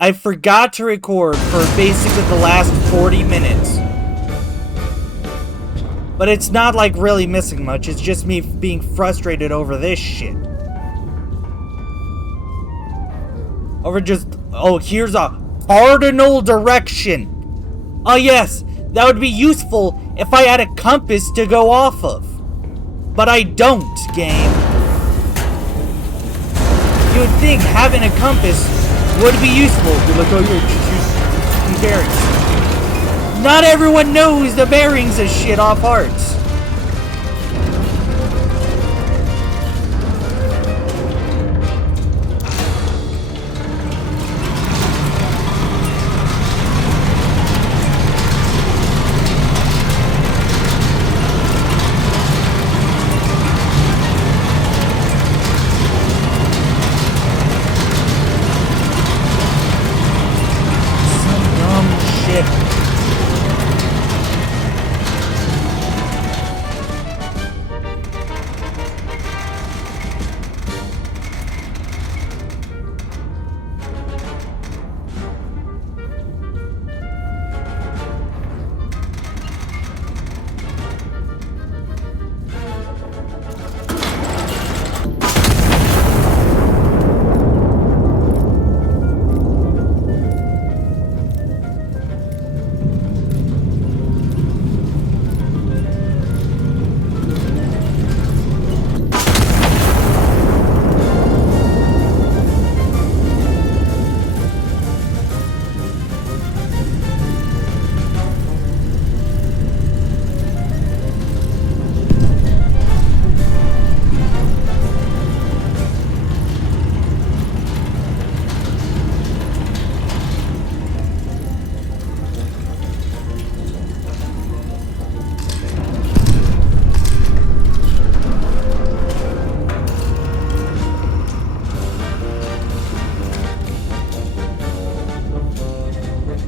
I forgot to record for basically the last 40 minutes. But it's not like really missing much, it's just me being frustrated over this shit. Over just, oh, here's a cardinal direction. Oh yes, that would be useful if I had a compass to go off of. But I don't, game. You would think having a compass would be useful. You're like, oh yeah, choose bearings. Not everyone knows the bearings of shit off hearts.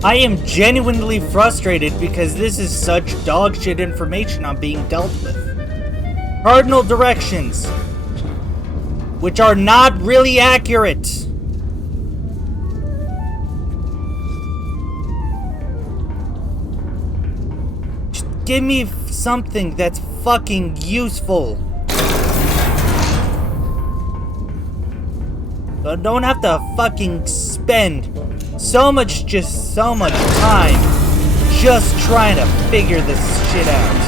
I am genuinely frustrated because this is such dogshit information I'm being dealt with. Cardinal directions, which are not really accurate. Just give me something that's fucking useful. I don't have to fucking spend so much time just trying to figure this shit out.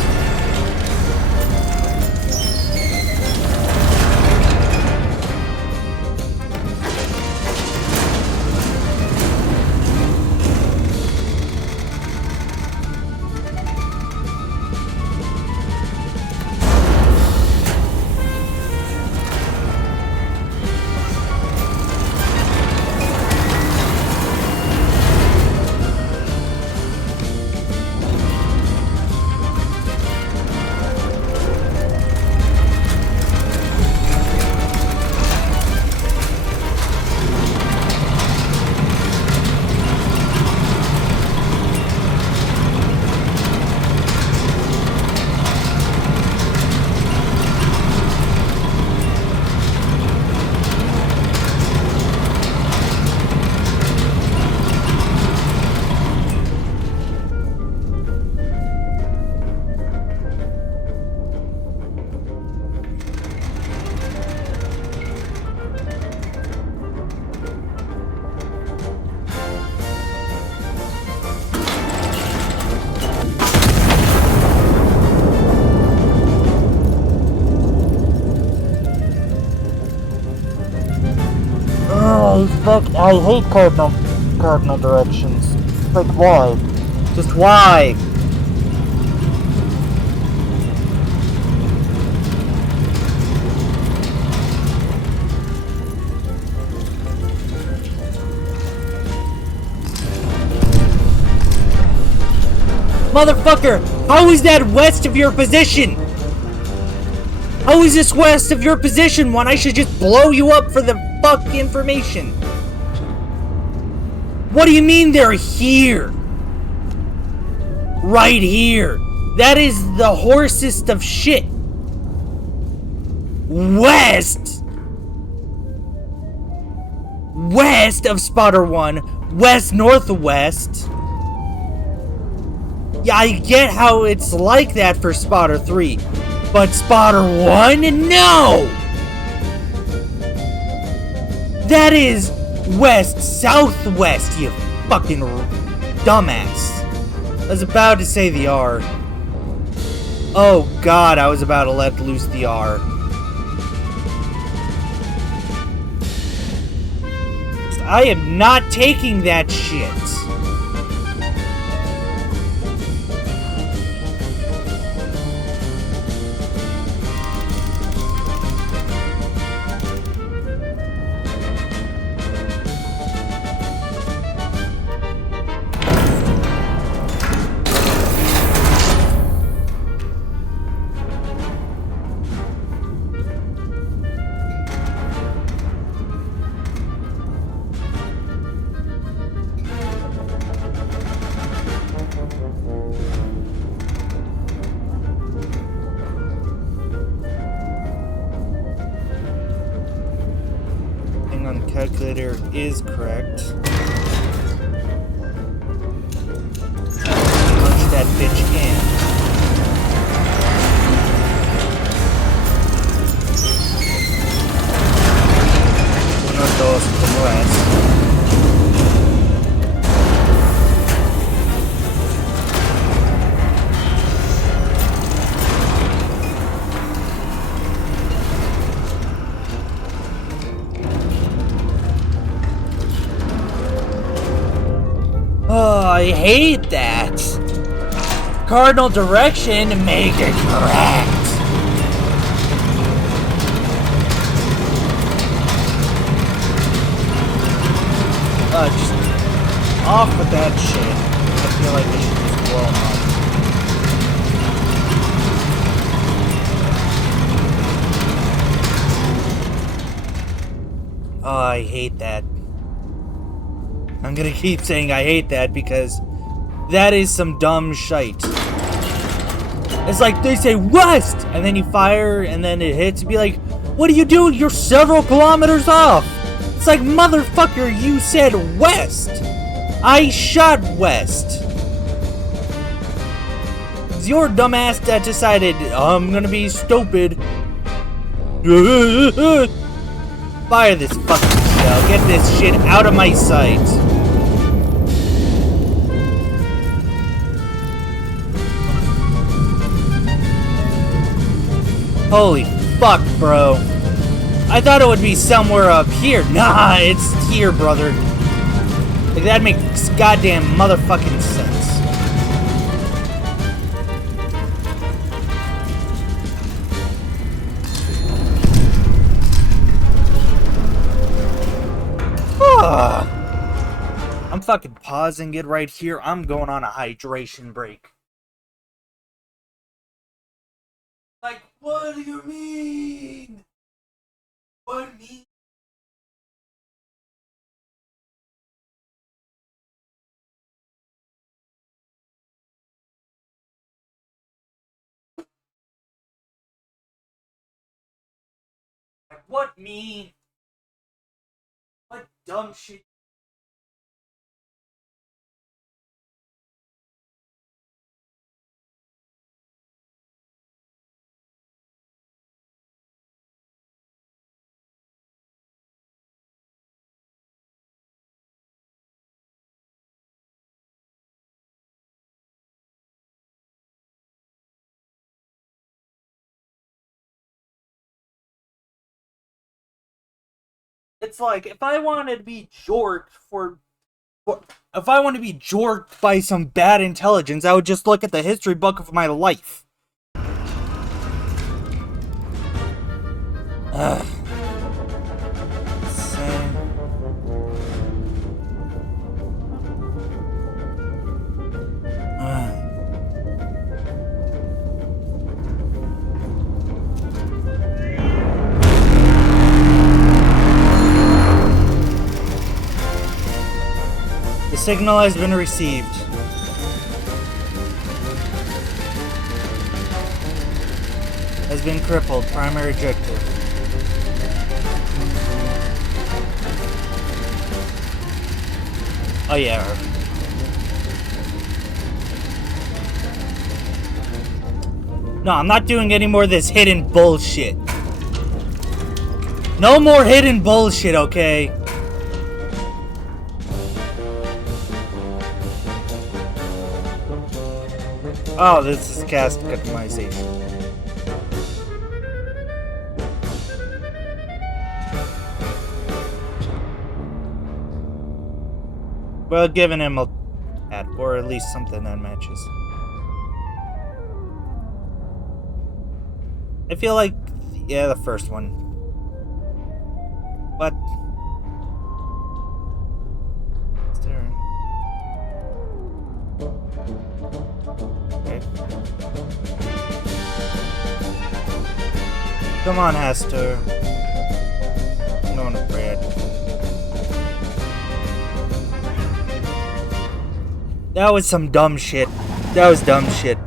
Fuck, I hate cardinal directions. Like, why? Just why? Motherfucker, how is that west of your position? How is this west of your position when I should just blow you up for the fuck information? What do you mean they're here? Right here. That is the horsest of shit. West of Spotter 1, west-northwest. Yeah, I get how it's like that for Spotter 3. But Spotter 1? No! That is west-southwest, you fucking dumbass. I was about to say the R. Oh god, I was about to let loose the R. I am not taking that shit. Calculator is correct. Punch that bitch in. Uno, dos, tres. Oh, I hate that. Cardinal direction, make it correct. Just off with that shit. I feel like they should just blow them up. Oh, I hate that. I'm gonna keep saying I hate that because that is some dumb shite. It's like they say west, and then you fire, and then it hits, and be like, what are you doing? You're several kilometers off. It's like, motherfucker, you said west. I shot west. It's your dumbass that decided, I'm gonna be stupid. Fire this fucking shell. Get this shit out of my sight. Holy fuck, bro. I thought it would be somewhere up here. Nah, it's here, brother. Like, that makes goddamn motherfucking sense. I'm fucking pausing it right here. I'm going on a hydration break. Like, what do you mean? What do you mean? Like, what mean? What dumb shit? It's like, if I wanted to be jorked if I want to be jorked by some bad intelligence, I would just look at the history book of my life. Ugh. The signal has been received. Has been crippled. Primary objective. Oh yeah. No, I'm not doing any more of this hidden bullshit. No more hidden bullshit, okay? Oh, this is cast customization. Well, giving him a hat, or at least something that matches. I feel like, yeah, the first one. What? Is there? Okay. Come on, Hester. No one afraid. That was some dumb shit. That was dumb shit.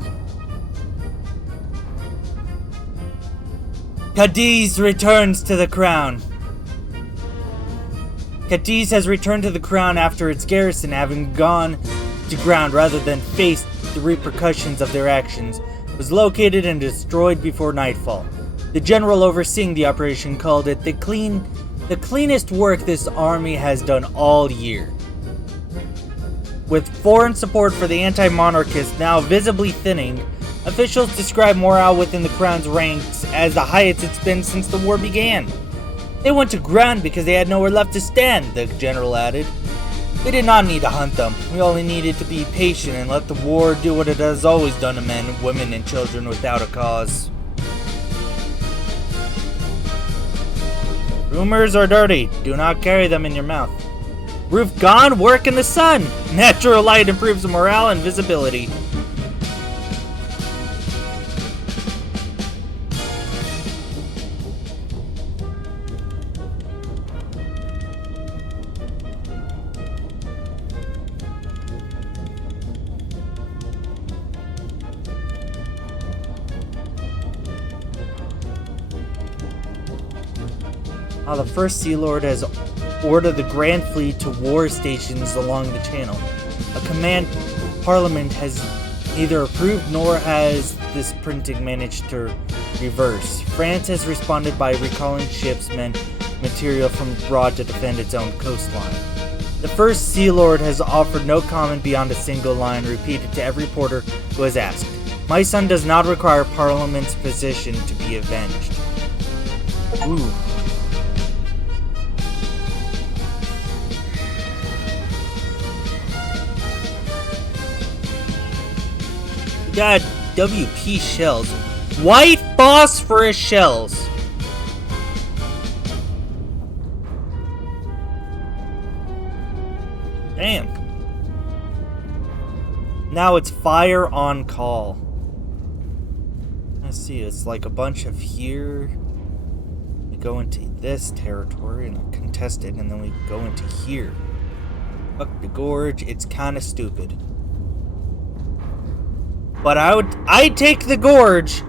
Cadiz returns to the crown. Cadiz has returned to the crown after its garrison, having gone to ground rather than face the repercussions of their actions, was located and destroyed before nightfall. The general overseeing the operation called it the cleanest work this army has done all year. With foreign support for the anti-monarchists now visibly thinning, officials describe morale within the crown's ranks as the highest it's been since the war began. They went to ground because they had nowhere left to stand, the general added. We did not need to hunt them. We only needed to be patient and let the war do what it has always done to men, women, and children without a cause. Rumors are dirty. Do not carry them in your mouth. Roof gone, work in the sun. Natural light improves morale and visibility. The first Sea Lord has ordered the Grand Fleet to war stations along the channel. A command Parliament has neither approved nor has this printing managed to reverse. France has responded by recalling ships meant material from abroad to defend its own coastline. The first Sea Lord has offered no comment beyond a single line repeated to every porter who has asked. My son does not require Parliament's position to be avenged. Ooh. Got WP shells. White phosphorus shells. Damn. Now it's fire on call. Let's see, it's like a bunch of here. We go into this territory and contest it, and then we go into here. Fuck the gorge, it's kinda stupid. But I'd take the gorge.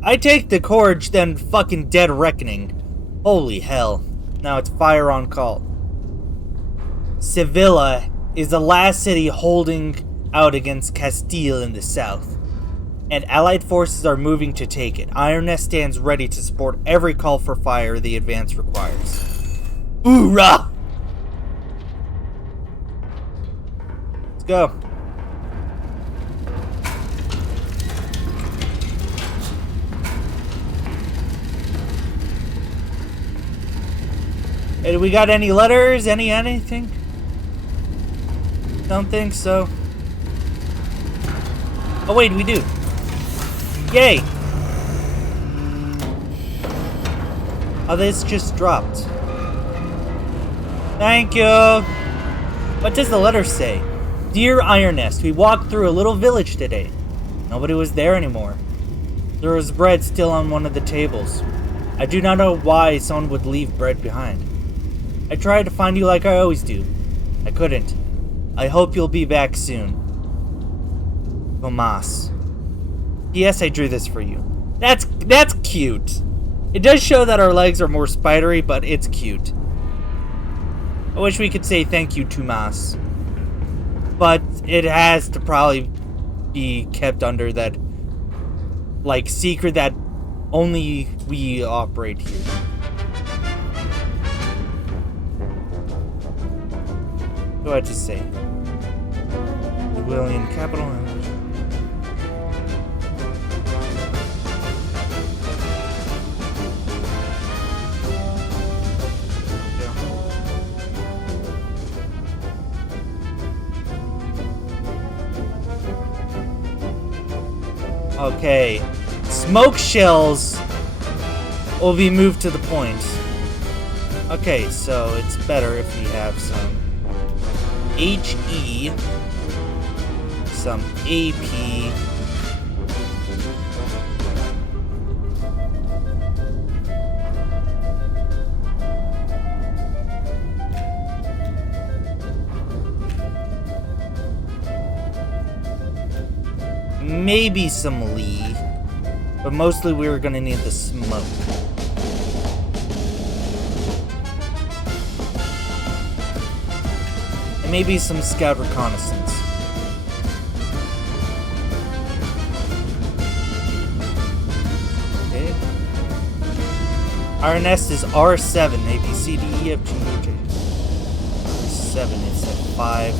I'd take the gorge than fucking Dead Reckoning. Holy hell. Now it's fire on call. Sevilla is the last city holding out against Castile in the south, and Allied forces are moving to take it. Iron Nest stands ready to support every call for fire the advance requires. Hoorah! Let's go. Hey, do we got any letters? Anything? Don't think so. Oh wait, we do. Yay! Oh, this just dropped. Thank you! What does the letter say? Dear Iron Nest, we walked through a little village today. Nobody was there anymore. There was bread still on one of the tables. I do not know why someone would leave bread behind. I tried to find you like I always do. I couldn't. I hope you'll be back soon. Tomas. Yes, I drew this for you. That's cute. It does show that our legs are more spidery, but it's cute. I wish we could say thank you to Mas. But it has to probably be kept under that, like, secret that only we operate here. What do I have to say? William Capital. Okay, smoke shells will be moved to the point. Okay, so it's better if we have some HE, some AP, maybe some Lee, but mostly we were gonna need the smoke. And maybe some scout reconnaissance. Okay. Our nest is R7, A, B, C, D, E, F, G, H, I. 7 is at 5.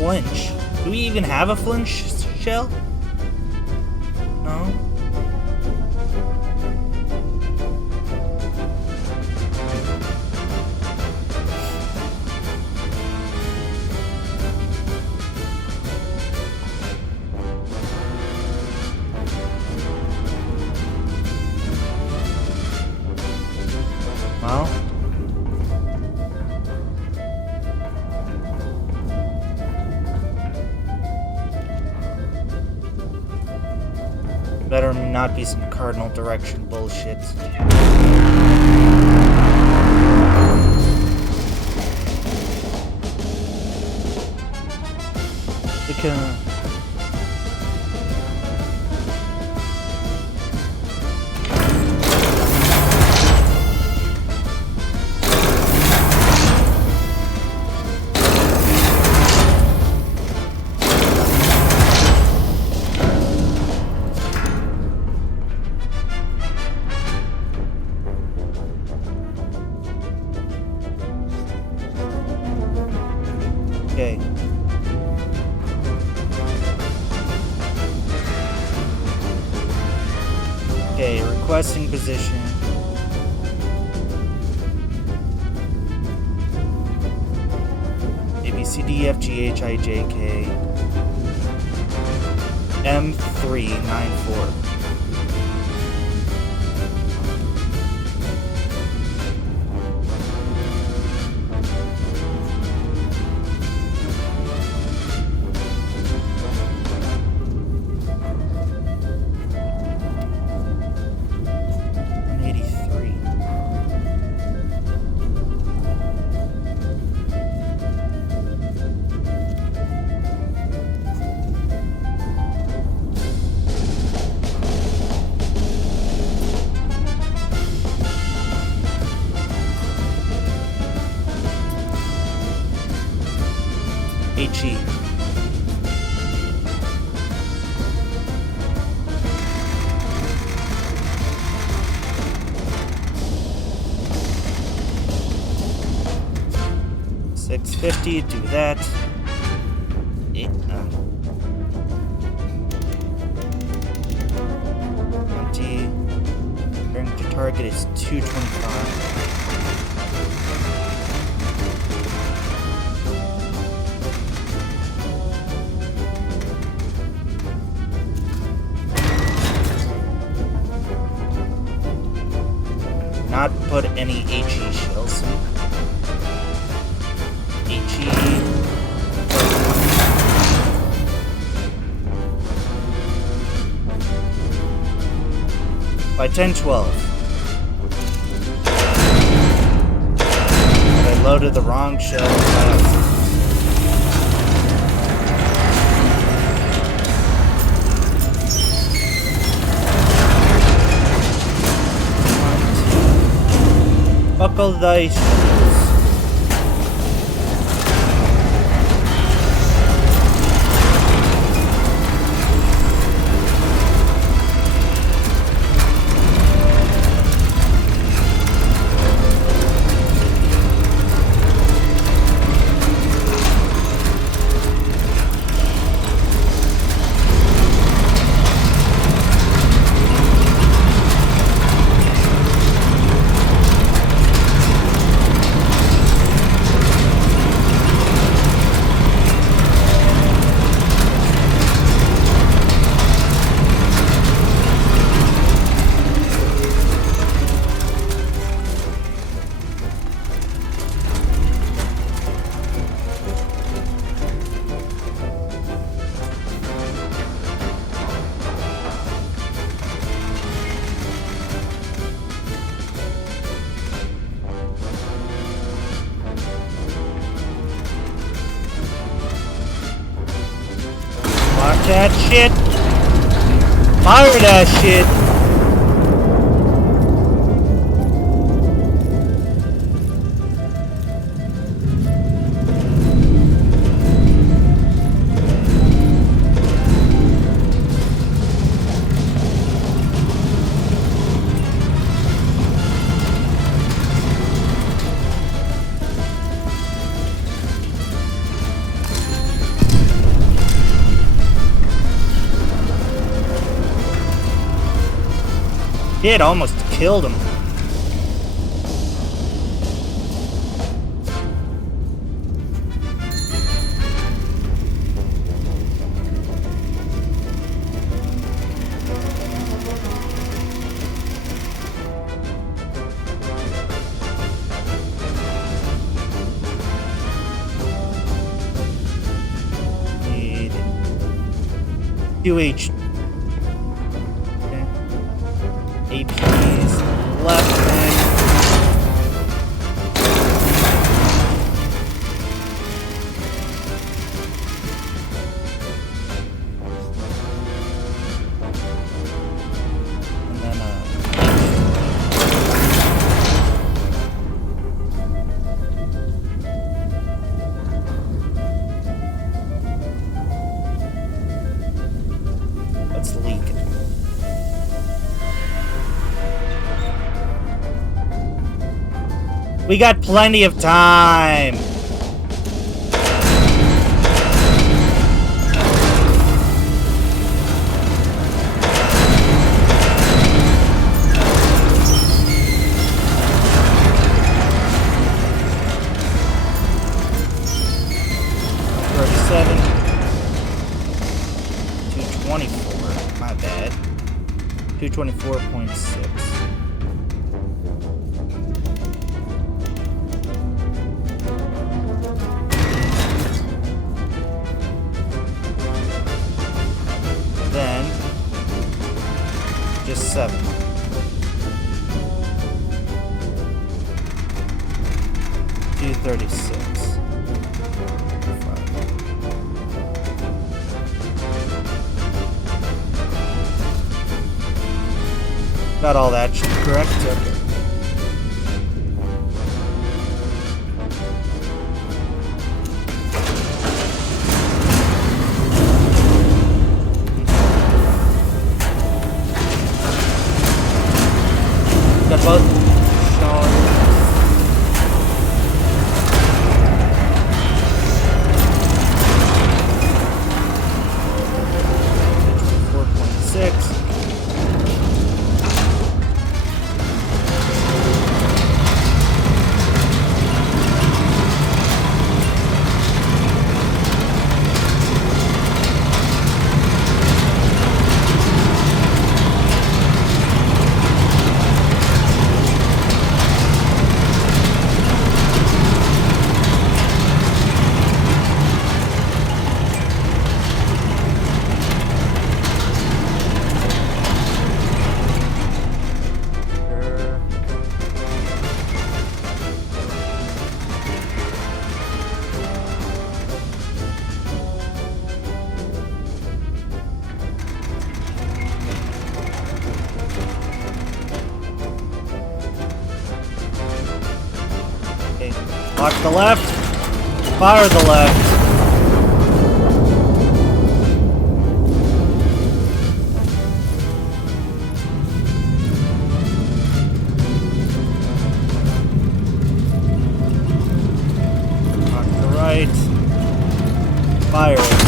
Flinch. Do we even have a flinch shell? No. Well. Better not be some cardinal direction bullshit. Okay. Okay, requesting position. A, B, C, D, F, G, H, I, J, K. M394. HE. $650, do that. Empty. Bearing to target is 225. Not put any HE shells. HE. By 10-12. loaded the wrong shell. Buckle thy shoes. Mark that shit. Fire that shit. It almost killed him. Need 2 APs left and then let's leak it. We got plenty of time. $37. $224. My bad. 224.6. Then just 7. 236. Got all that correct? Okay. Got both showing. 4.6. Watch the left. Fire the left. Watch the right. Fire it.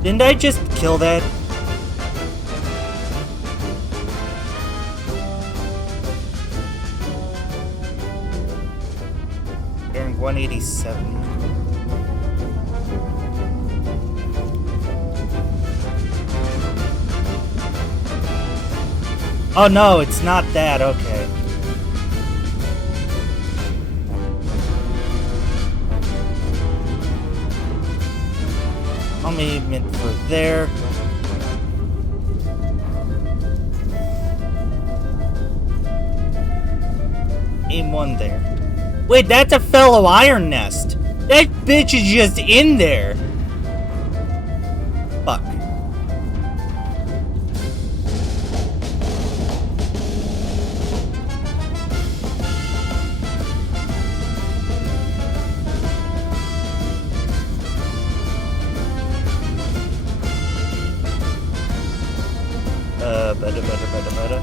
Didn't I just kill that? Bearing 187. Oh no, it's not that, okay. I'll aim it for there. Aim one there. Wait, that's a fellow iron nest. That bitch is just in there. Fuck. Better.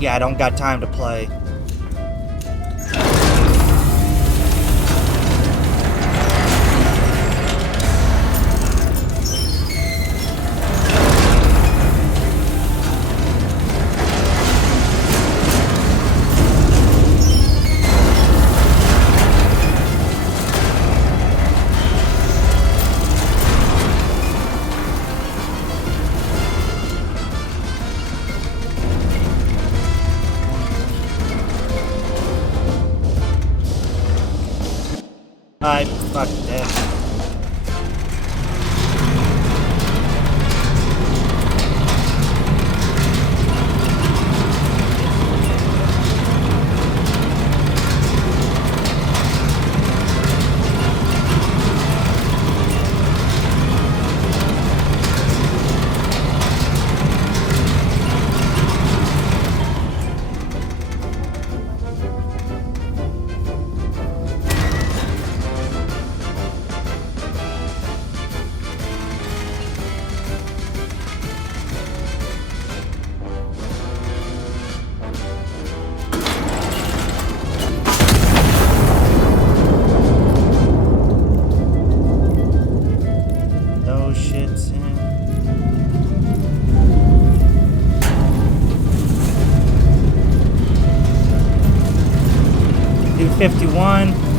Yeah, I don't got time to play. I fucked that. $51.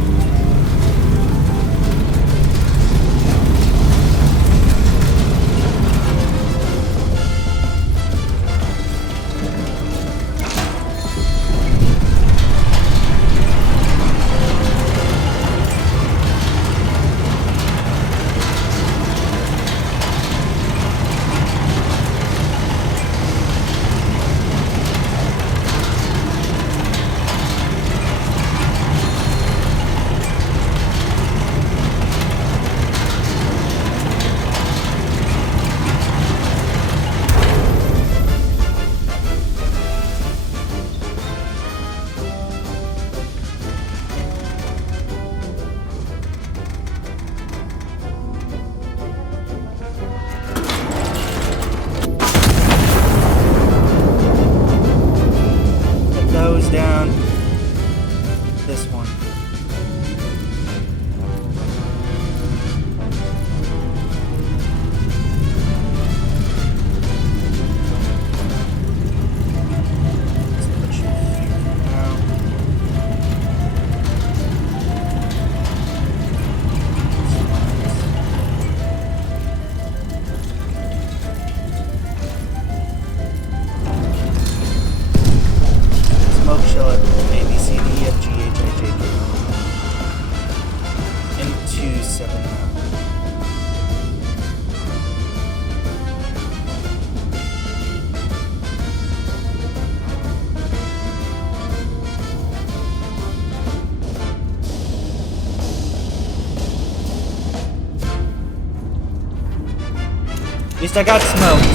least I got smokes.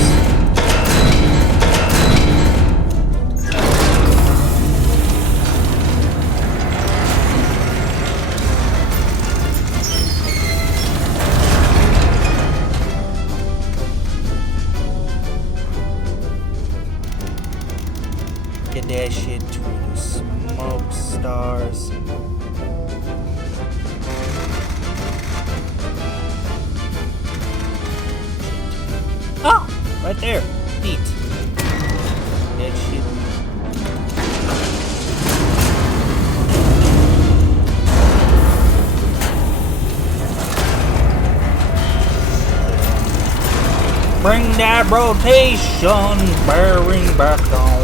Get that shit to the smoke stars. Oh! Right there. Neat. That shit. Bring that rotation bearing back on.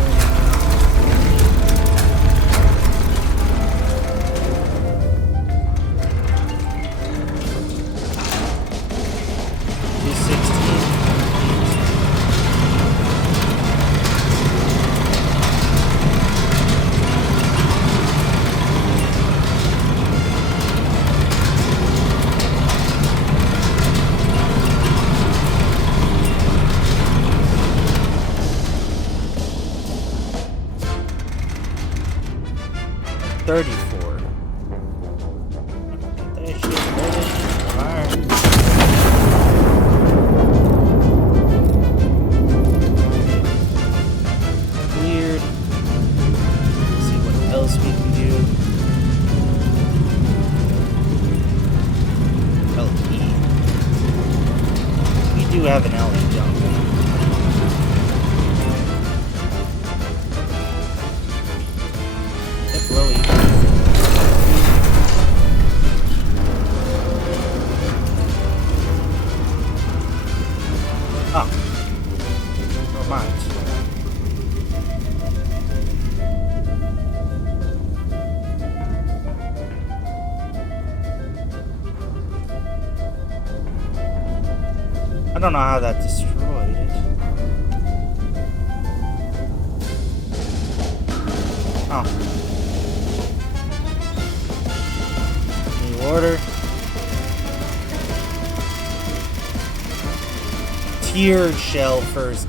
Have an LE, don't we? That's really... Oh. Never mind. I don't know how that destroyed it. Oh. New order. Tiered shell first.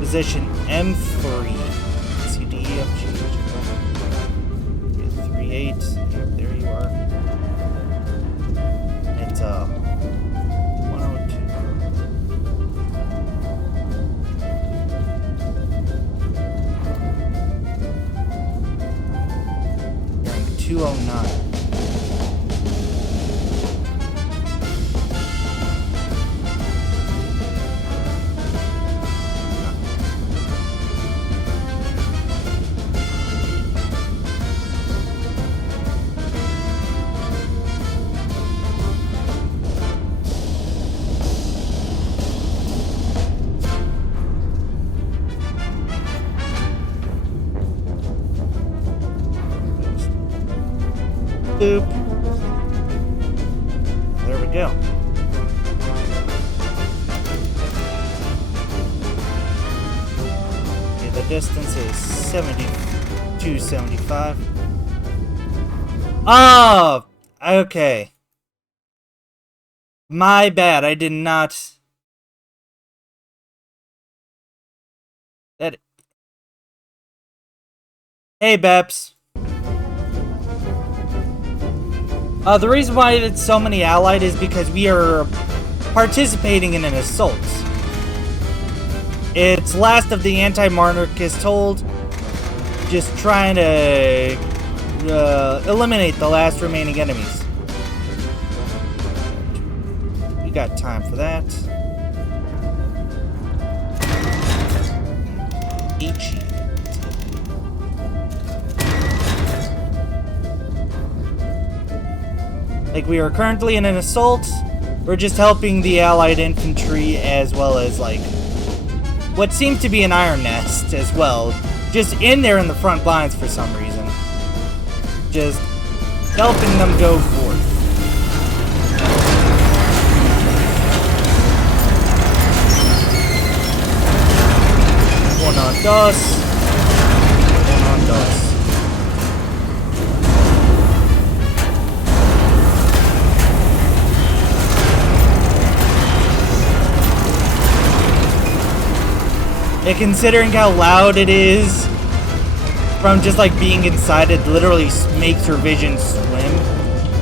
Position M3. C, D, E, F, G, H, 3, 8. Yep, there you are. It's 102. Rank 209. Boop. There we go. Okay, the distance is 72.75. Oh! Okay. My bad, I did not... That... Hey, Beps. The reason why it's so many allied is because we are participating in an assault. It's last of the anti-monarchist hold, just trying to eliminate the last remaining enemies. We got time for that. HE. Like, we are currently in an assault. We're just helping the allied infantry as well as, like, what seemed to be an iron nest as well. Just in there in the front lines for some reason. Just helping them go forth. One on dos. One on dos. And considering how loud it is, from just like being inside, it literally makes your vision swim,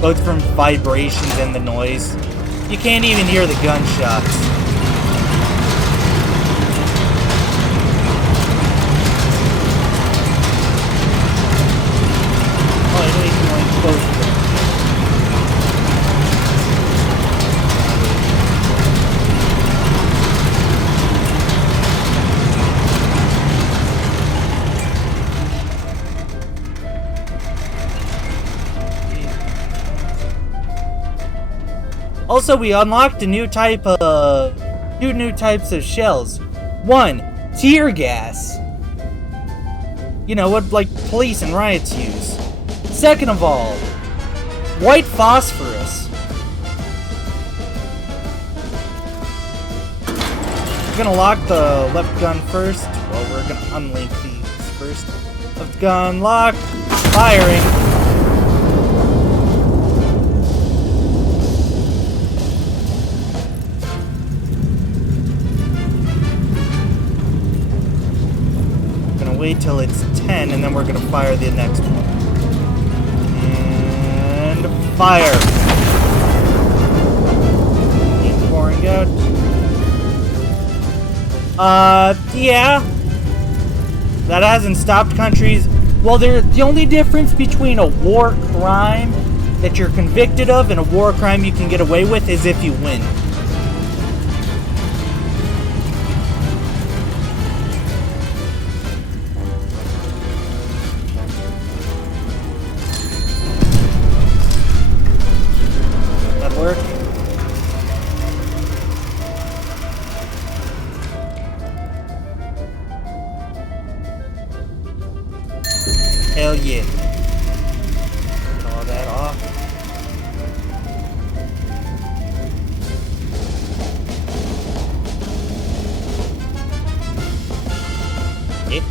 both from vibrations and the noise. You can't even hear the gunshots. Oh, I know he's going close. Also, we unlocked a new type of... two new types of shells. One, tear gas. You know, what like police and riots use. Second of all, white phosphorus. We're gonna lock the left gun first. Well, we're gonna unlink these first. Left gun locked. Firing. Wait till it's 10 and then we're gonna fire the next one. And fire. Keep pouring out. Yeah. That hasn't stopped countries. Well, the only difference between a war crime that you're convicted of and a war crime you can get away with is if you win. Work. Hell yeah. Get all that off. Yep.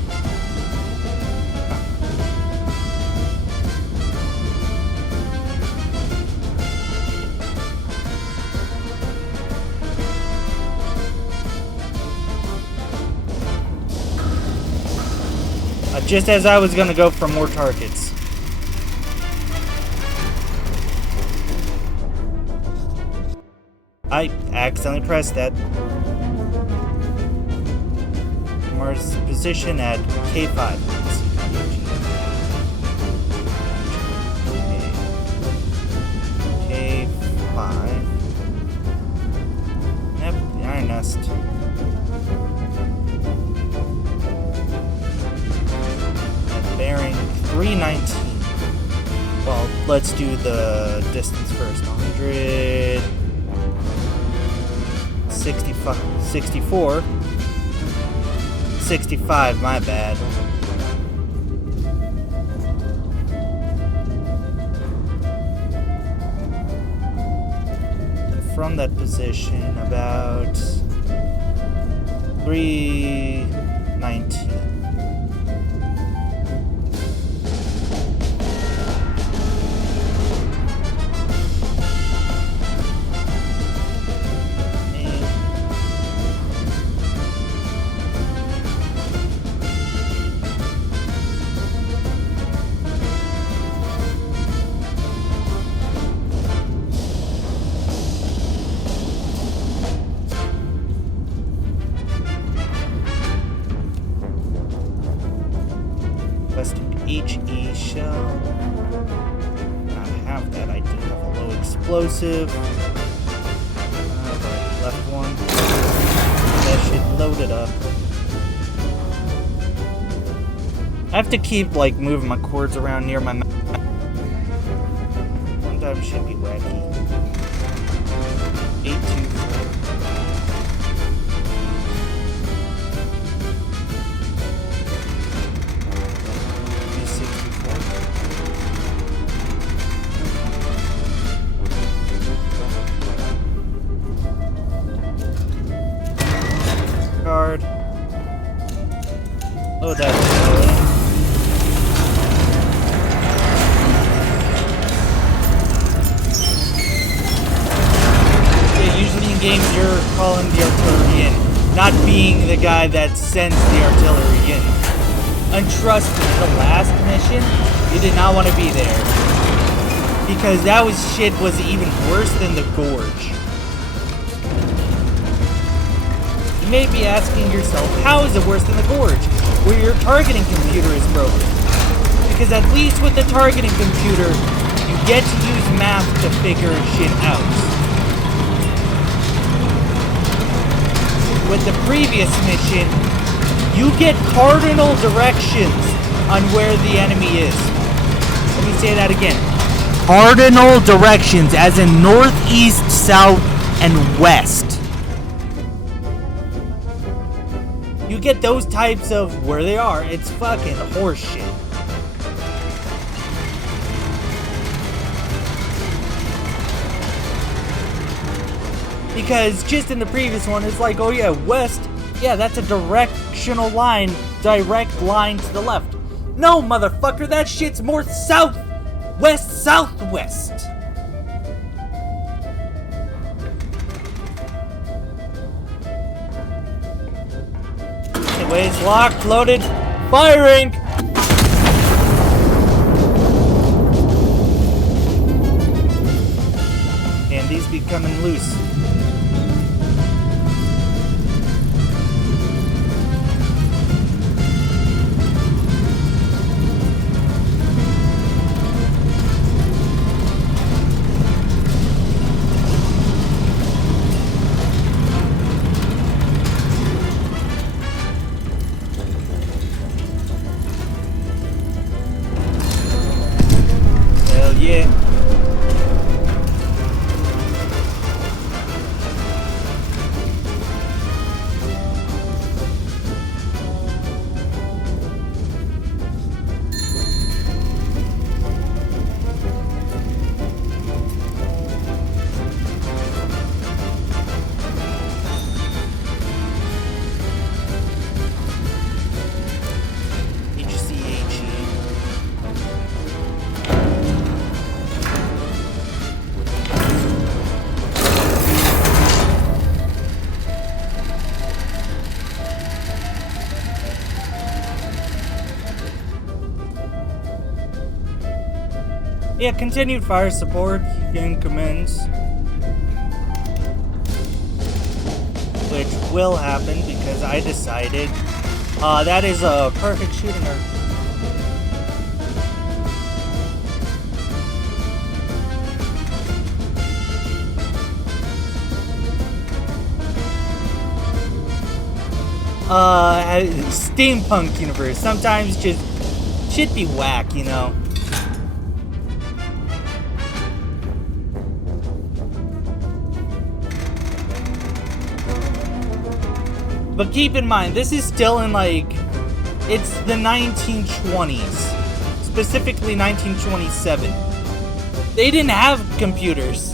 Just as I was gonna go for more targets. I accidentally pressed that. Mars position at K5. K5. Yep, the iron nest. Bearing 319. Well, let's do the distance first. 165, 64. 65, my bad. And from that position, about 319. HE shell. I have that. I do have a low explosive. Left one. That shit loaded up. I have to keep, like, moving my cords around near my mouth. Sometimes should be wacky. 824. Card. Oh, that's usually in games you're calling the artillery in, not being the guy that sends the artillery in. And trust me, the last mission, you did not want to be there. Because that was even worse than the gorge. You may be asking yourself, how is it worse than the gorge, where your targeting computer is broken? Because at least with the targeting computer, you get to use math to figure shit out. With the previous mission, you get cardinal directions on where the enemy is. Let me say that again. Cardinal directions, as in north, east, south, and west. You get those types of where they are. It's fucking horseshit. Because just in the previous one, it's like, oh yeah, west. Yeah, that's a directional line, direct line to the left. No, motherfucker, that shit's more south, west, southwest. Anyways, locked, loaded, firing! And these be coming loose. Yeah. Yeah, continued fire support you can commence. Which will happen because I decided that is a perfect shooting area. Steampunk universe. Sometimes just shit be whack, you know. But keep in mind, this is still in, like, it's the 1920s. Specifically 1927. They didn't have computers.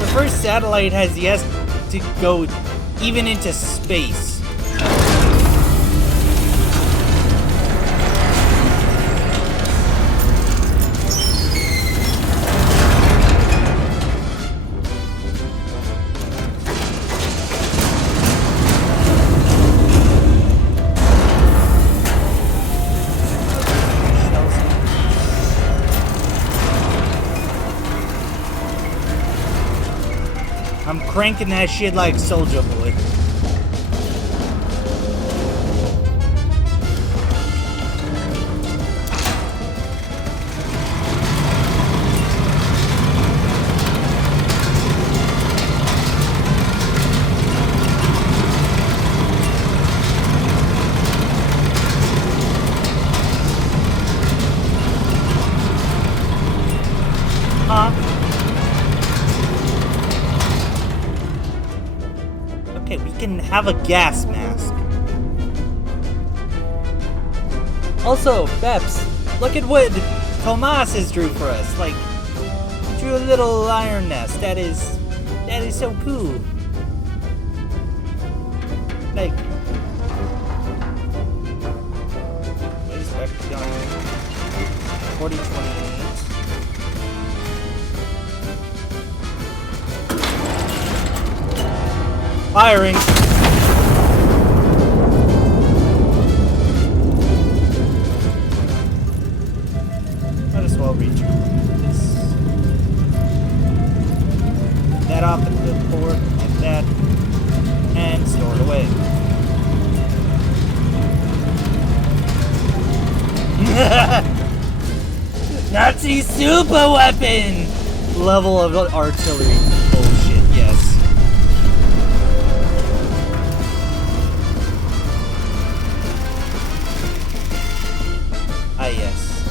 The first satellite has yet to go even into space. I'm cranking that shit like Soulja Boy. Okay, we can have a gas mask. Also, Beps, look at what Tomas has drew for us. Like, he drew a little iron nest. That is so cool. Like, what is that going? 4028. Firing! Might as well reach this. That off the clipboard, like that, and store it away. Nazi super weapon! Level of artillery bullshit, yes. Ah, yes.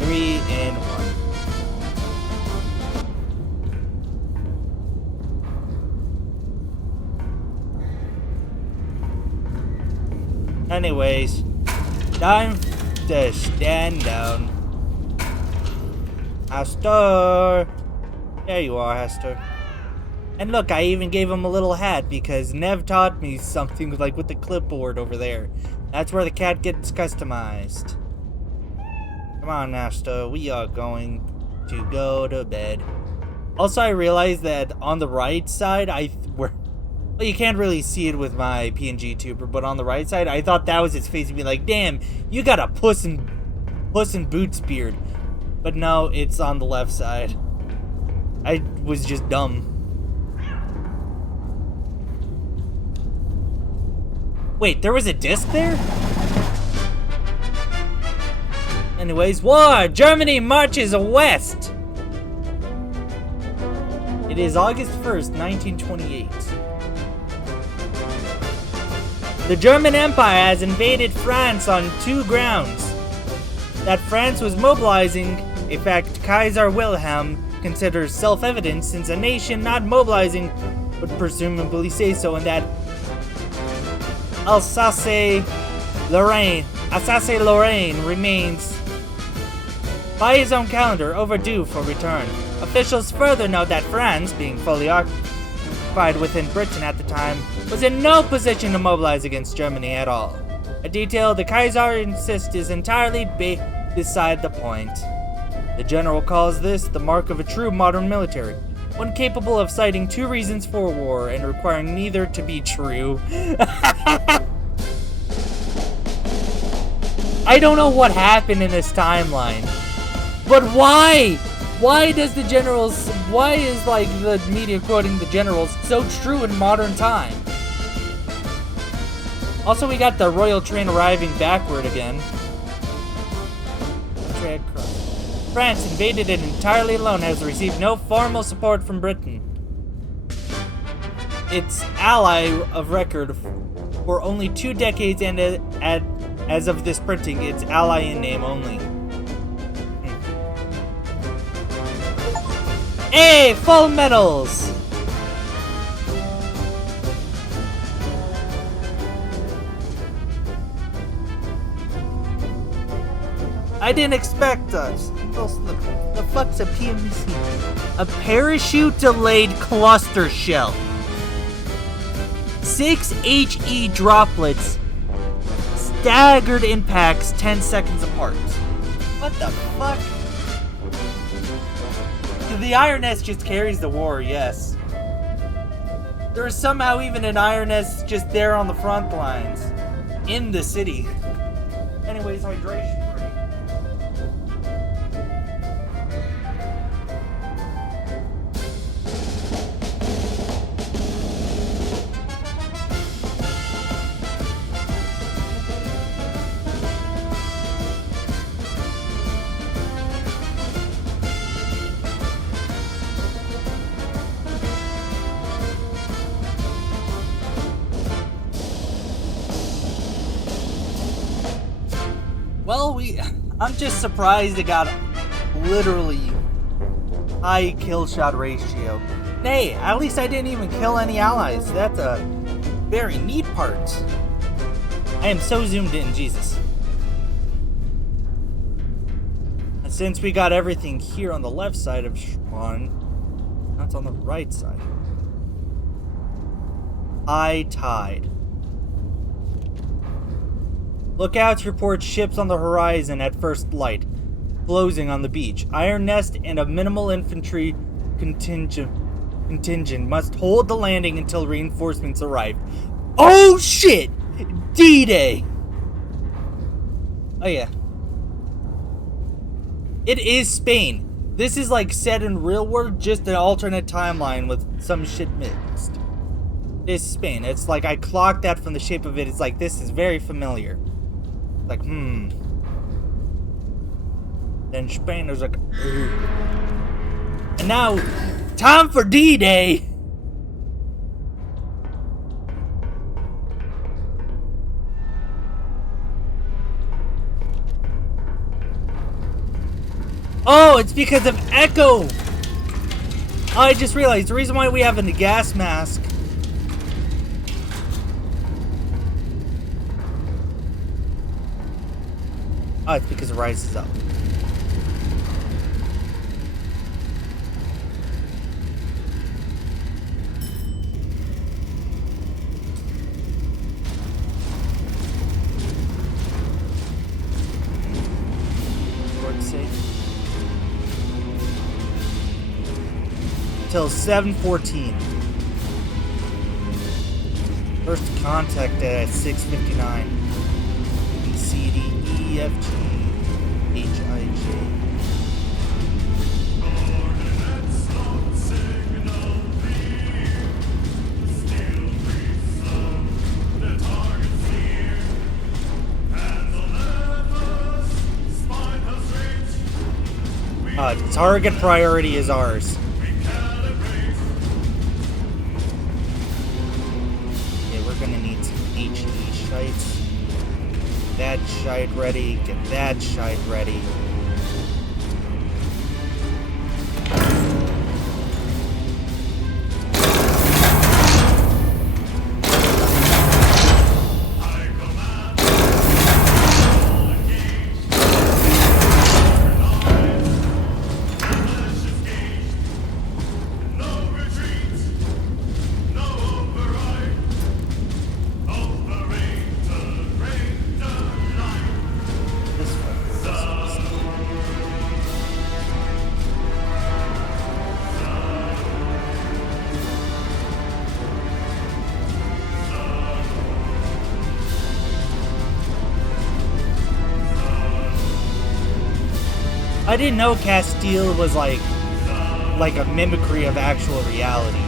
3 and 1. Anyways, time to stand down. Hester! There you are, Hester. And look, I even gave him a little hat because Nev taught me something like with the clipboard over there. That's where the cat gets customized. Come on, Hester, we are going to go to bed. Also, I realized that on the right side, well, you can't really see it with my PNG tuber, but on the right side, I thought that was his face and be like, damn, you got a Puss in Boots beard. But no, it's on the left side. I was just dumb. Wait, there was a disc there? Anyways, war! Germany marches west! It is August 1st, 1928. The German Empire has invaded France on 2 grounds. That France was mobilizing, a fact Kaiser Wilhelm considers self-evident since a nation not mobilizing would presumably say so, and that Alsace-Lorraine remains, by his own calendar, overdue for return. Officials further note that France, being fully occupied within Britain at the time, was in no position to mobilize against Germany at all. A detail the Kaiser insists is entirely beside the point. The general calls this the mark of a true modern military, one capable of citing 2 reasons for war and requiring neither to be true. I don't know what happened in this timeline, but why? Why does the generals, why is like the media quoting the generals so true in modern time? Also, we got the royal train arriving backward again. France, invaded it entirely alone, has received no formal support from Britain. Its ally of record for only 2 decades, and as of this printing, its ally in name only. Hey, full medals! I didn't expect us. The fuck's a PMC? A parachute delayed cluster shell. 6 HE droplets. Staggered impacts 10 seconds apart. What the fuck? The Iron Nest just carries the war, yes. There is somehow even an Iron Nest just there on the front lines. In the city. Anyways, hydration. Well, I'm just surprised it got literally High kill shot ratio. Nay, at least I didn't even kill any allies. That's a very neat part. I am so zoomed in, Jesus. And since we got everything here on the left side of Schwan, that's on the right side. High tide. Lookouts report ships on the horizon at first light, closing on the beach. Iron Nest and a minimal infantry contingent must hold the landing until reinforcements arrive. Oh shit! D-Day! Oh yeah. It is Spain. This is like set in real world, just an alternate timeline with some shit mixed. It is Spain. It's like I clocked that from the shape of it. It's like, this is very familiar. Like, Then Spain is like, ooh. And now, time for D-Day! Oh, it's because of Echo! Oh, I just realized the reason why we have a gas mask. Oh, it's because it rises up. Till 7:14. First contact at 6:59. B, C, D, E, F, G, H, I, J. Target priority is ours. Gonna need some HE shites. That shite ready. Get that shite ready. I didn't know Castile was like a mimicry of actual reality.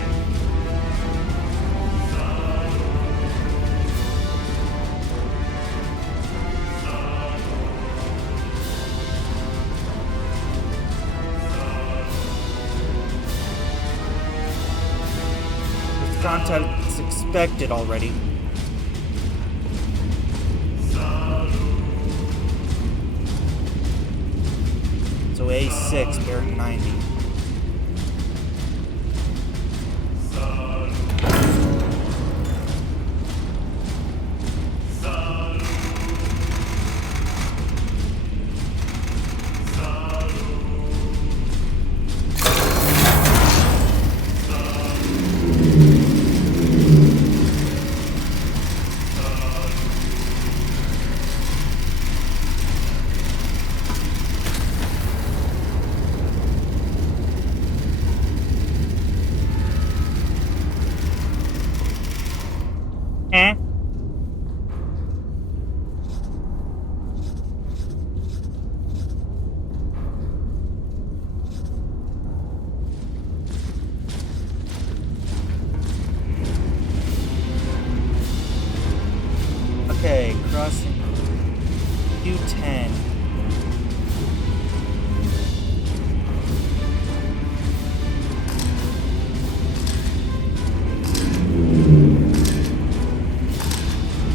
This content's expected already. So A6 bearing 90. Okay, crossing U10.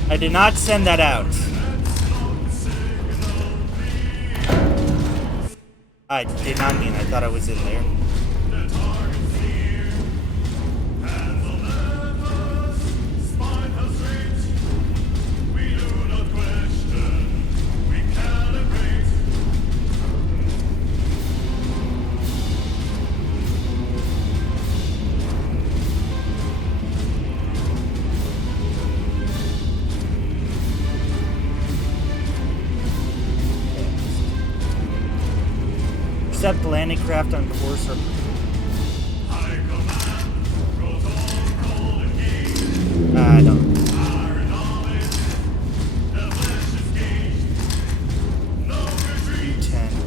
I did not send that out. I did not mean, I thought I was in there. Accept landing craft on course or... I don't. 10.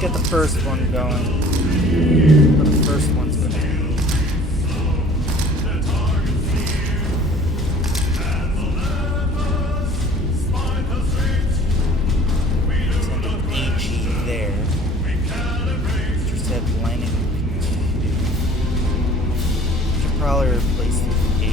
Get the first one going. But the first one's gonna be... Send an HE there. Intercept landing. Should probably replace the A.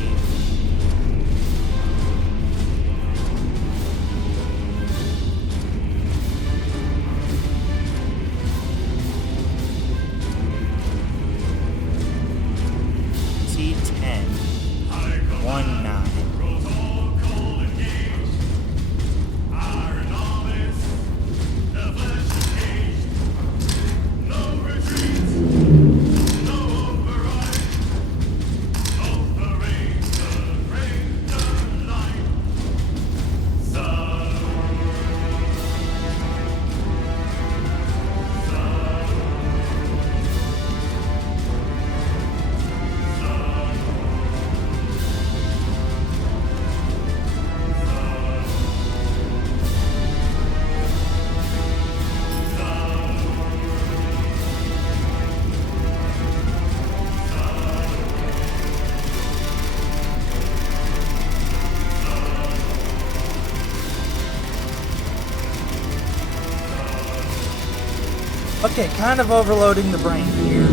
Okay, kind of overloading the brain here.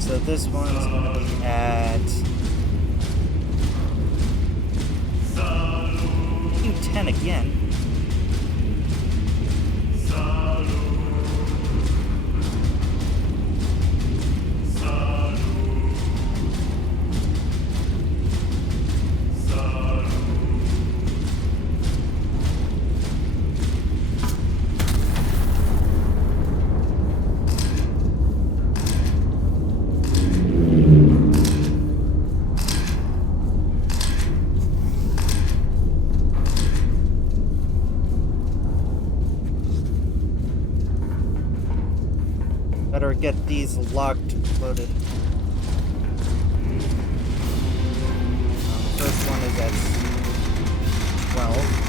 So this one's going to be at Q10 again. Better get these locked, loaded. First one is at 12.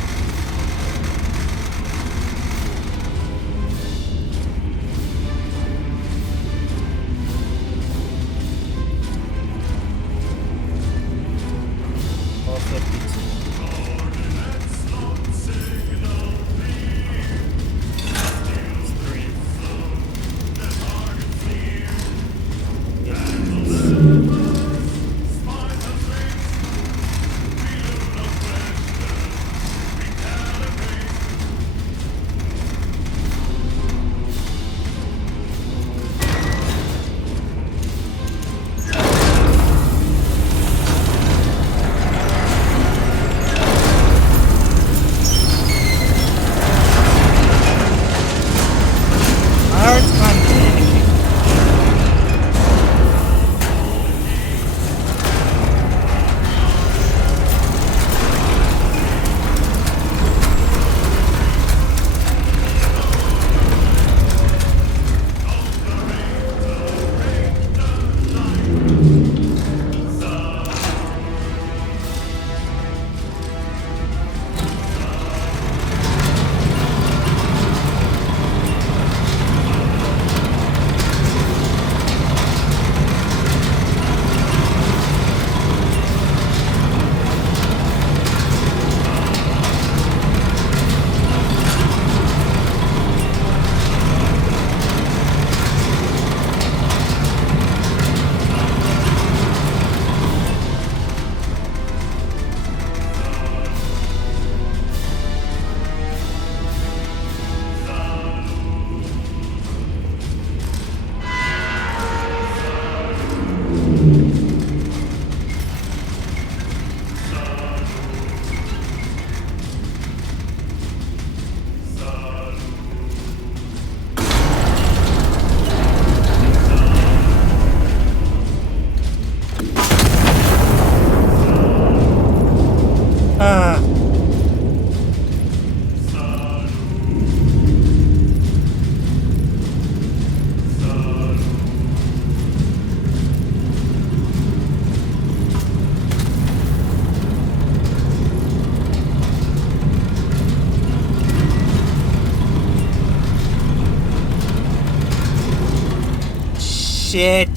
Shit.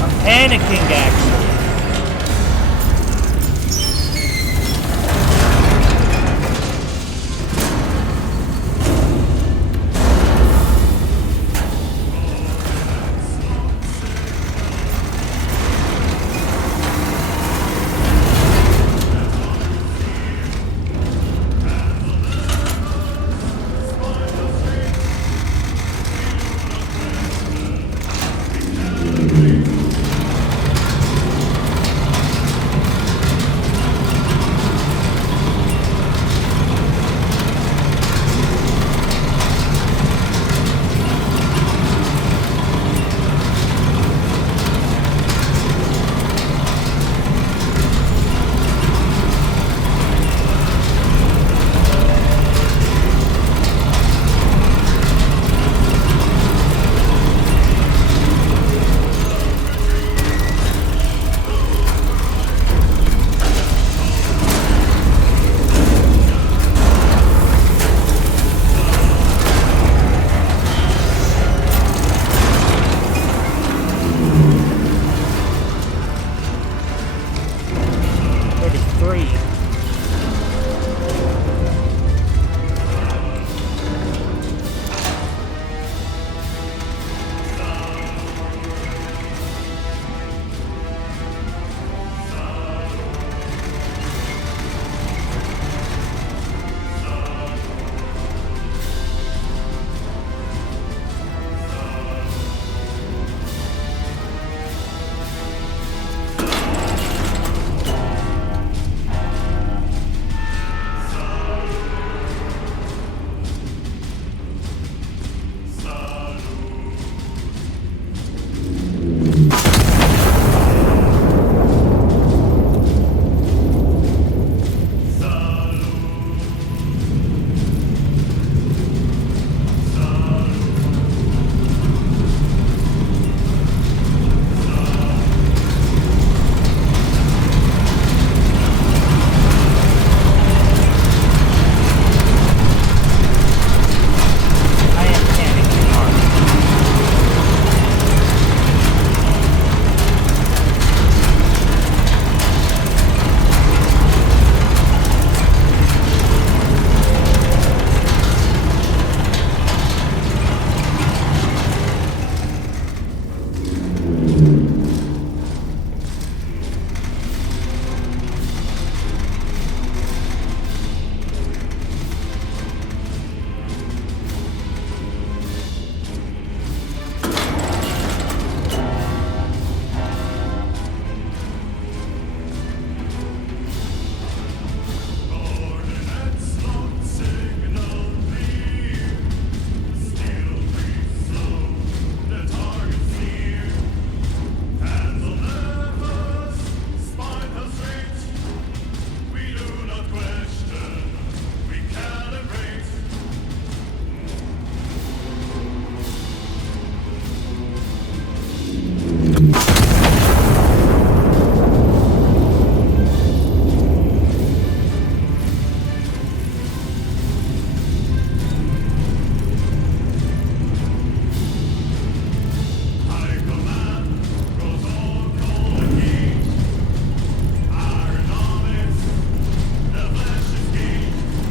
I'm panicking, actually.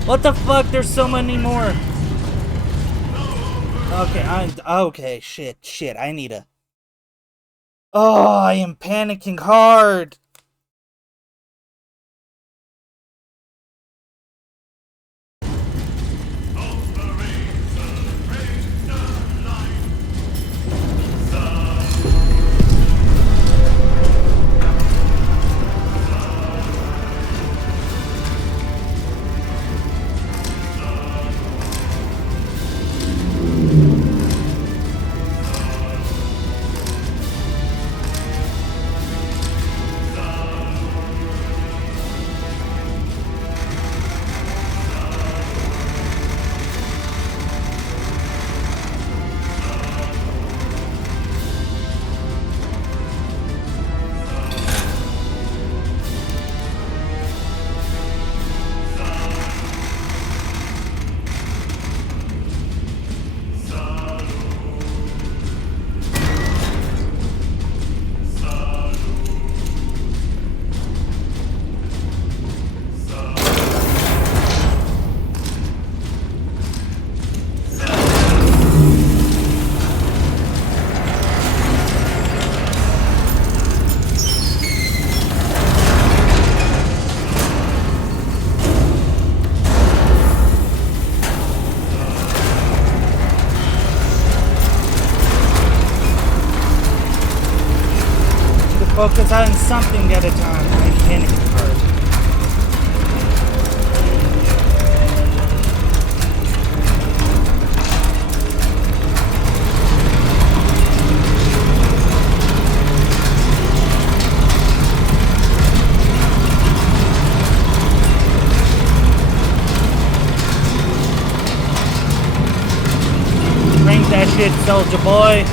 What the fuck? There's so many more. Okay, okay. Shit. I need a. Oh, I am panicking hard. Focus on something at a time. I'm panicking hard. Bring that shit, soldier boy.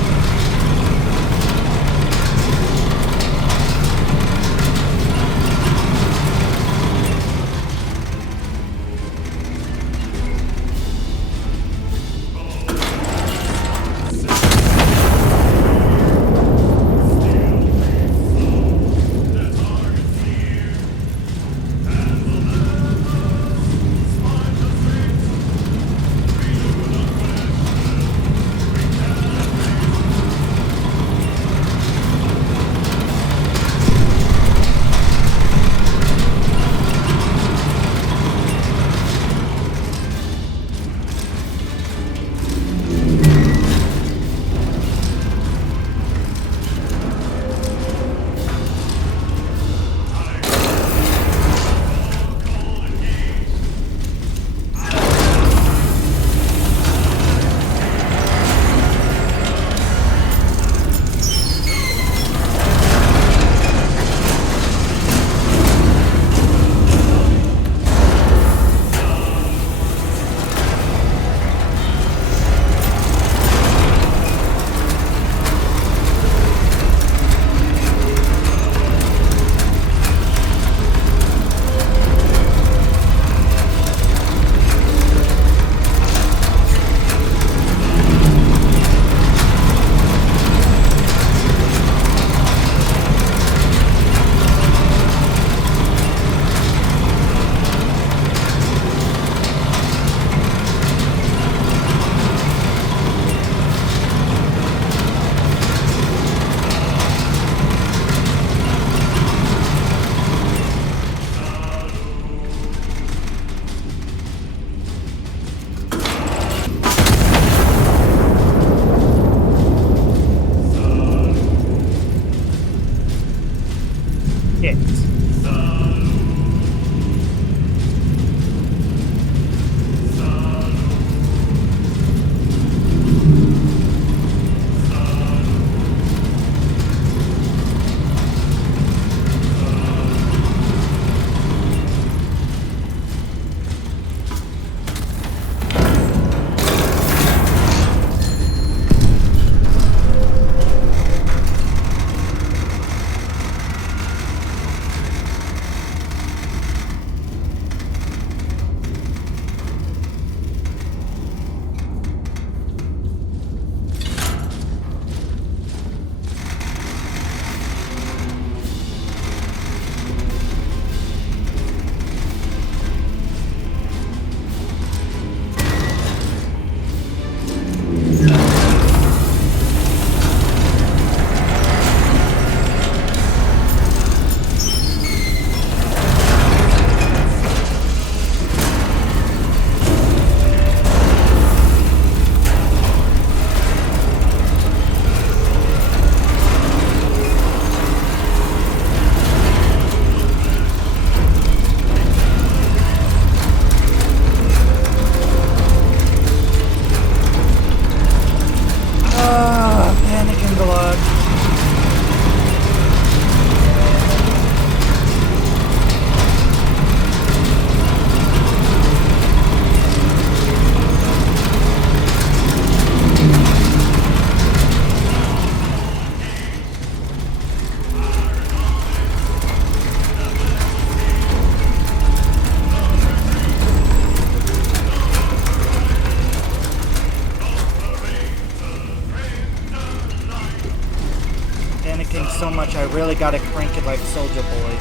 so much I really gotta crank it like Soldier Boy.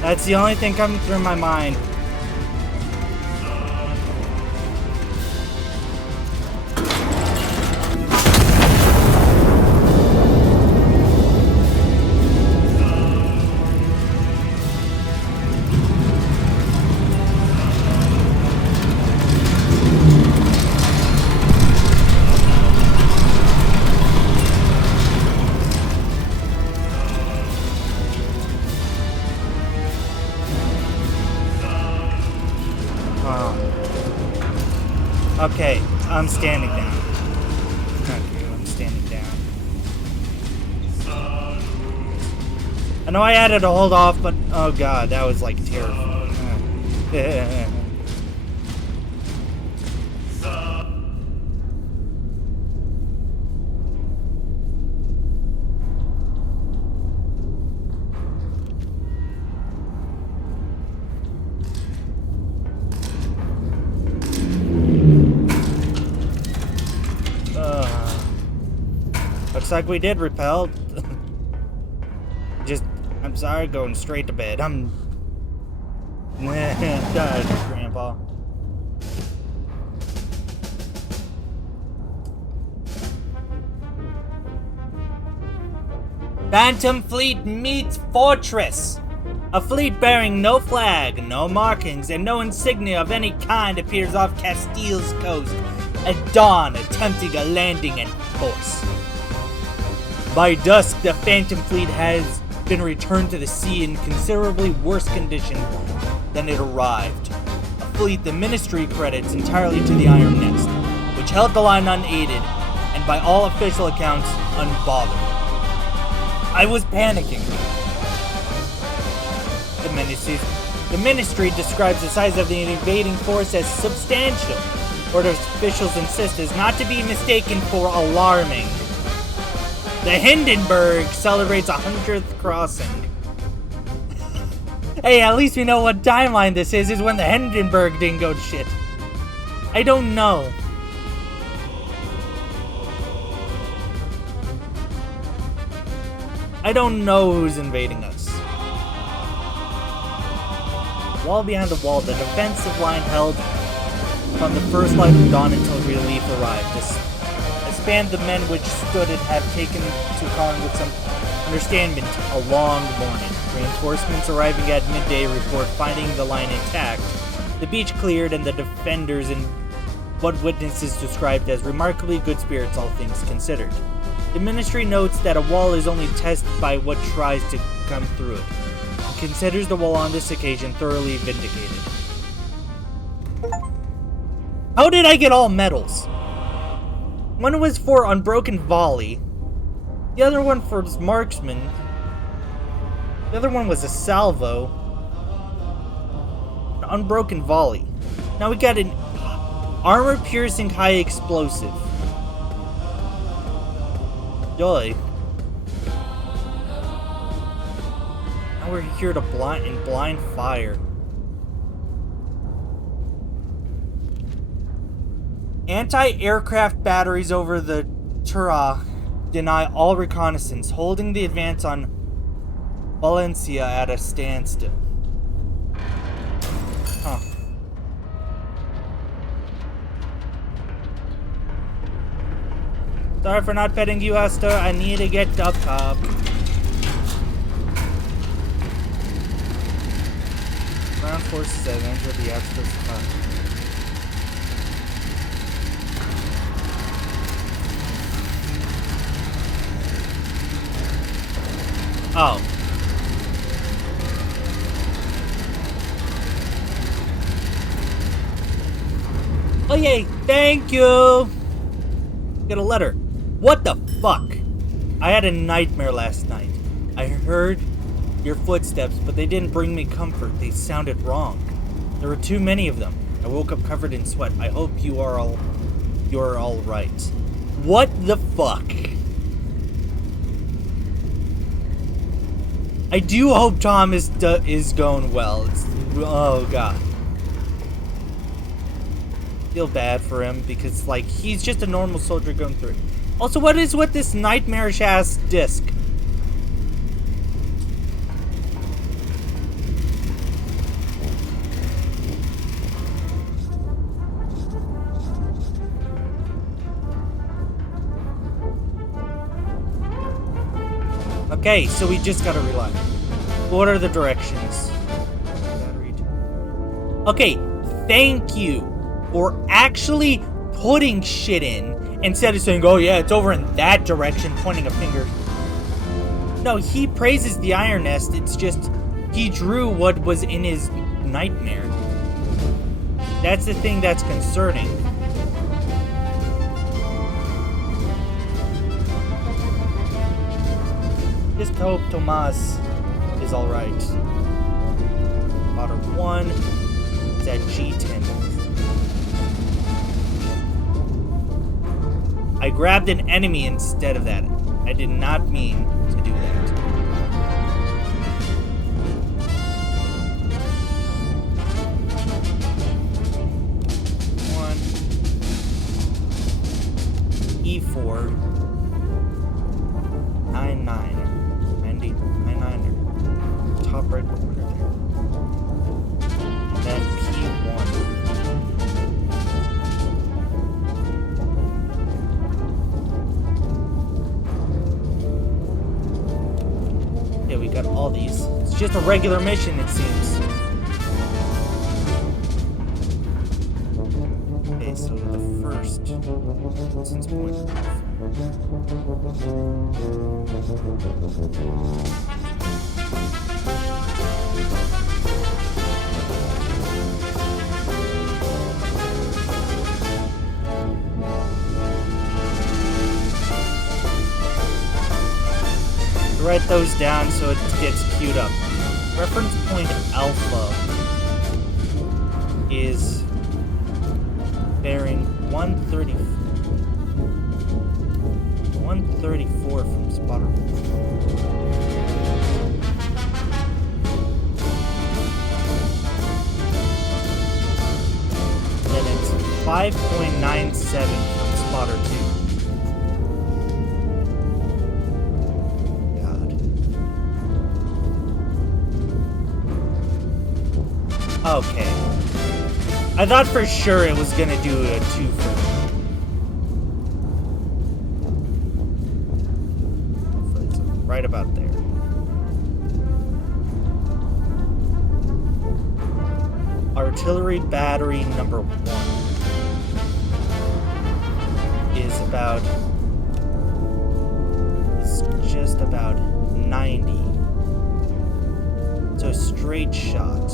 That's the only thing coming through my mind. Okay, I'm standing down. Okay, I'm standing down. I know I had to hold off, but oh god, that was like terrifying. Looks like we did repel. I'm sorry, going straight to bed. I'm... Done, Grandpa. Phantom Fleet meets Fortress. A fleet bearing no flag, no markings, and no insignia of any kind appears off Castile's coast at dawn, attempting a landing in force. By dusk, the Phantom Fleet has been returned to the sea in considerably worse condition than it arrived. A fleet the Ministry credits entirely to the Iron Nest, which held the line unaided, and by all official accounts, unbothered. I was panicking. The Ministry describes the size of the invading force as substantial, but officials insist is not to be mistaken for alarming. The Hindenburg celebrates 100th crossing. Hey, at least we know what timeline this is when the Hindenburg didn't go to shit. I don't know. I don't know who's invading us. Wall behind the wall, the defensive line held from the first light of dawn until relief arrived. Spanned the men which stood it have taken to calling with some understandment a long morning. Reinforcements arriving at midday report finding the line intact, the beach cleared, and the defenders in what witnesses described as remarkably good spirits, all things considered. The Ministry notes that a wall is only tested by what tries to come through it, and considers the wall on this occasion thoroughly vindicated. How did I get all medals? One was for Unbroken Volley. The other one for Marksman. The other one was a Salvo. An Unbroken Volley. Now we got an Armor-Piercing High Explosive. Joy. Now we're here to blind fire. Anti-aircraft batteries over the Tura deny all reconnaissance, holding the advance on Valencia at a standstill. Huh. Sorry for not petting you, Esther. I need to get up top. Ground forces have entered the outskirts of town. Oh. Oh yay, thank you! Get a letter. What the fuck? I had a nightmare last night. I heard your footsteps, but they didn't bring me comfort. They sounded wrong. There were too many of them. I woke up covered in sweat. I hope you are all right. What the fuck? I do hope Tom is going well. Oh god. Feel bad for him because like he's just a normal soldier going through. Also, what is with this nightmarish-ass disc? Okay, so we just gotta rely. What are the directions? Okay, thank you for actually putting shit in instead of saying, oh yeah, it's over in that direction, pointing a finger. No, he praises the Iron Nest. It's just he drew what was in his nightmare. That's the thing that's concerning. Just hope Tomas is alright. Spotter 1 is at G10. I grabbed an enemy instead of that. I did not mean to do that. One. E4. 99. 99er. Top right corner there. And then P1. Yeah, we got all these. It's just a regular mission, it seems. Okay, so the first since point. Write those down so it gets queued up. Reference point alpha is bearing 134 from spotter. Then it's 5.97 from spotter 2. Okay. I thought for sure it was gonna do a 2 for me. Hopefully it's right about there. Artillery battery number 1 is about... it's just about 90. So straight shot.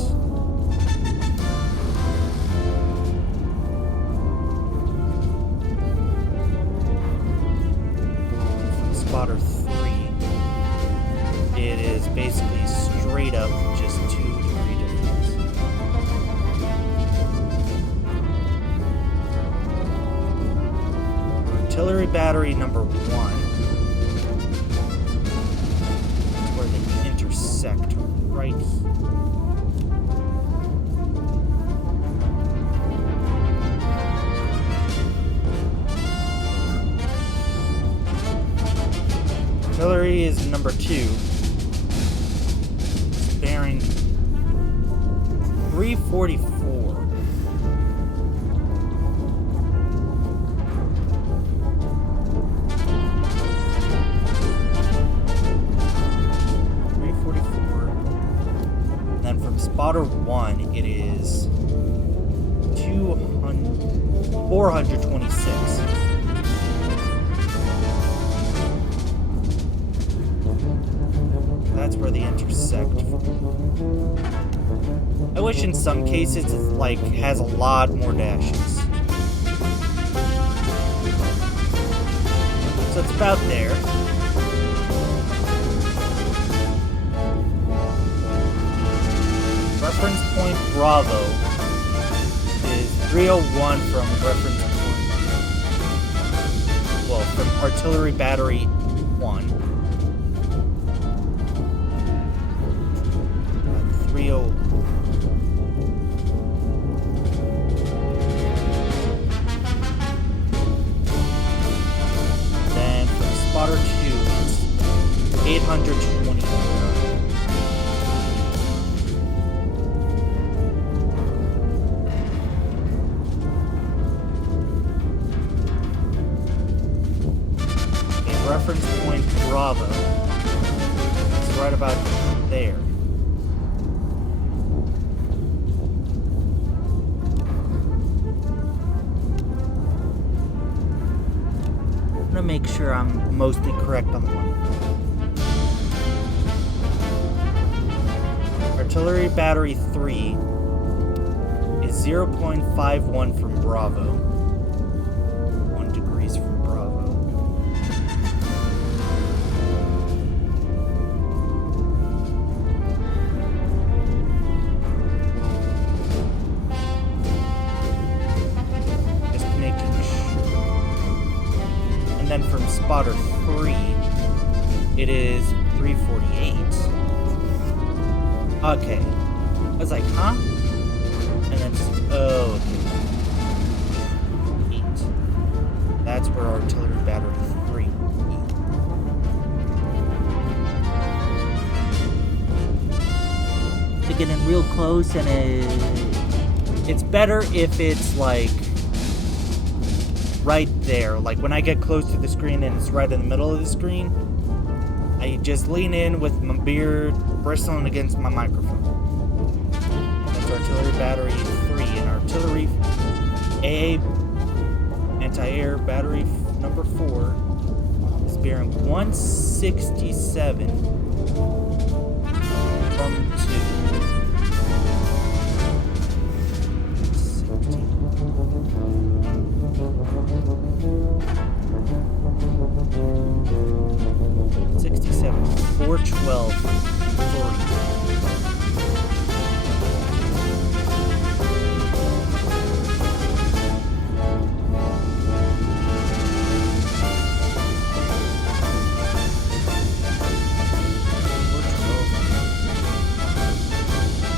Spotter 3, it is basically straight up just 2 degree difference. Artillery battery number 1 is where they intersect right here. Artillery is number 2. It's bearing 344. And then from spotter 1, it is 426. That's where they intersect. I wish in some cases it like has a lot more dashes. So it's about there. Reference point Bravo is 301 from reference point. Well, from artillery battery 1. 30. reference point Bravo. It's right about there. I'm gonna make sure I'm mostly correct on the one. Artillery Battery 3 is 0.51 from Bravo. 1 degrees from Bravo. Just making sure. And then from Spotter 3, it is 348. Okay. I was like, huh? And then just, oh, okay. 8. That's where Artillery Battery 3. To get in real close, and it's better if it's like right there. Like when I get close to the screen and it's right in the middle of the screen, I just lean in with my beard bristling against my microphone. That's Artillery Battery 3 and Artillery AA Anti-Air Battery number 4 is bearing 167 from 2. 67, 412, 3.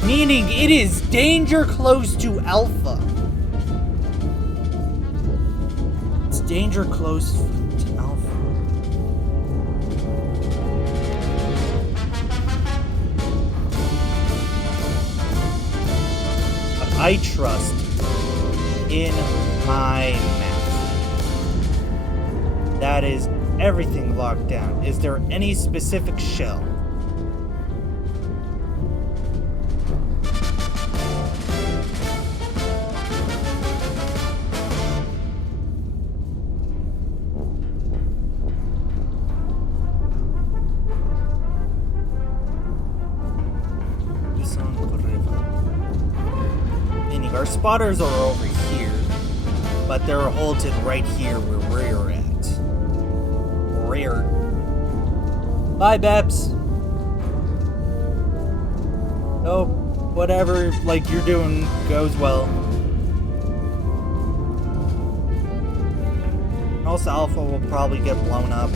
Meaning it is danger close to Alpha. It's danger close to Alpha. But I trust in my math. That is everything locked down. Is there any specific shell? Our spotters are over here, but they're halted right here where we're at. Rare. Bye, Beps. Oh, whatever, like, you're doing goes well. Also, Alpha will probably get blown up.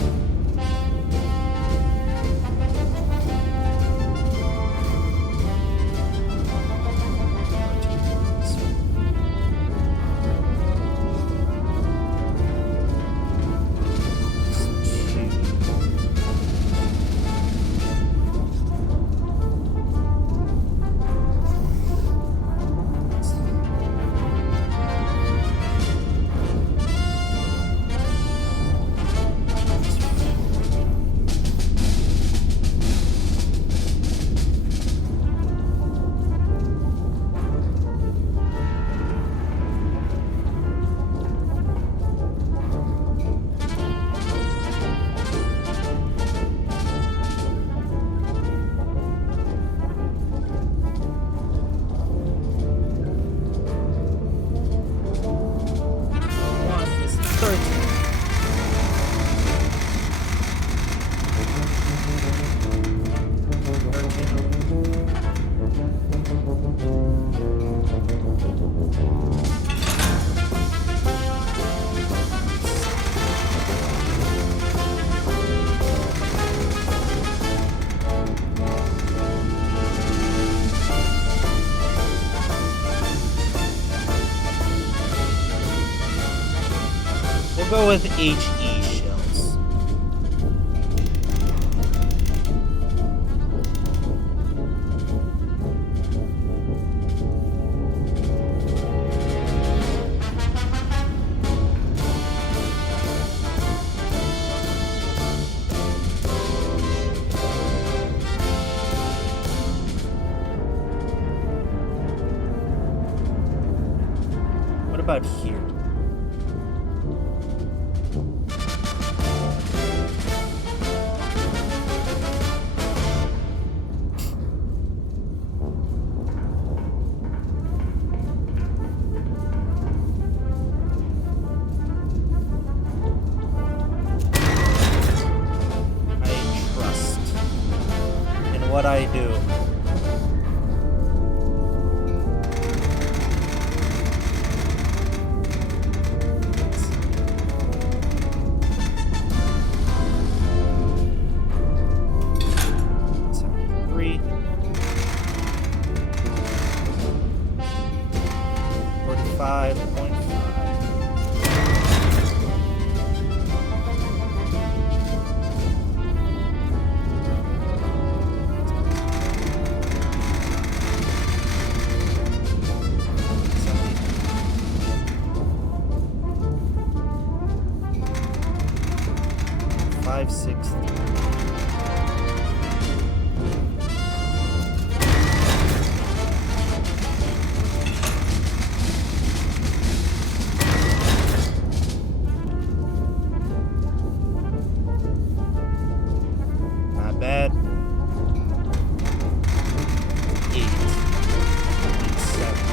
We'll go with HE shells. about here? I trust in what I do. Not bad. 8, 7.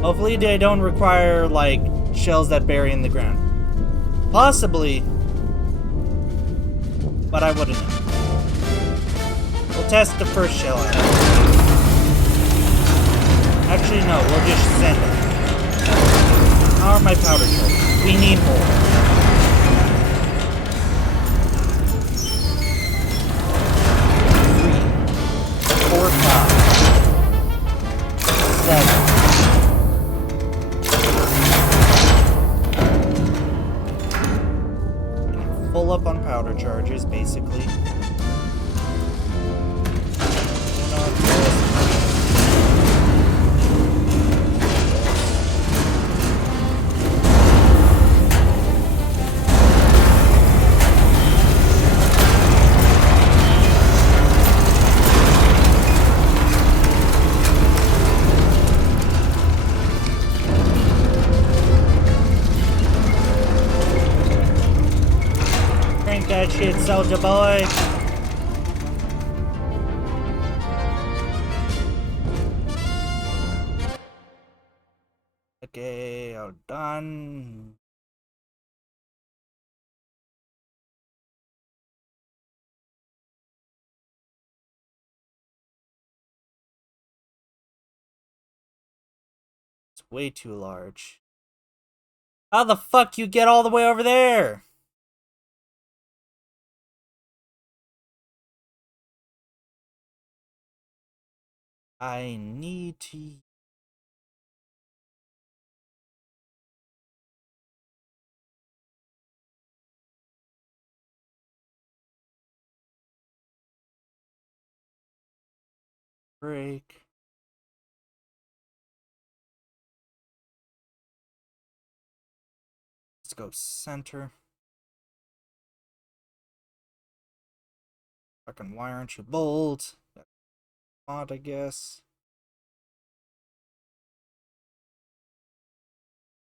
Hopefully they don't require, like, shells that bury in the ground. Possibly. But I wouldn't know. We'll test the first shell out. Actually, no. We'll just send it. How are my powder shells? We need more. 3, 4, 5, 7. Full up on powder charges, basically. That shit, soldier boy. Okay, all done. It's way too large. How the fuck you get all the way over there? I need to... break. Let's go center. Fucking why aren't you bold? Odd, I guess.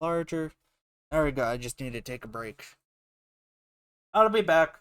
Larger. There we go. I just need to take a break. I'll be back.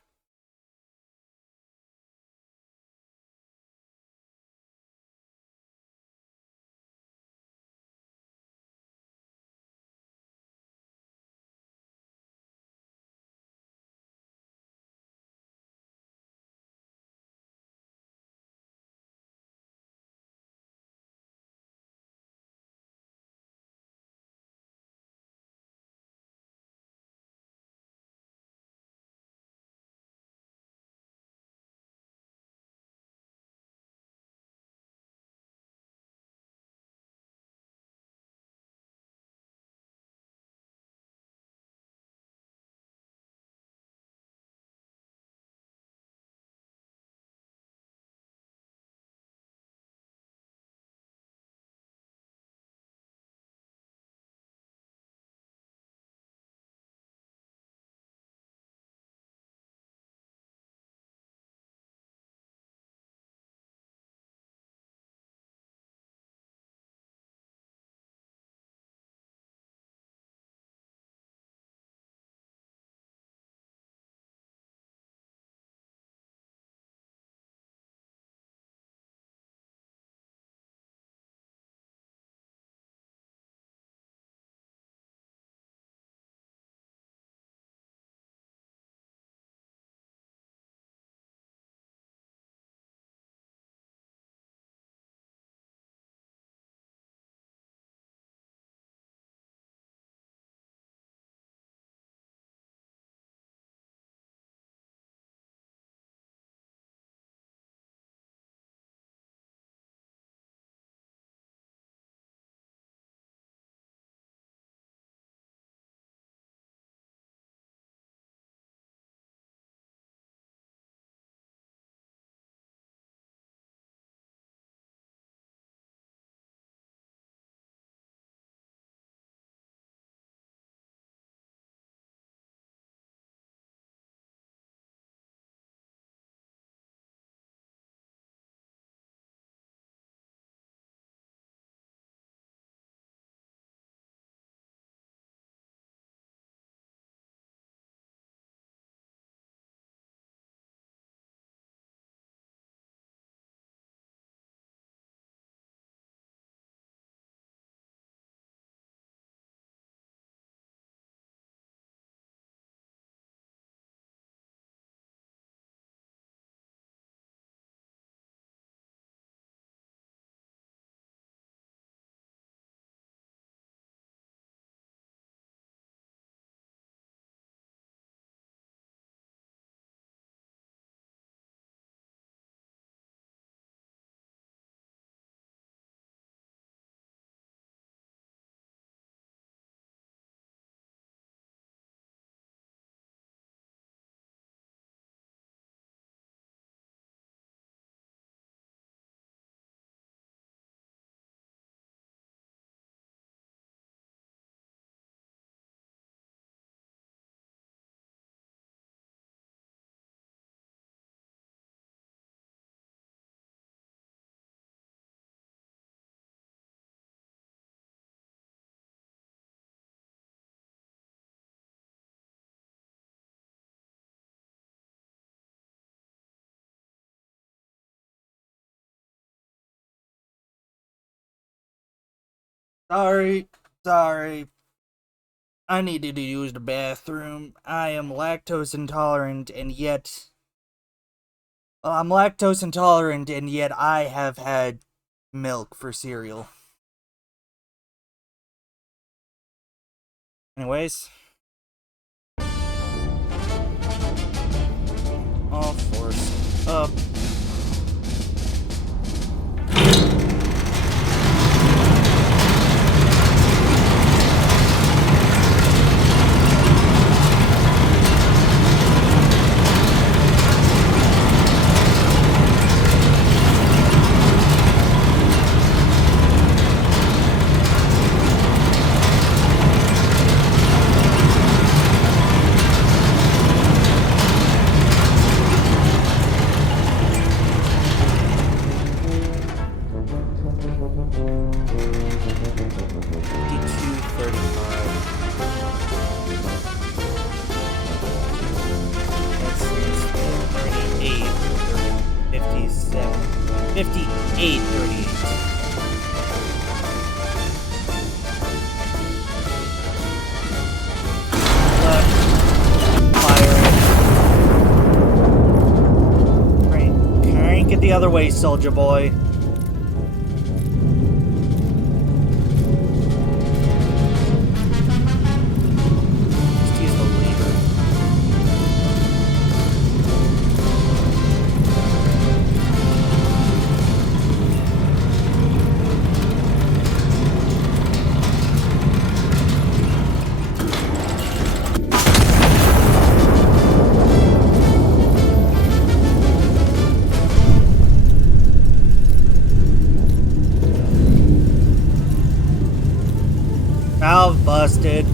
Sorry. I needed to use the bathroom. I am lactose intolerant and yet... I'm lactose intolerant and yet I have had milk for cereal. Anyways. All force up. The other way, soldier boy. Just use the lever. Valve busted.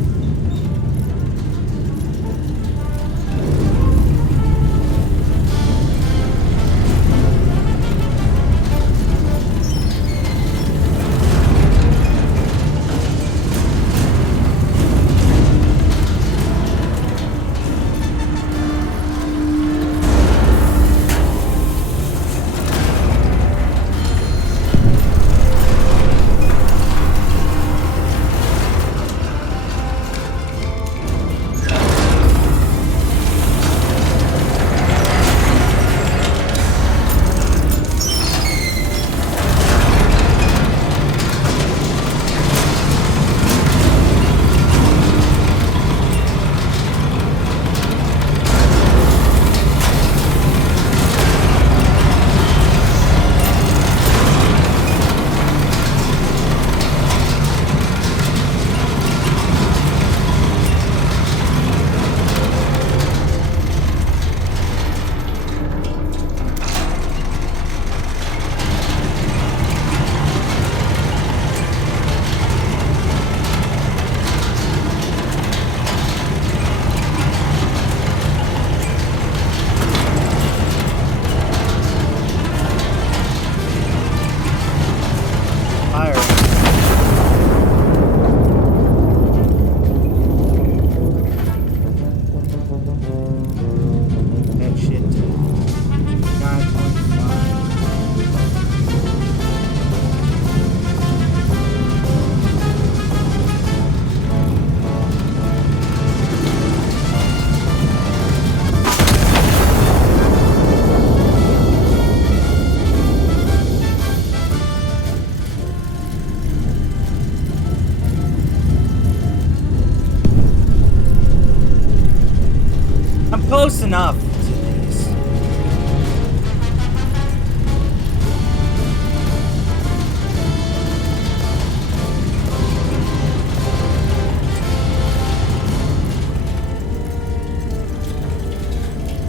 Close enough to these.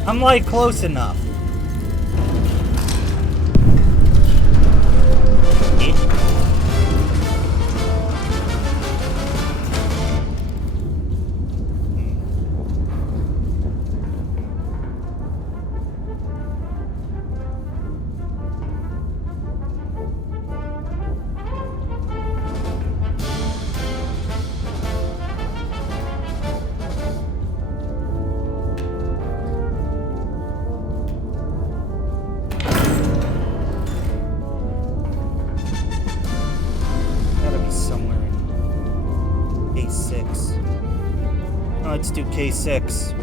I'm like close enough. Let's do K6.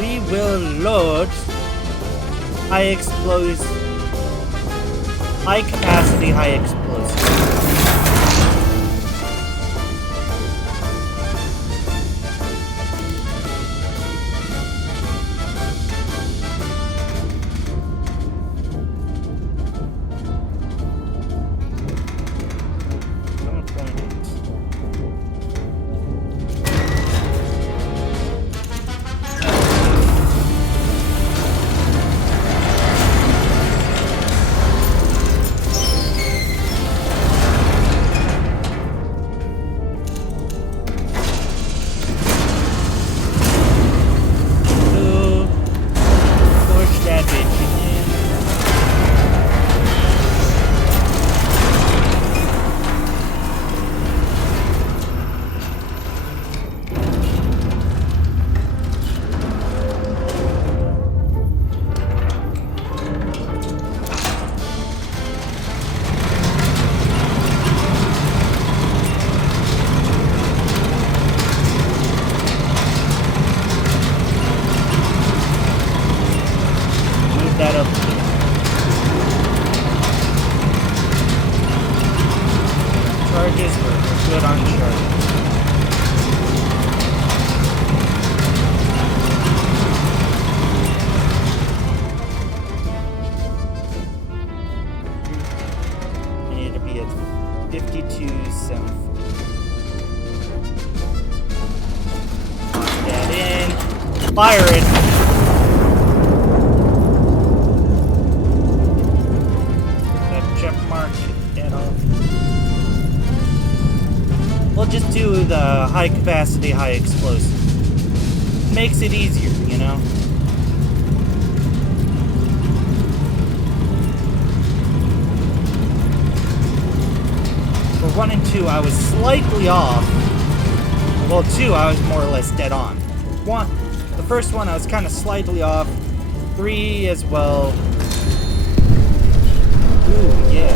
We will load high capacity, high explosive. That up. Charges were good on charges. I need to be at 52.7. Lock that in. Fire it. We'll just do the high capacity, high explosive. Makes it easier, you know? For 1 and 2, I was slightly off. Well, 2, I was more or less dead on. 1, the first one, I was kind of slightly off. 3 as well. Ooh, yeah.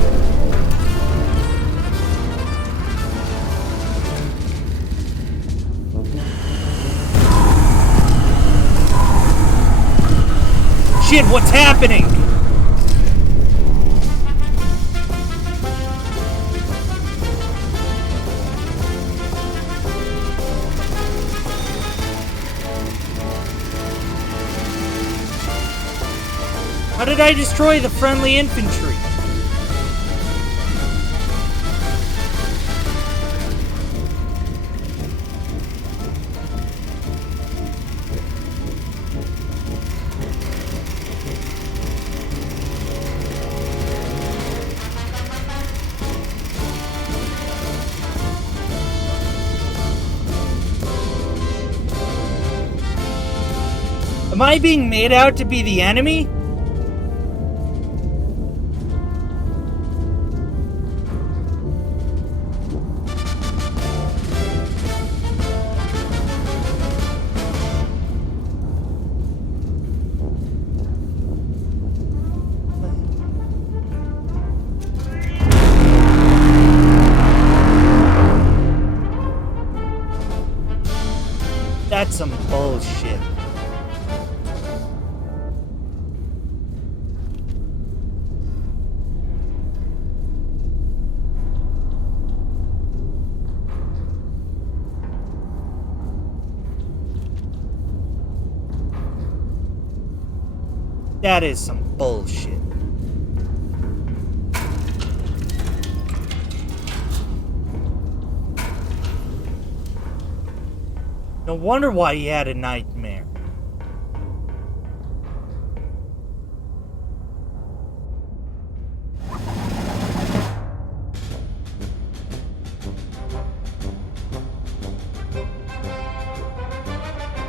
Shit, what's happening? How did I destroy the friendly infantry? Am I being made out to be the enemy? That's some bullshit. That is some bullshit. No wonder why he had a nightmare.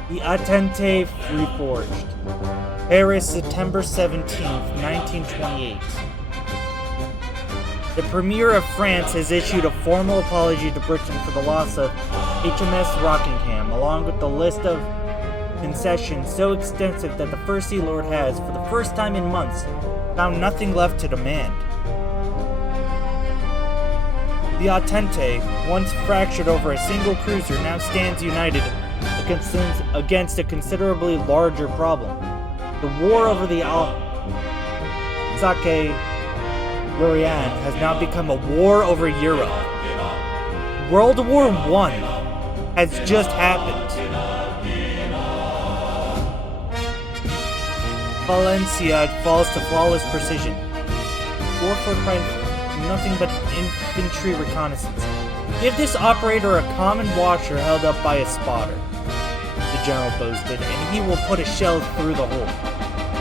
The Attente Reforged. Paris, September 17th, 1928. The Premier of France has issued a formal apology to Britain for the loss of HMS Rockingham, along with the list of concessions so extensive that the First Sea Lord has, for the first time in months, found nothing left to demand. The Attente, once fractured over a single cruiser, now stands united against a considerably larger problem. The war over the Alsace-Lorraine has now become a war over Europe. World War I has just happened. Valencia falls to flawless precision. War fortified nothing but infantry reconnaissance. Give this operator a common washer held up by a spotter, the general boasted, and he will put a shell through the hole.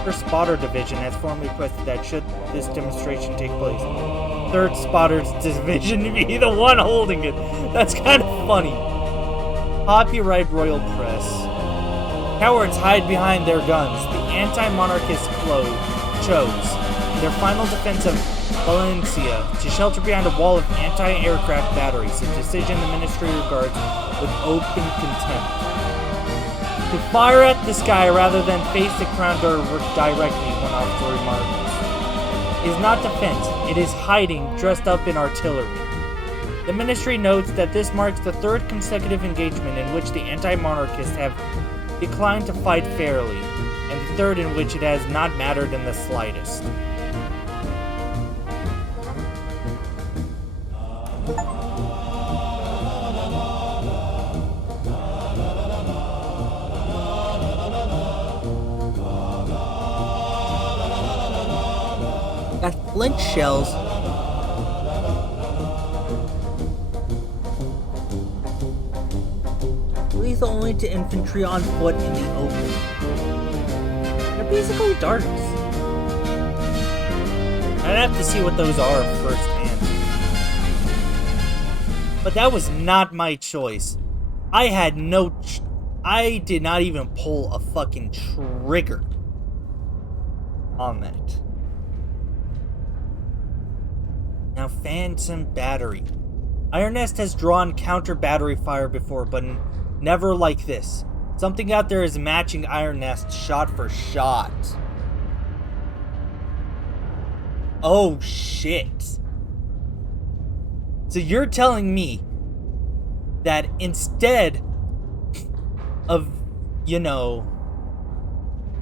First Spotter Division has formally requested that should this demonstration take place, Third Spotters Division be the one holding it. That's kind of funny. Copyright Royal Press. Cowards hide behind their guns. The anti-monarchists chose, in their final defense of Valencia, to shelter behind a wall of anti-aircraft batteries, a decision the ministry regards with open contempt. To fire at the sky rather than face the crown directly, one officer remarked, is not defense, it is hiding dressed up in artillery. The ministry notes that this marks the third consecutive engagement in which the anti-monarchists have declined to fight fairly, and the third in which it has not mattered in the slightest. Got flint shells. Lethal only to infantry on foot in the open. They're basically darts. I'd have to see what those are firsthand. But that was not my choice. I did not even pull a fucking trigger on that. Now, Phantom Battery. Iron Nest has drawn counter battery fire before, but never like this. Something out there is matching Iron Nest shot for shot. Oh shit. So you're telling me that instead of,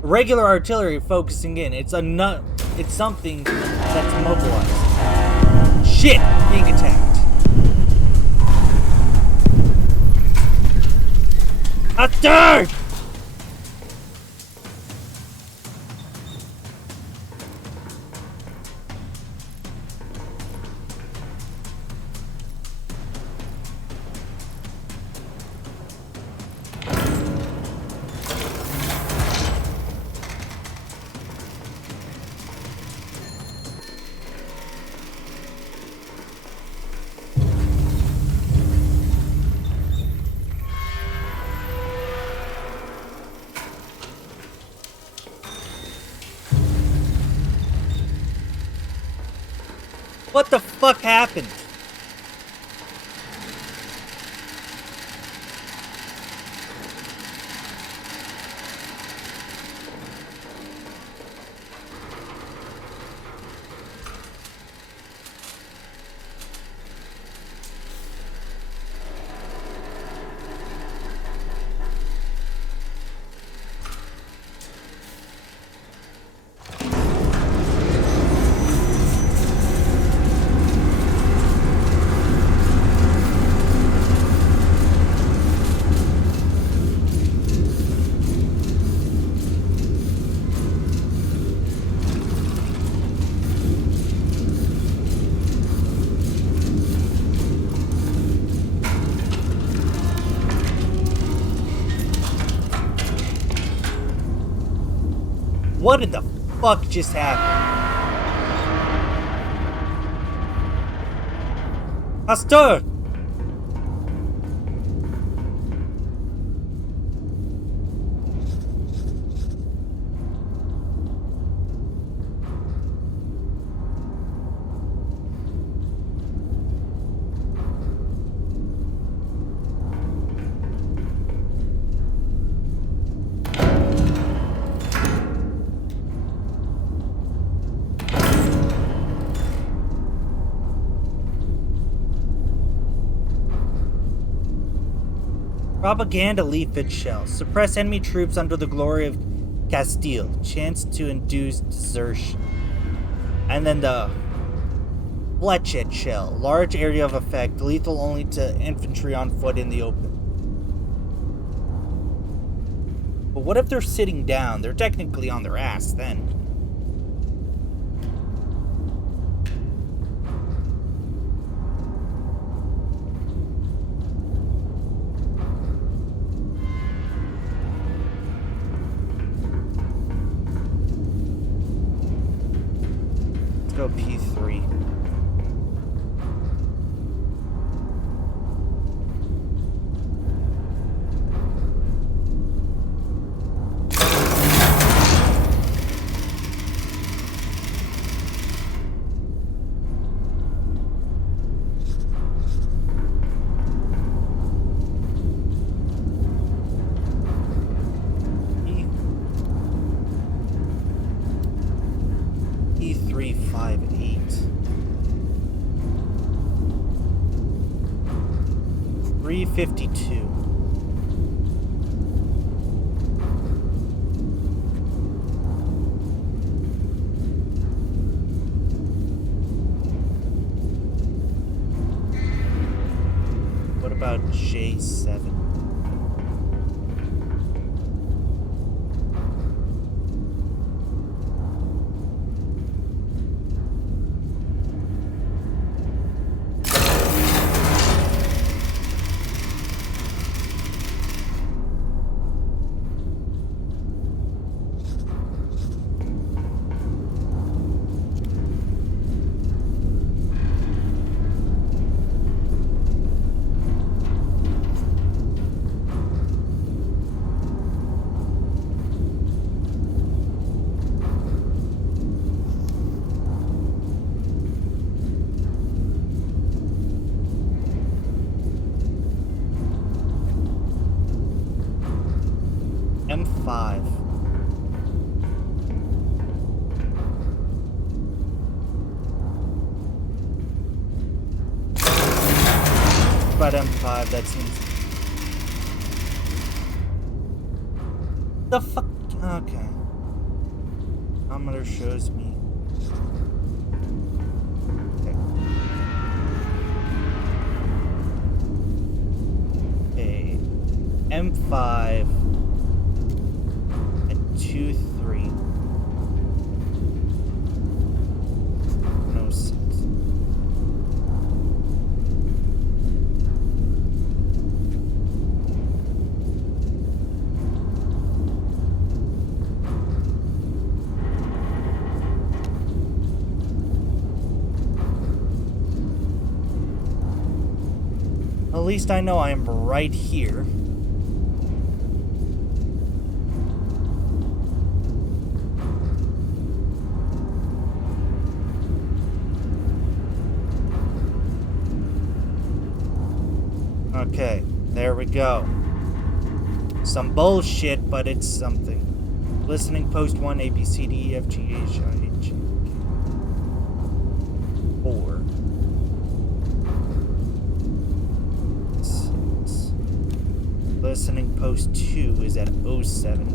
regular artillery focusing in, it's something that's mobilized. Shit! Being attacked. Attack! What the fuck happened? What in the fuck just happened? Pastor! Propaganda leafage shell. Suppress enemy troops under the glory of Castile. Chance to induce desertion. And then the Fletchet shell. Large area of effect. Lethal only to infantry on foot in the open. But what if they're sitting down? They're technically on their ass then. Go P3. E358. 352. What about J7? M5. About M5, that seems... The fuck? Okay. Thermometer shows me. Okay. M5. 2, 3. No 6. At least I know I am right here. Okay, there we go. Some bullshit, but it's something. Listening post 1, A, B, C, D, E, F, G, H, I, J, K. 4. 6. Listening post 2 is at 07.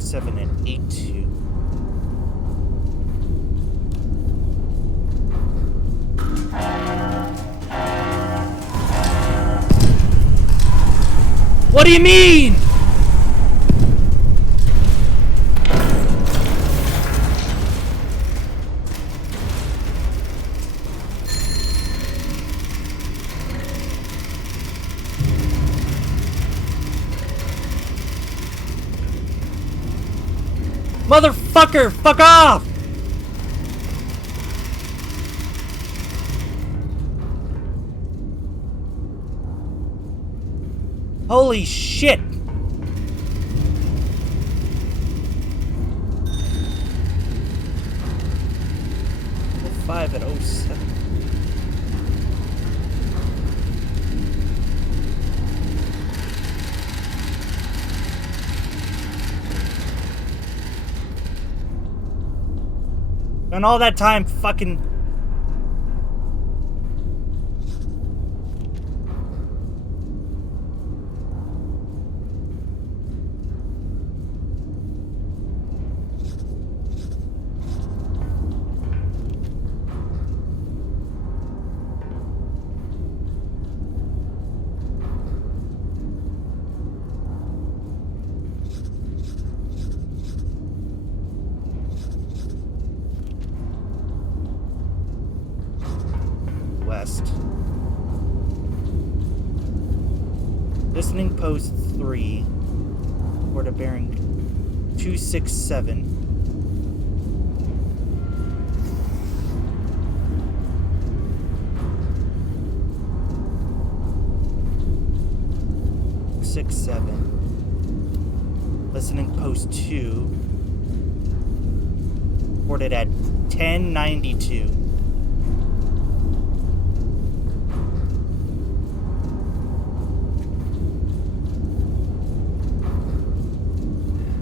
07 and 82. What do you mean? Motherfucker, fuck off! Holy shit! 05 at 07. And all that time fucking... west. Listening post 3. Order bearing 267. Listening post 2. Reported at 1092.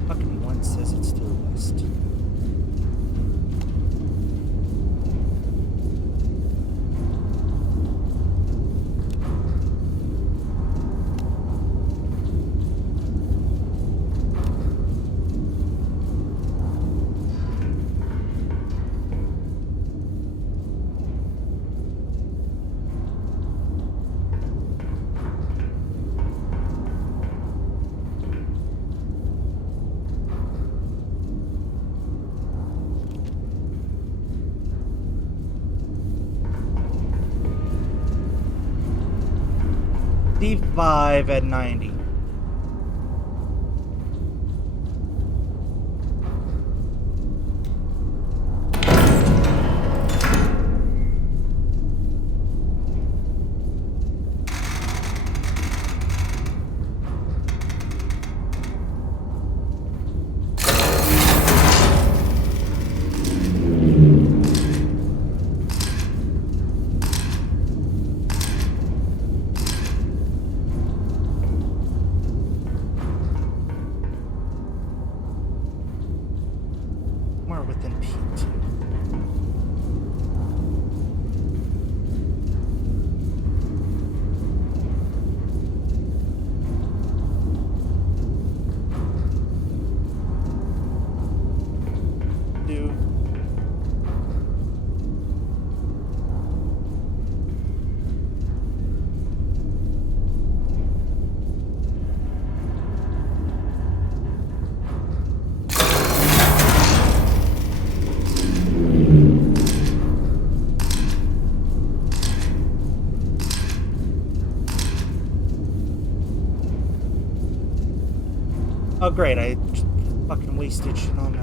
Fucking one says it's still west. D5 at 90. More within P2. Oh great, I just fucking wasted shit on that.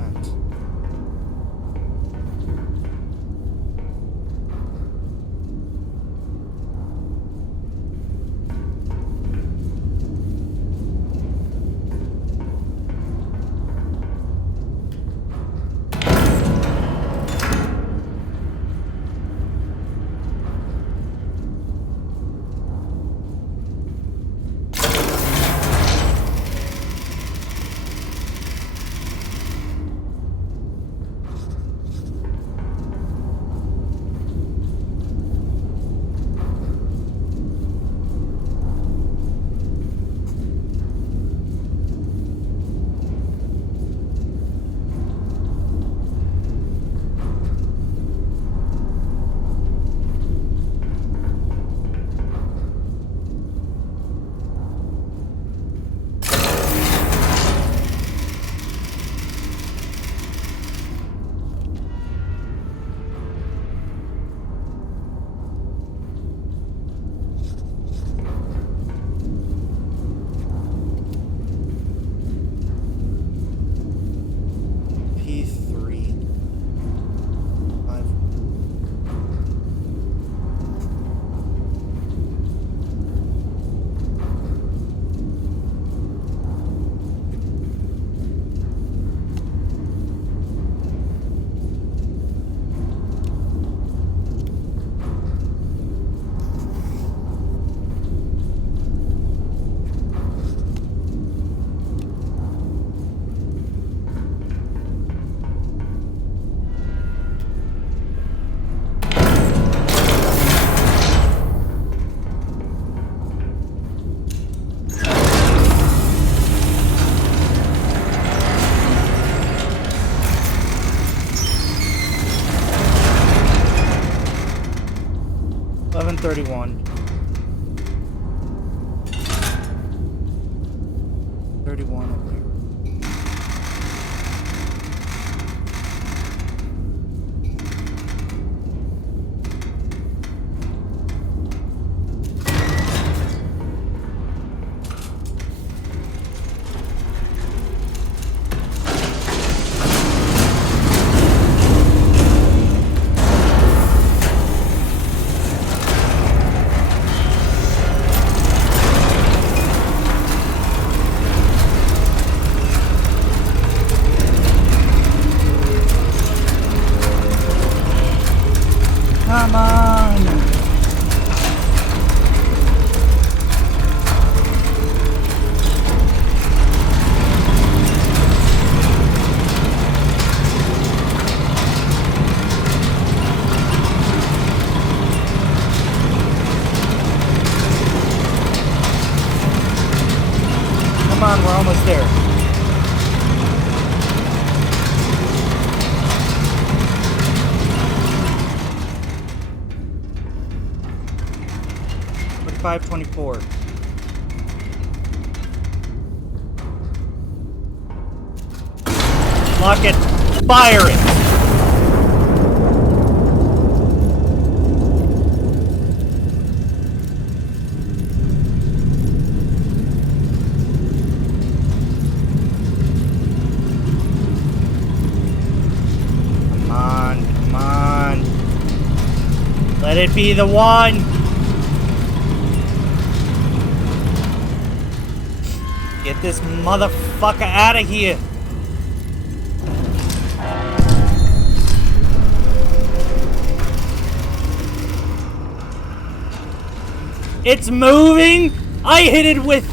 31 up here. Come on! Come on, we're almost there. $5.24. Lock it. Fire it. Come on. Come on. Let it be the one. Get this motherfucker out of here! It's moving! I hit it with...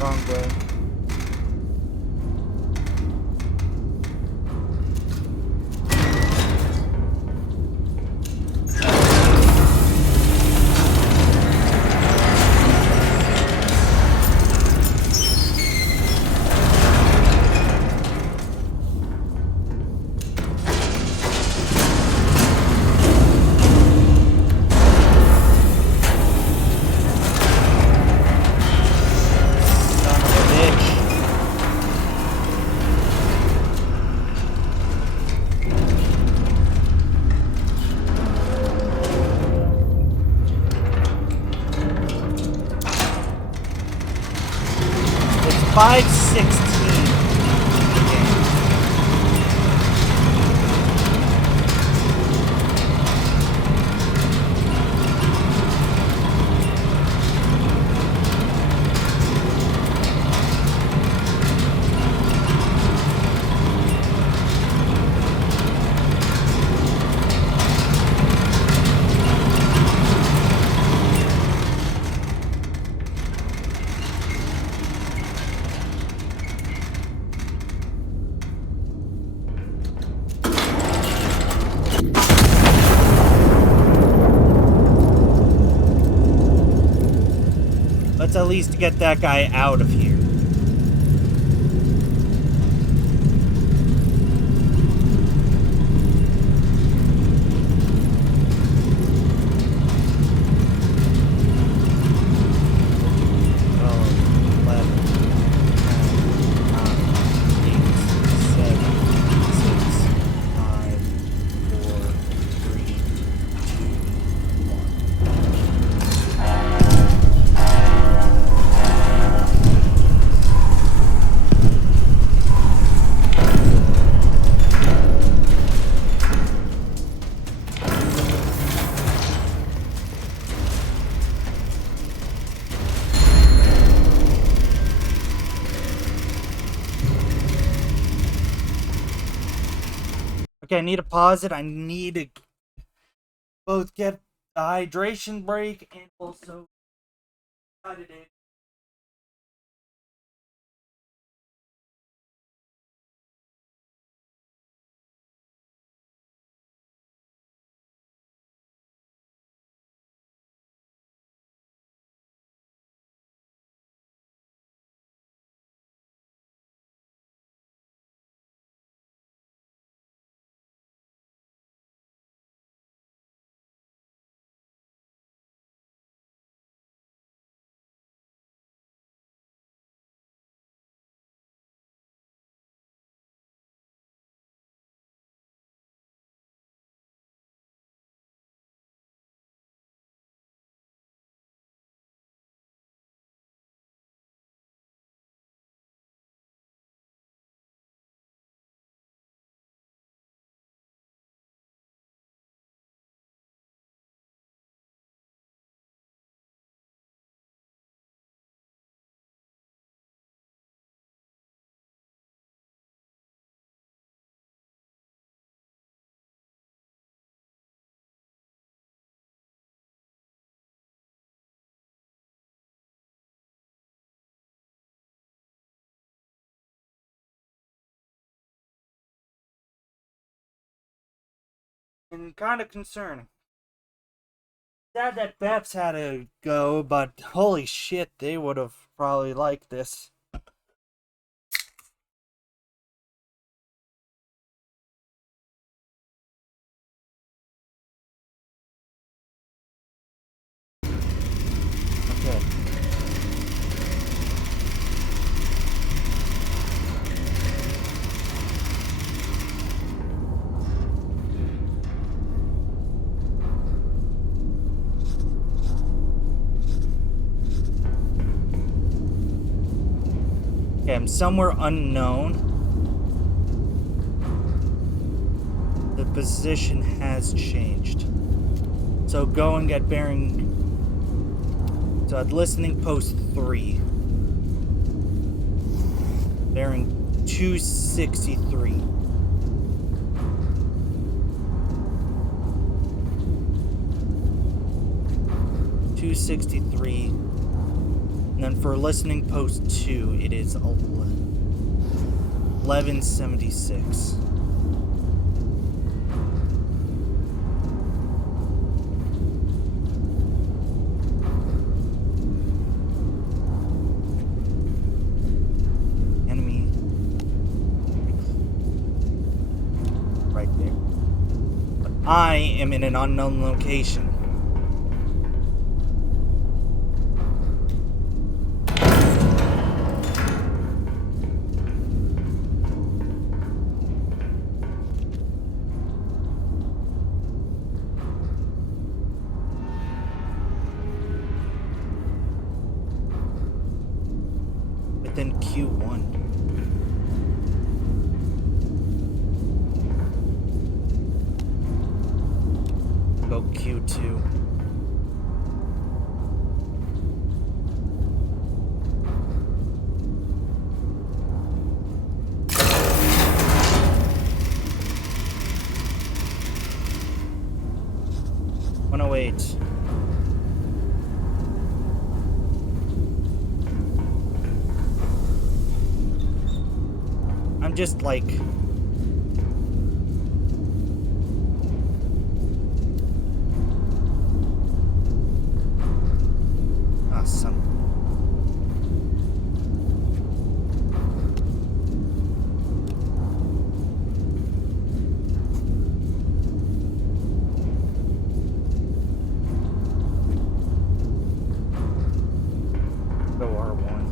Wrong way. It's 5:16. Let's at least get that guy out of here. Okay, I need to pause it. I need to both get a hydration break and also cut it in. And kind of concerning. Sad that Babs had to go, but holy shit, they would have probably liked this. Okay. Okay, I'm somewhere unknown. The position has changed. So go and get bearing. So at listening post 3. Bearing 263. And then for listening post 2, it is 1176. Enemy right there. But I am in an unknown location. Within Q1. Go Q2. Wait. I'm just like... Awesome. Go R1.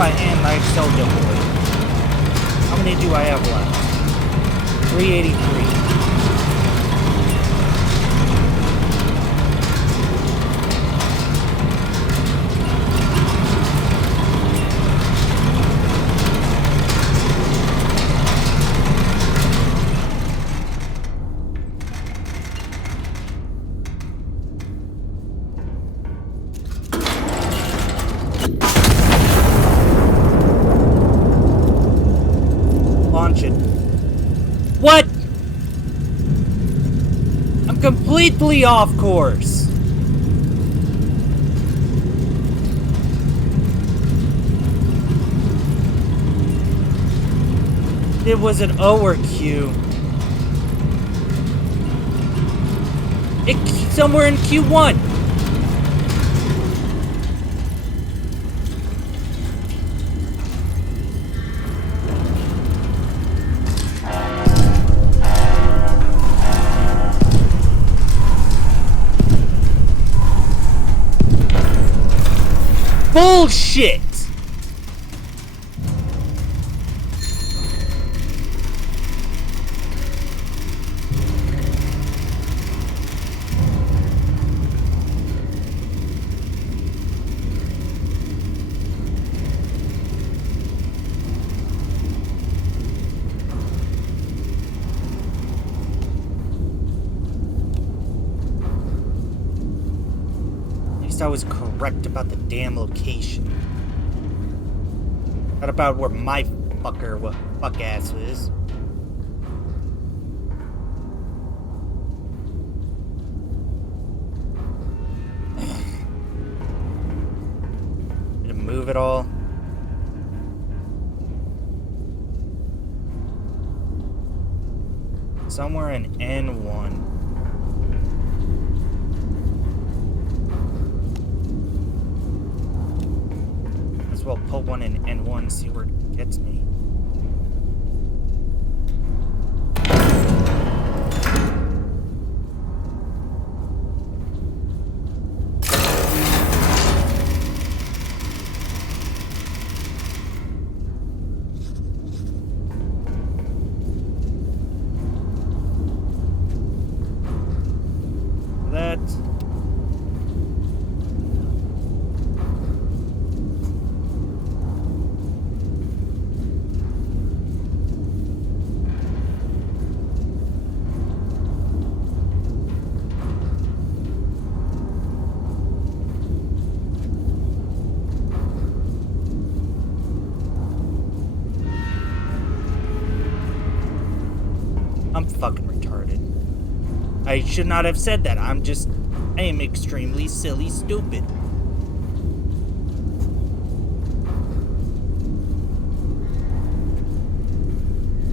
by hand knife soldier boy. How many do I have left? 383. Launch it. What? I'm completely off course. It was an O or Q. It's somewhere in Q1. Bullshit! At least I was correct about the damn location. Not about where my fuck ass is. Did it move at all? Somewhere in N1. As well put one in N1, see where it gets me. That. I'm fucking retarded. I should not have said that. I am extremely silly stupid.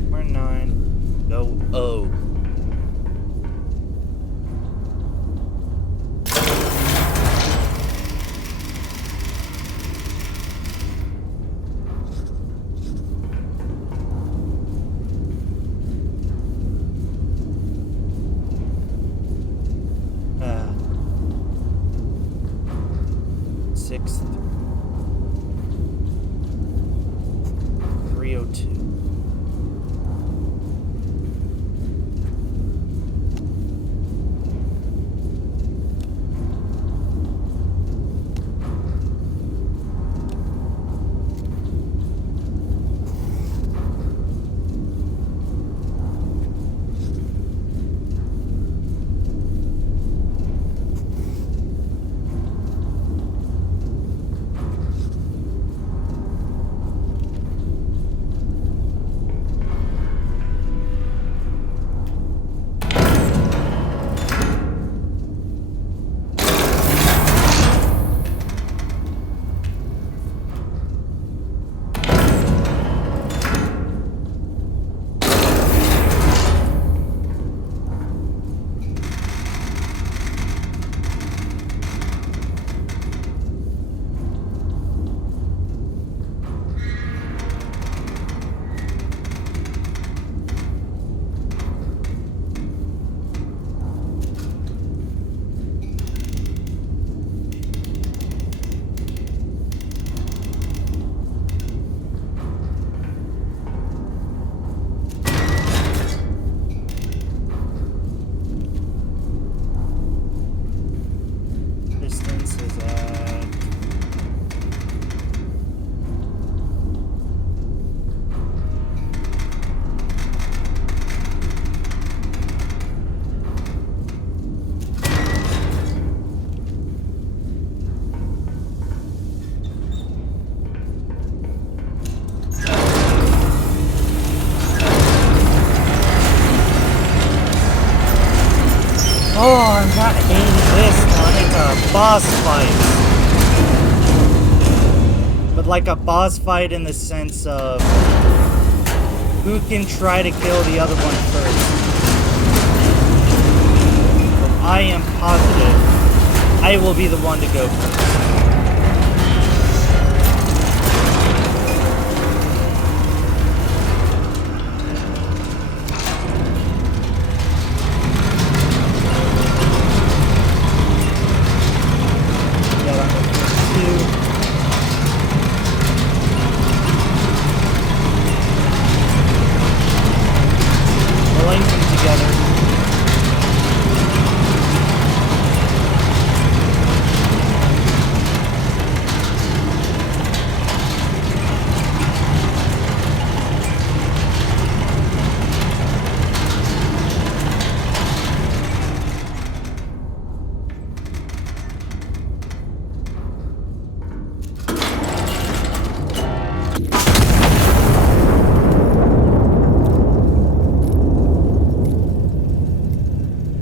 We're 9. Go O. Sixth. 302. I'm not hating this one, it's a boss fight. But like a boss fight in the sense of who can try to kill the other one first. So I am positive I will be the one to go first.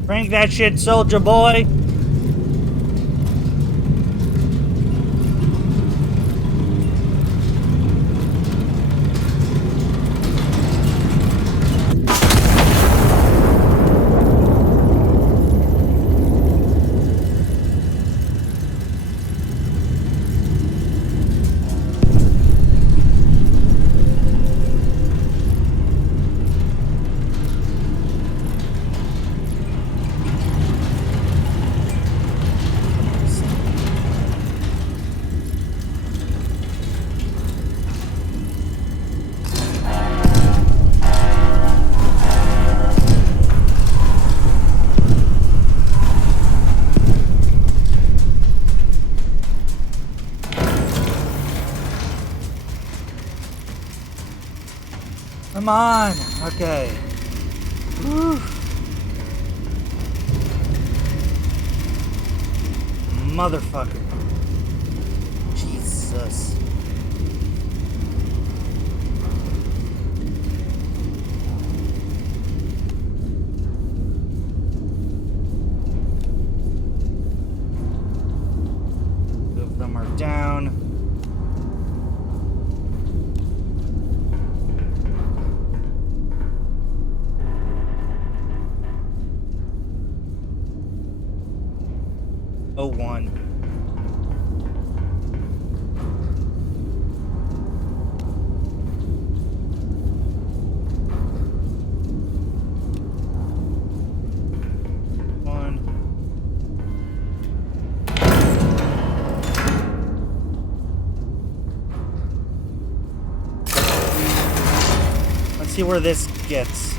Crank that shit, soldier boy! Come on! Okay. Whew. Motherfucker. Jesus. Two of them are down. Oh, one. Let's see where this gets.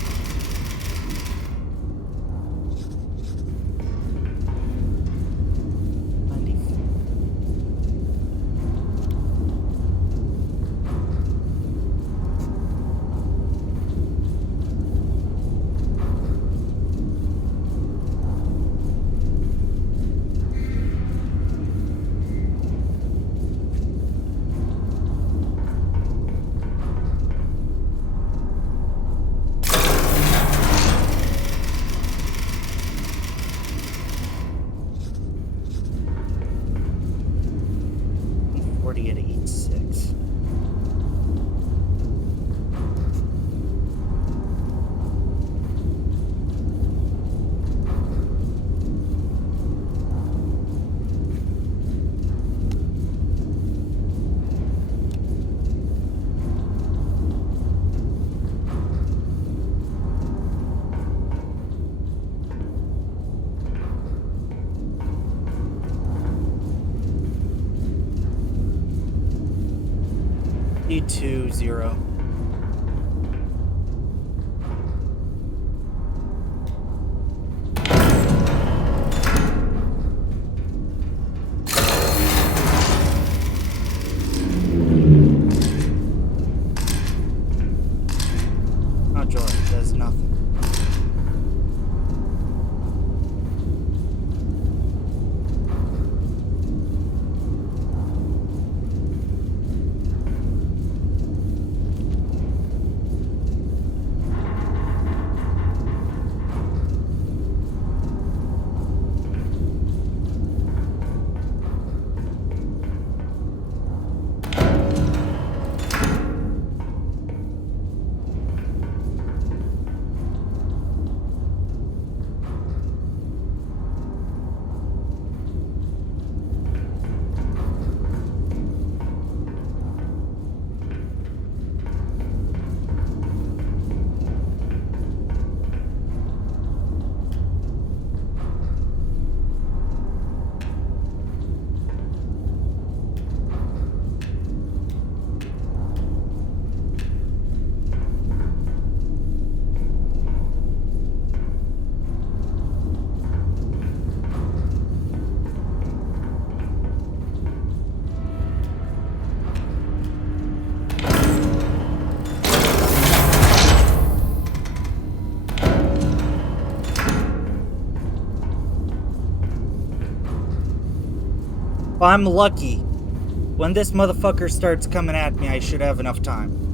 At 86. E20. Oh joy, it does nothing. If I'm lucky, when this motherfucker starts coming at me, I should have enough time.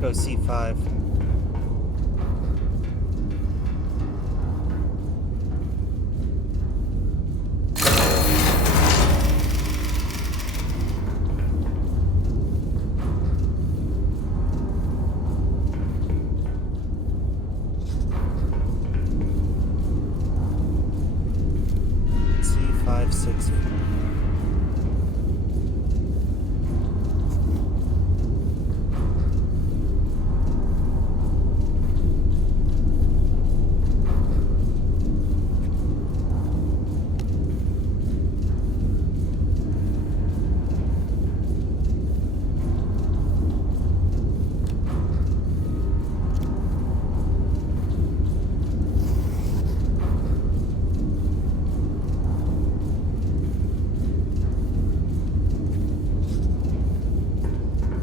Go C5. C5, 6.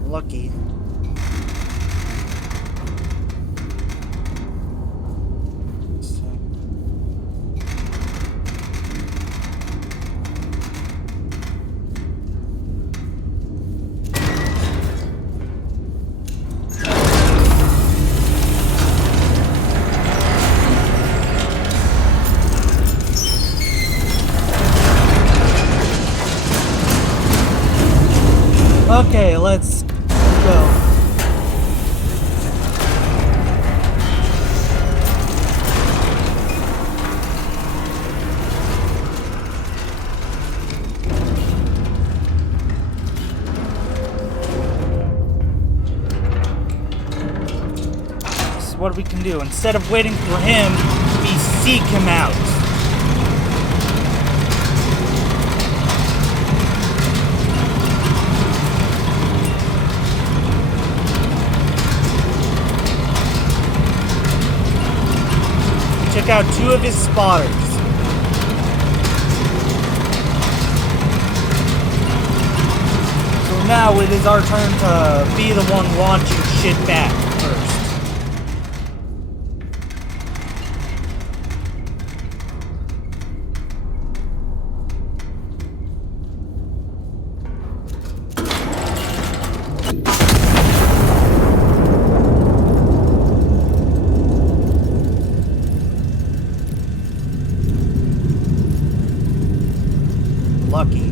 Lucky. Okay, let's go. This is what we can do. Instead of waiting for him, we seek him out. Took out 2 of his spotters. So now it is our turn to be the one launching shit back first. Lucky.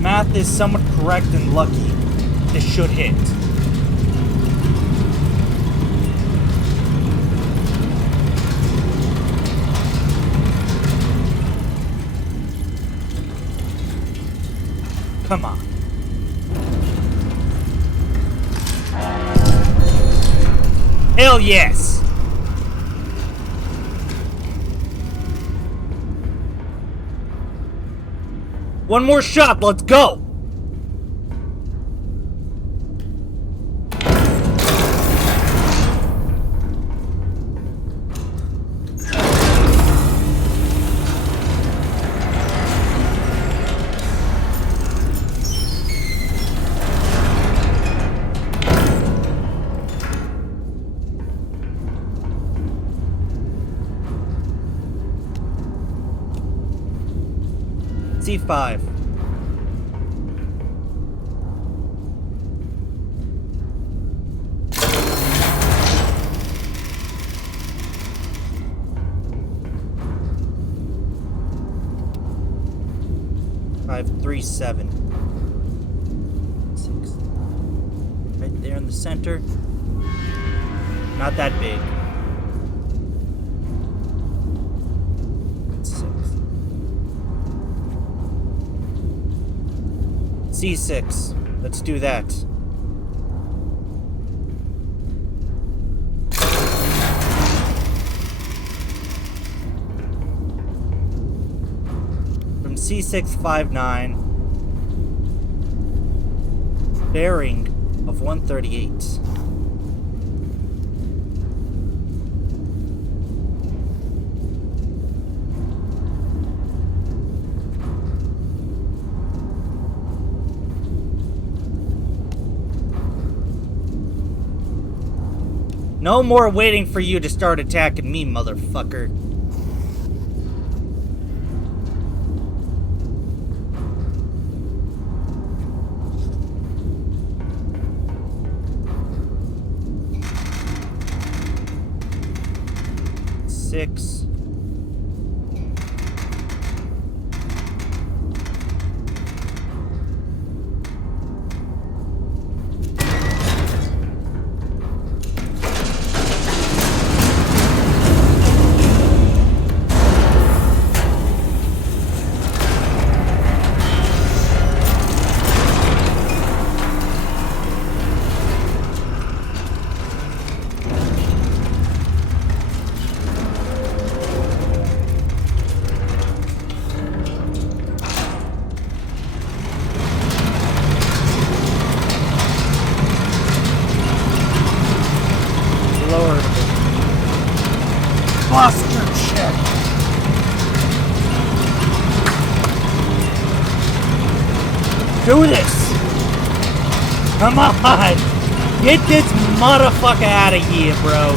Math is somewhat correct and lucky. This should hit. Come on. Hell yes! One more shot, let's go! C5. 537. 6. Right there in the center. Not that big. 6. C6. Let's do that. From C659, bearing of 138. No more waiting for you to start attacking me, motherfucker. Six. Posture check. Do this. Come on. Get this motherfucker out of here, bro.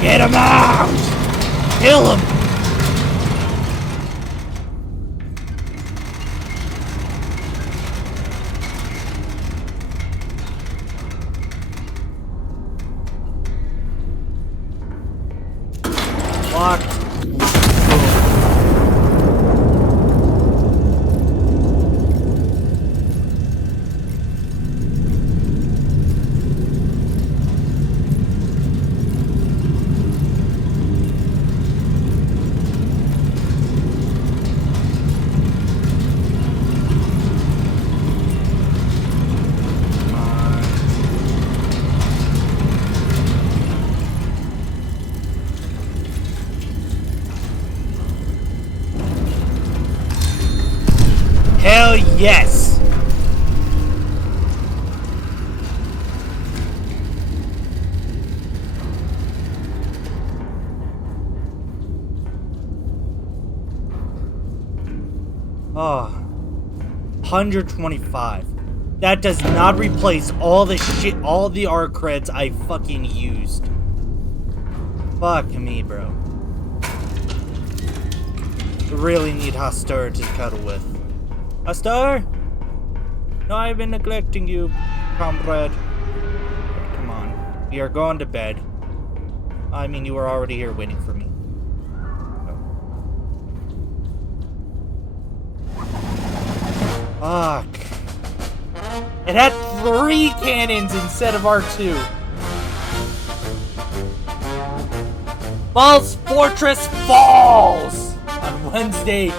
Get him out. Kill him. Hell yes! Oh, 125. That does not replace all the shit, all the art creds I fucking used. Fuck me, bro. I really need Hastur to cuddle with. Hastur? No, I've been neglecting you, comrade. But come on. We are going to bed. I mean, you were already here waiting for me. Fuck. It had 3 cannons instead of R2. False Fortress falls! On Wednesday,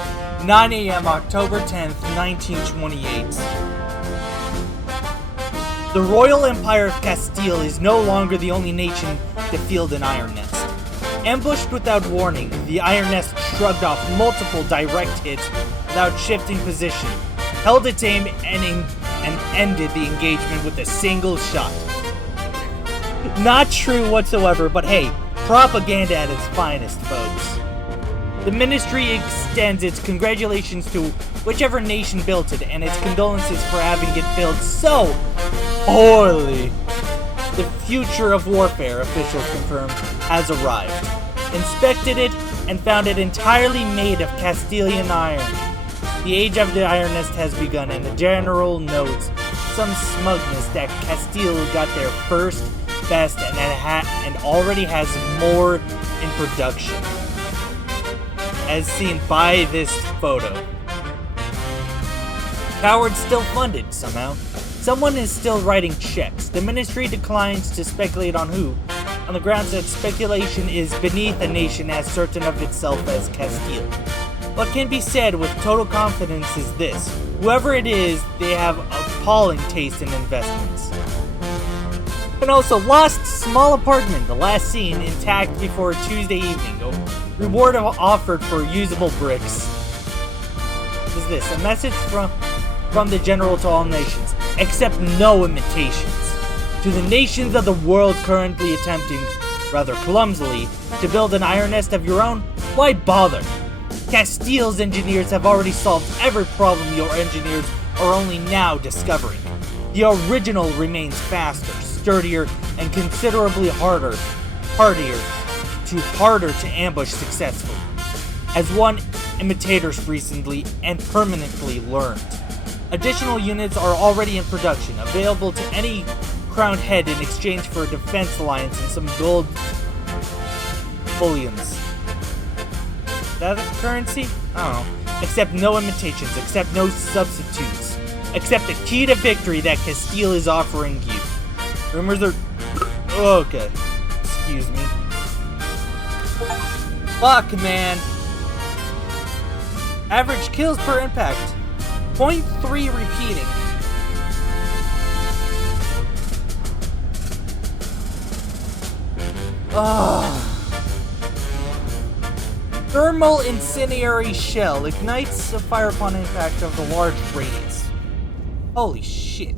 9 a.m., October 10th, 1928. The Royal Empire of Castile is no longer the only nation to field an iron nest. Ambushed without warning, the iron nest shrugged off multiple direct hits without shifting position, held its aim, and ended the engagement with a single shot. Not true whatsoever, but hey, propaganda at its finest, folks. The ministry extends its congratulations to whichever nation built it, and its condolences for having it built so poorly. The future of warfare, officials confirmed, has arrived. Inspected it, and found it entirely made of Castilian iron. The age of the iron nest has begun, and the general notes some smugness that Castile got there first, best, and already has more in production. As seen by this photo. Howard's still funded, somehow. Someone is still writing checks. The ministry declines to speculate on who, on the grounds that speculation is beneath a nation as certain of itself as Castile. What can be said with total confidence is this: whoever it is, they have appalling taste in investments. And also, lost small apartment, the last seen intact before Tuesday evening. Reward offered for usable bricks. What is this? A message from the general to all nations. Accept no imitations. To the nations of the world currently attempting, rather clumsily, to build an iron nest of your own, why bother? Castile's engineers have already solved every problem your engineers are only now discovering. The original remains faster, sturdier, and considerably harder to ambush successfully, as one imitators recently and permanently learned. Additional units are already in production, available to any crowned head in exchange for a defense alliance and some gold bullions. Is that a currency? I don't know. Accept no imitations, accept no substitutes. Accept the key to victory that Castile is offering you. Rumors are... Okay. Excuse me. Fuck, man. Average kills per impact. 0.3 repeating. Thermal incendiary shell ignites the fire upon impact of the large radius. Holy shit.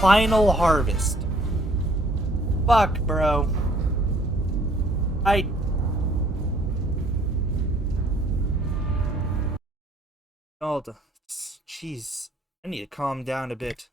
Final harvest. Fuck, bro. Jeez. I need to calm down a bit.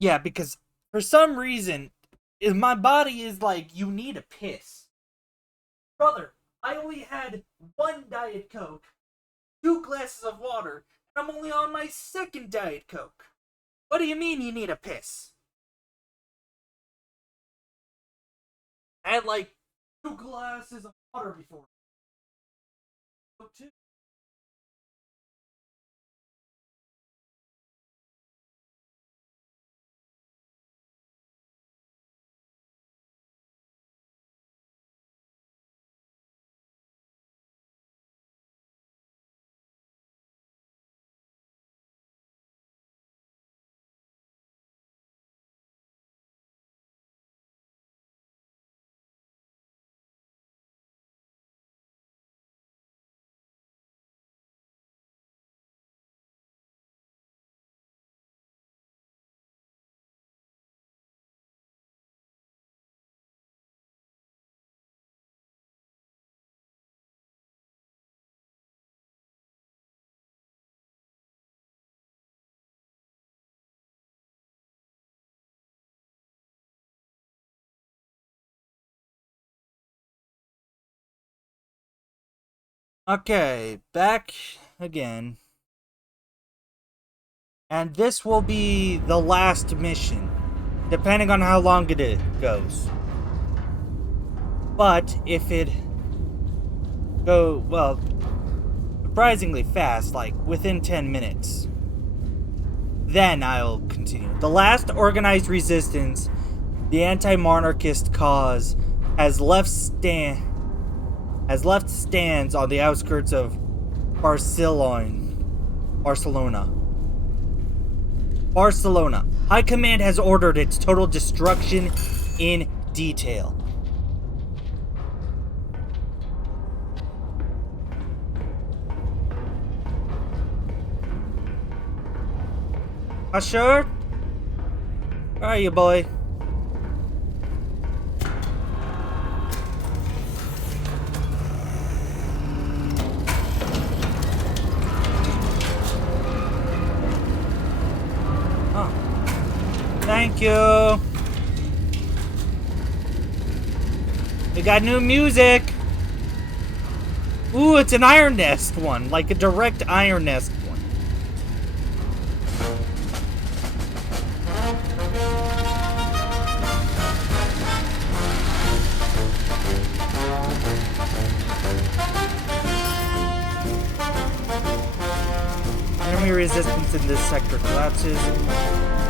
Yeah, because for some reason, my body is like, you need a piss. Brother, I only had 1 Diet Coke, 2 glasses of water, and I'm only on my 2nd Diet Coke. What do you mean you need a piss? I had like 2 glasses of water before. Coke too. Okay, back again. And this will be the last mission, depending on how long it goes. But if it go, well, surprisingly fast, like within 10 minutes, then I'll continue. The last organized resistance, the anti-monarchist cause, has left stands on the outskirts of Barcelona. High Command has ordered its total destruction in detail. Sure? Where are you, boy? Thank you. We got new music. Ooh, it's an Iron Nest one, like a direct Iron Nest one. Enemy resistance in this sector collapses.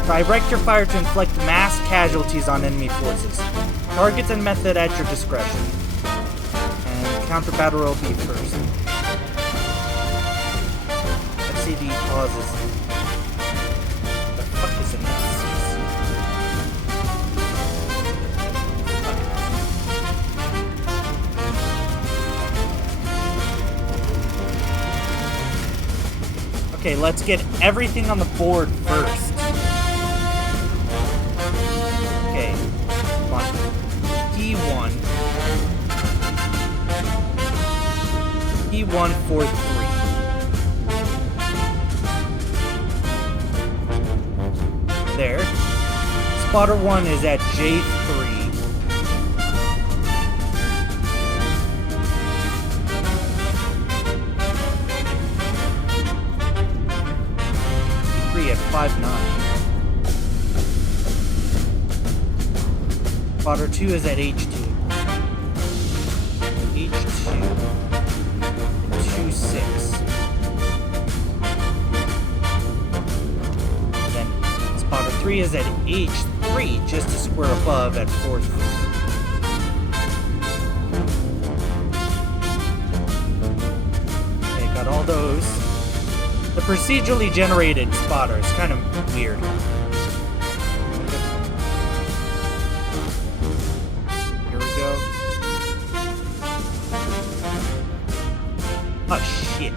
Direct your fire to inflict mass casualties on enemy forces. Targets and method at your discretion. And counter battle will be first. FCD pauses. The fuck is an FCC? Okay, let's get everything on the board first. Okay, come on. P1. P143. There. Spotter 1 is at J3. At 5-9. Spotter 2 is at H2. H2. 2-6. Then spotter 3 is at H3, just a square above at 4-3. Okay, got all those. The procedurally generated spotter is kind of weird. Here we go. Oh, shit.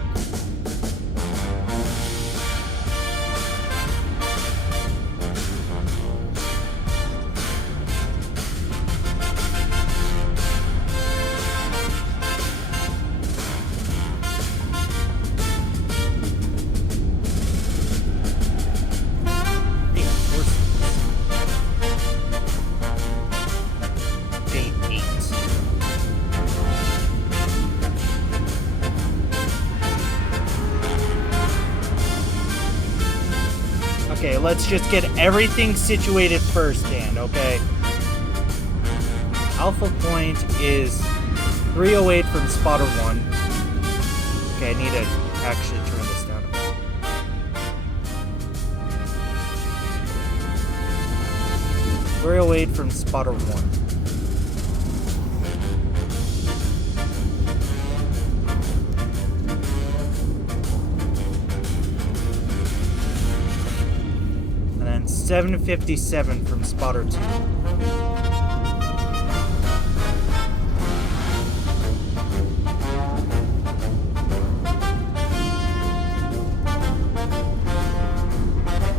Okay, let's just get everything situated firsthand, okay? Alpha point is 308 from spotter 1. Okay, I need to actually turn this down. 308 from spotter 1. And then 757 from spotter 2.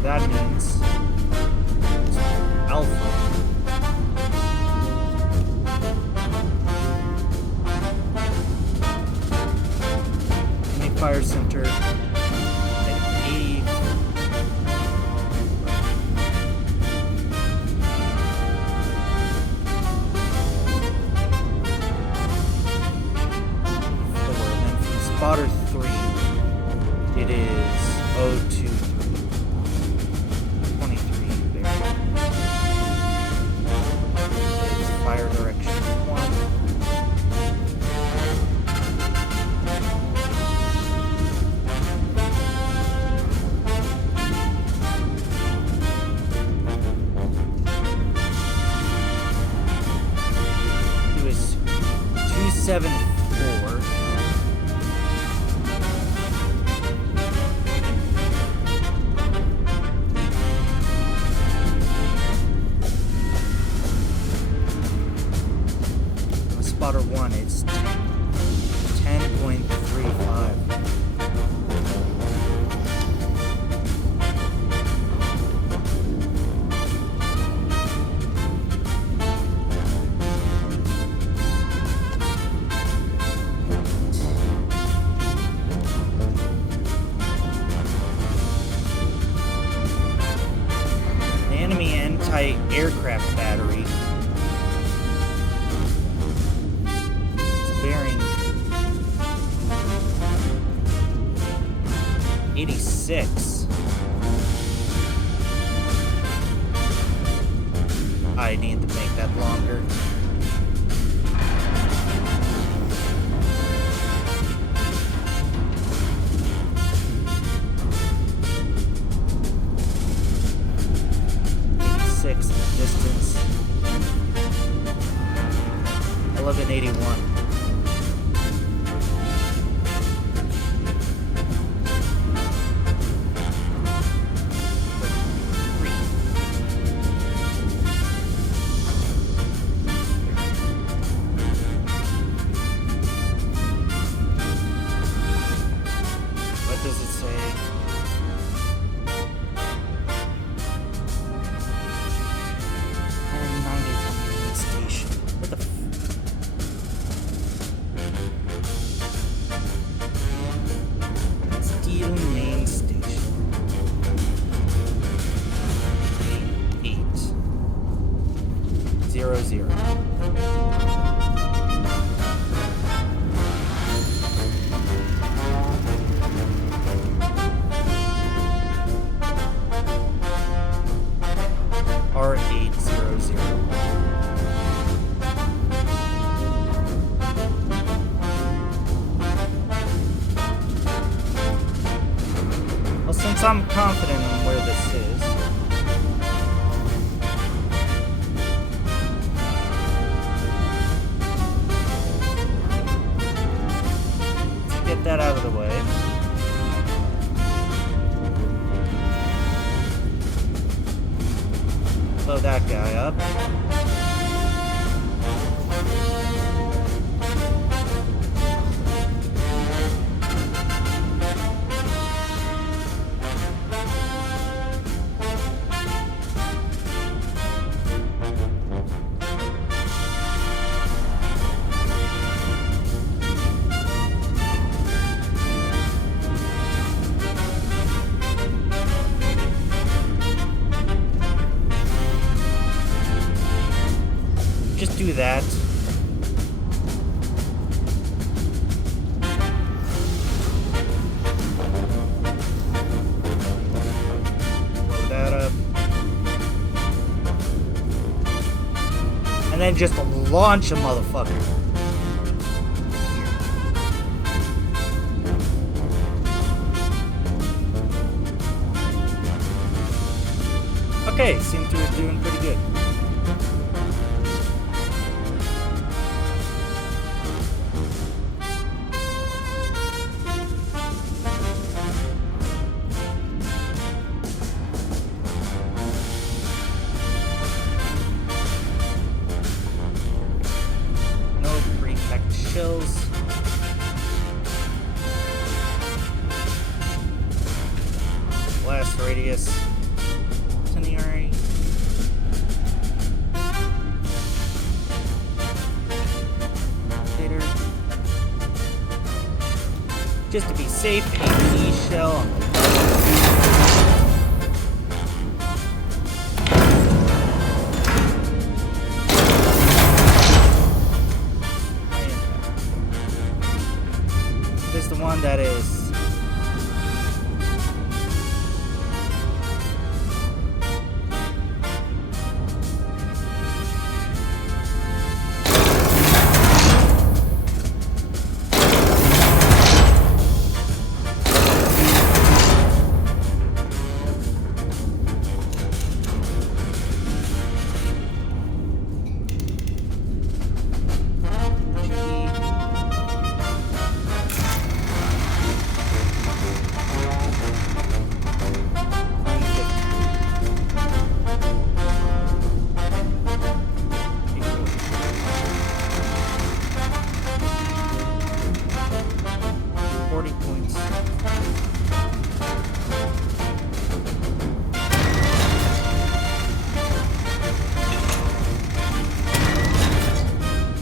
That means Alpha. Enemy fire center at 80. And then from spotter 3, it is 02. Fire direction 1. It was 274. Spotter 1, it's 10.35. The enemy anti-aircraft battery 86. I need to make that longer. Distance 1181. What does it say? Station. What the Castile main station. 8800. R800. Well, since I'm confident in where this is, let's get that out of the way. Blow that guy up. Just do that. Blow that up. And then just launch a motherfucker. Okay, seems to be doing pretty good. Shells. Blast radius. Incendiary. Later. Just to be safe, AP shell on the is the one that is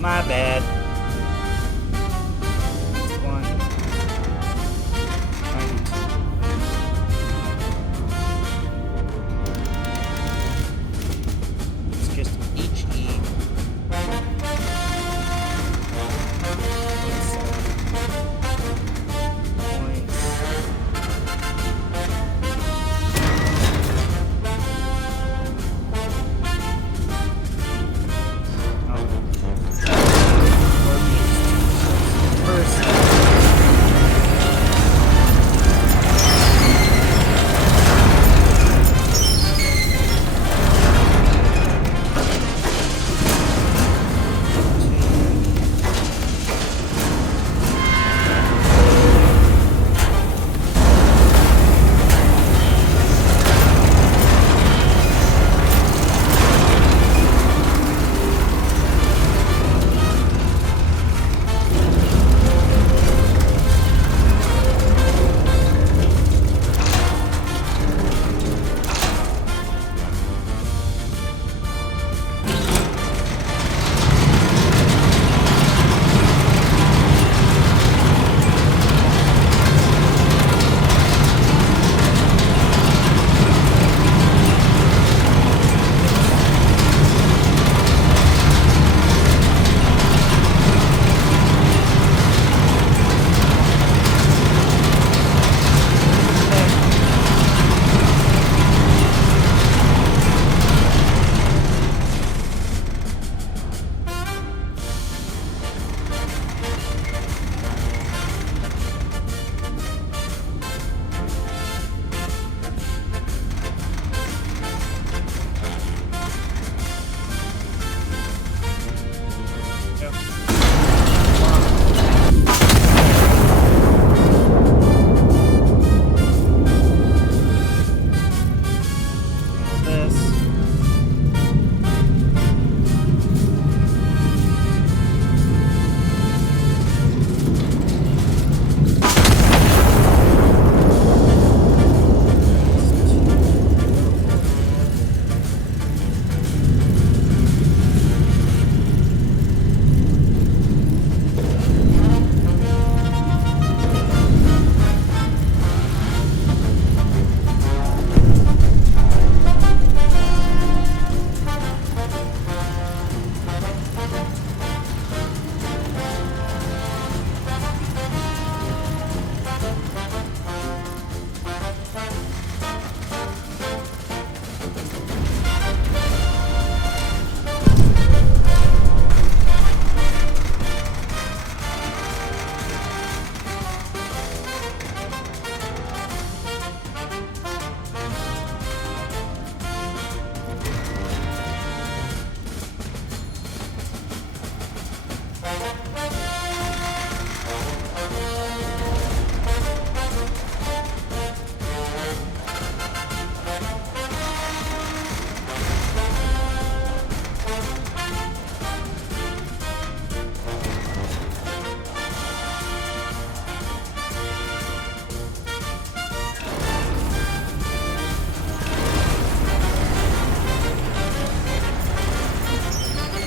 my bad. One. 92. It's just HE. Points.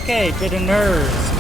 Okay, bit of nerves.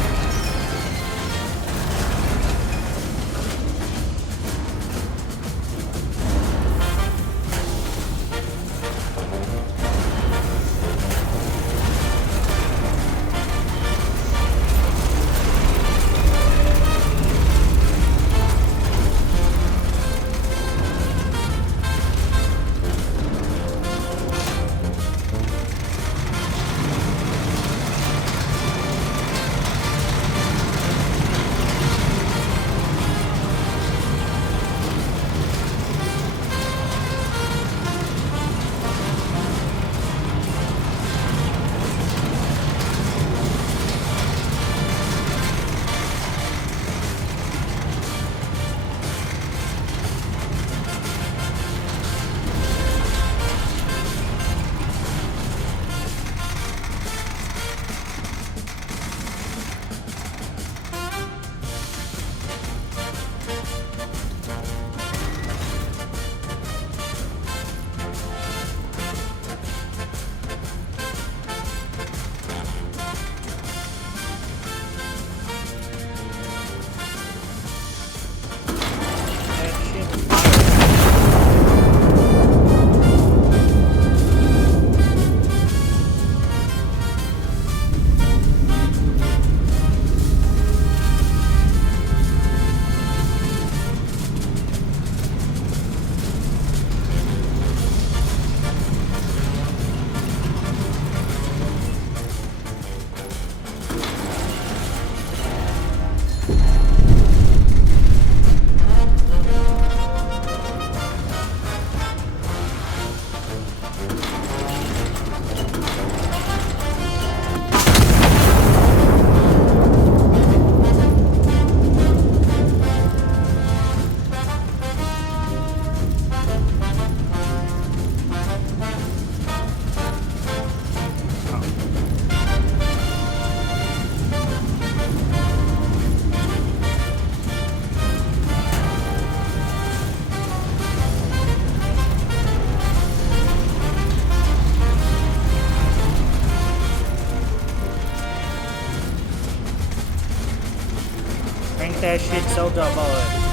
Crank that shit so double.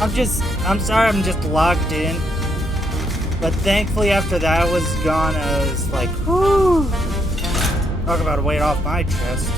I'm sorry, I'm just locked in. But thankfully after that was gone, I was like, whew. Talk about a weight off my chest.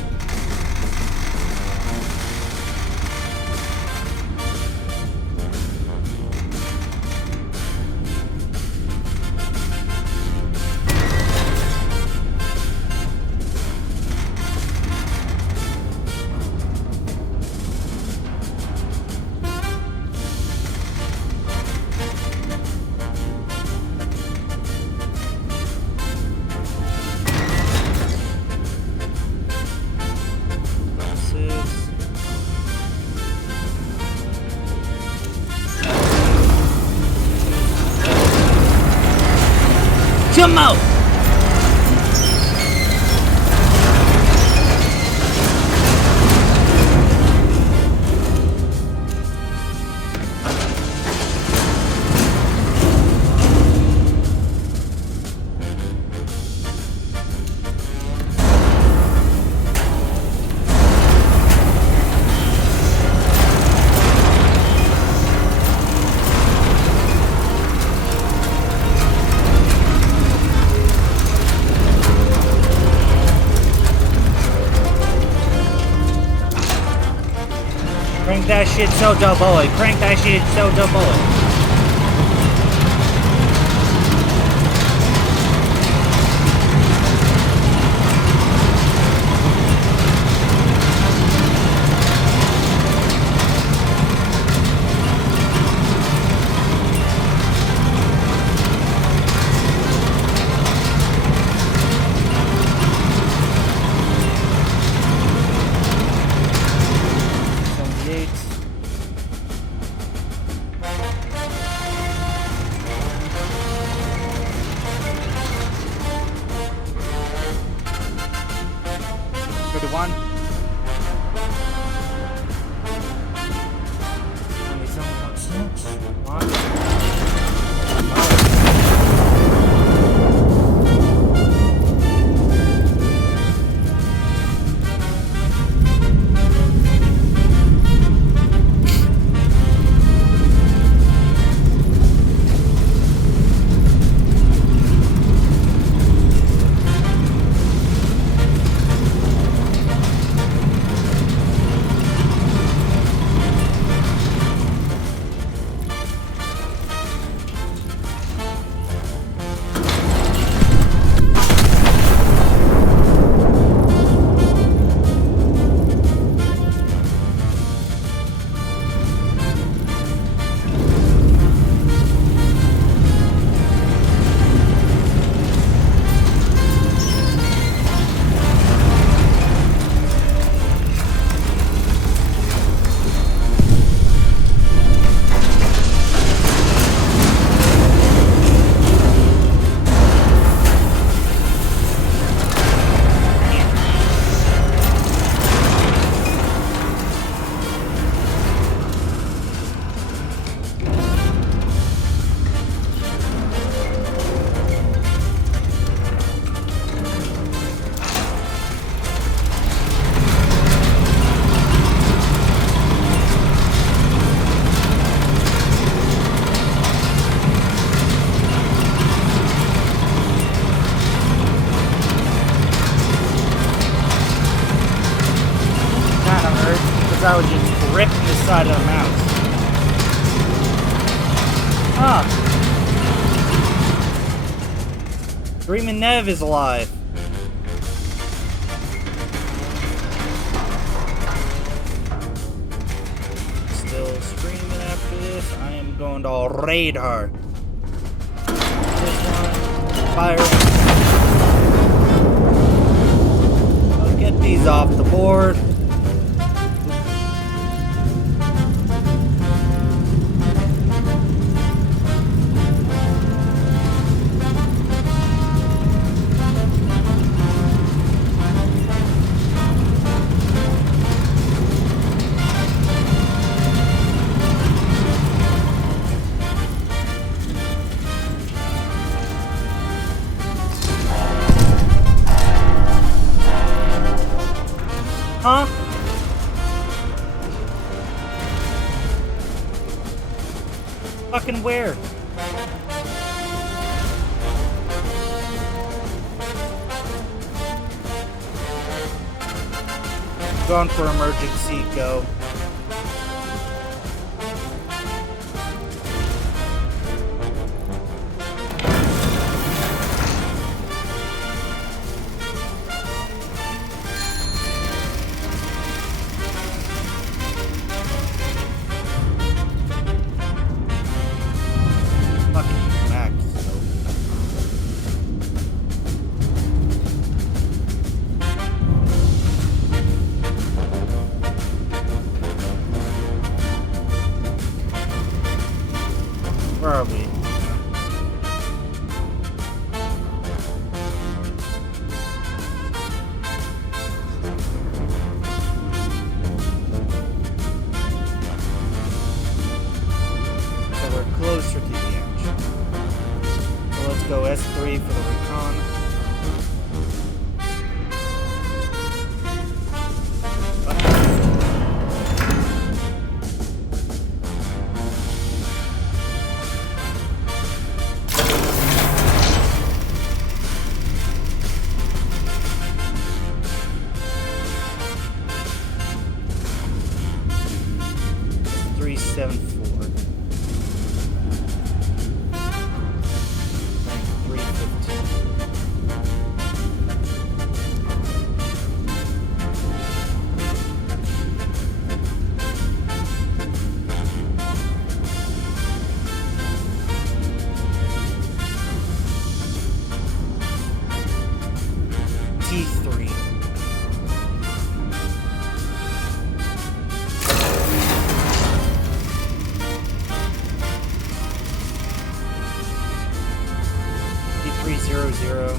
Come out! Crank that shit so double. Crank that shit so double. I was just gripping the side of the mouse. Huh. Dreamin' Nev is alive. Still screaming after this. I am going to raid her. This one. Fire. I'll get these off the board. Huh? fucking where? Going for emergency, go. Where are we? So we're closer to the edge. So let's go S3 for the recon. T3. T300.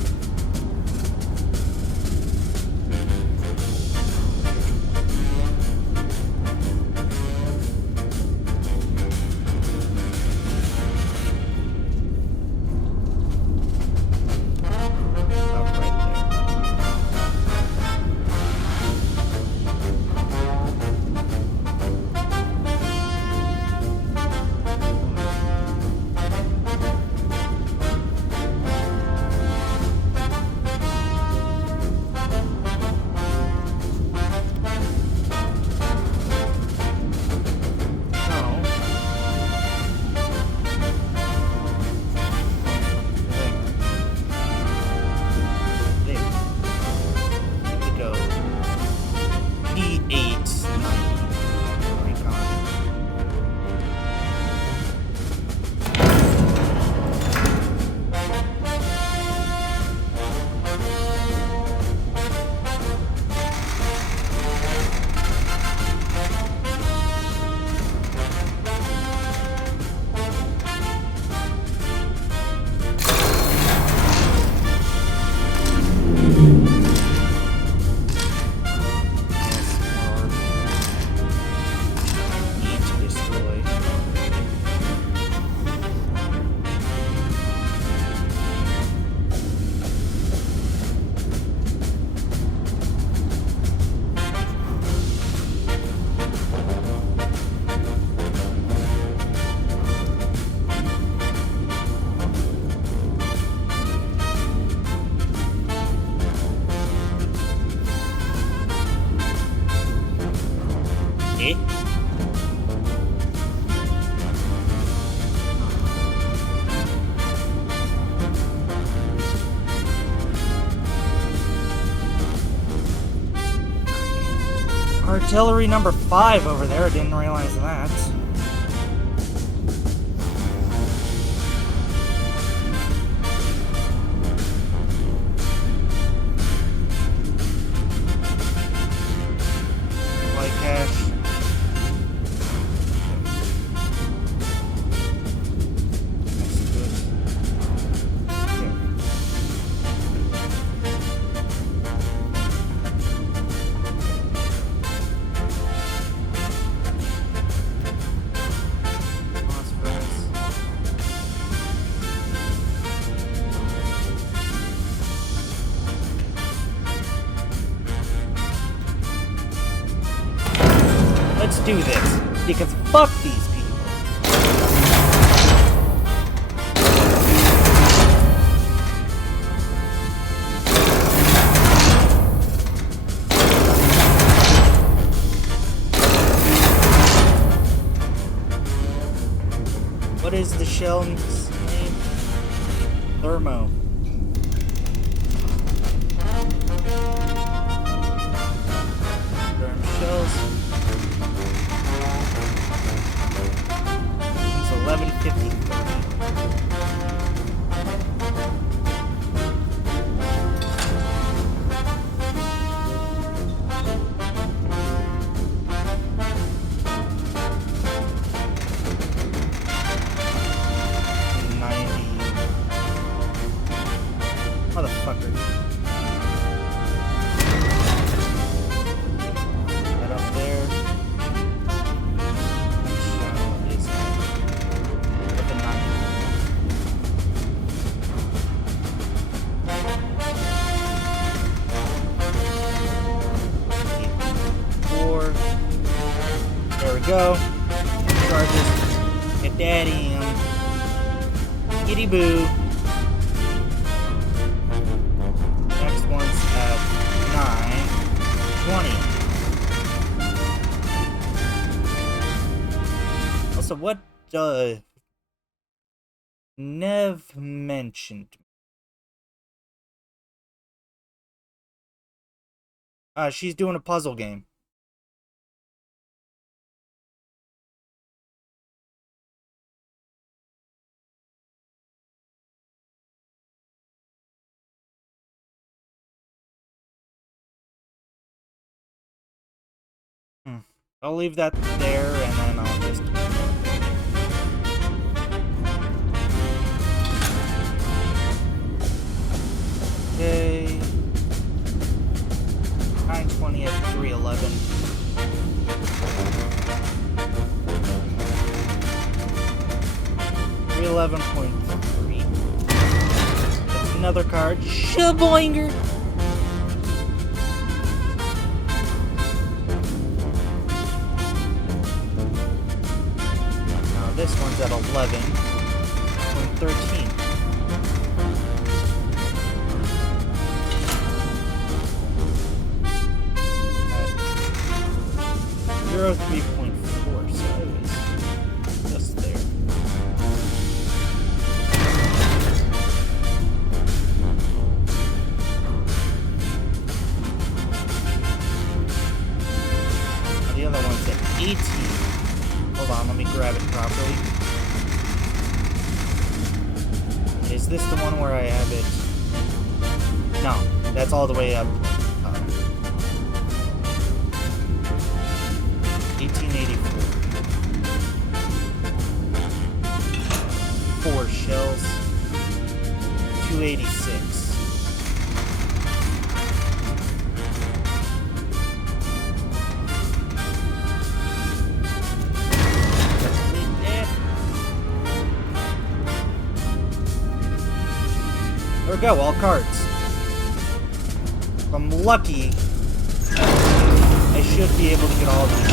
Artillery number 5 over there, I didn't realize that. Light cache. Let's do this, because fuck these people. spelling name? Thermo. Therm shells. He's 1153. Motherfucker. Right up there. Which is with a 9. Four. There we go. Charges. Get that in. Kitty boo. Next one's at 9:20. Also, what Nev mentioned? She's doing a puzzle game. I'll leave that there, and then I'll just... Okay... 9:20 at 3:11. 3:11.3. That's another card. Shaboinger! This one's at 11.13. 0.3.4, so it was just there. The other one's at 18. Hold on, let me grab it properly. Is this the one where I have it? No, that's all the way up. 1884. 4 shells. 286. There we go, all cards. If I'm lucky, I should be able to get all of these.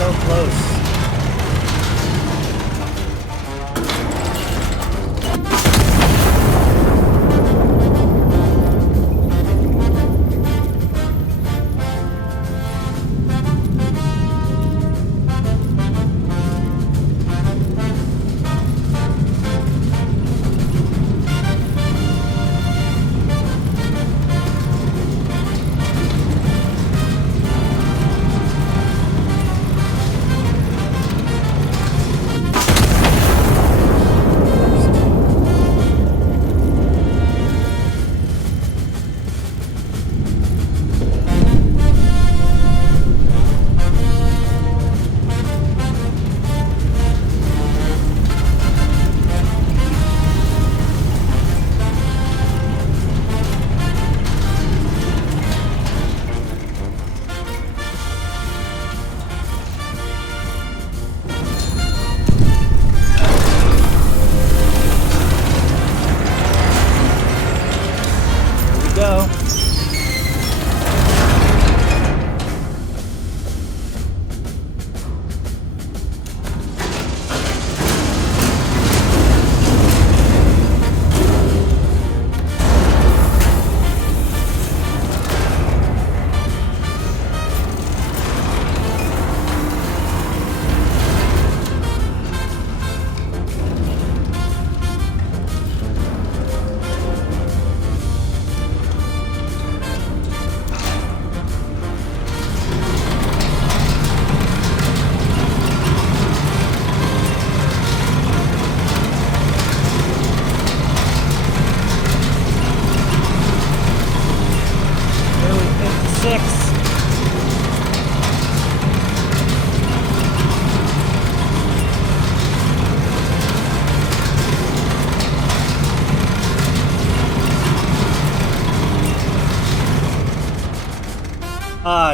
so close. Go.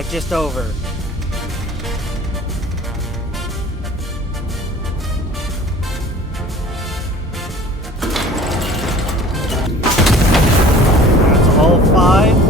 Just over. That's all 5.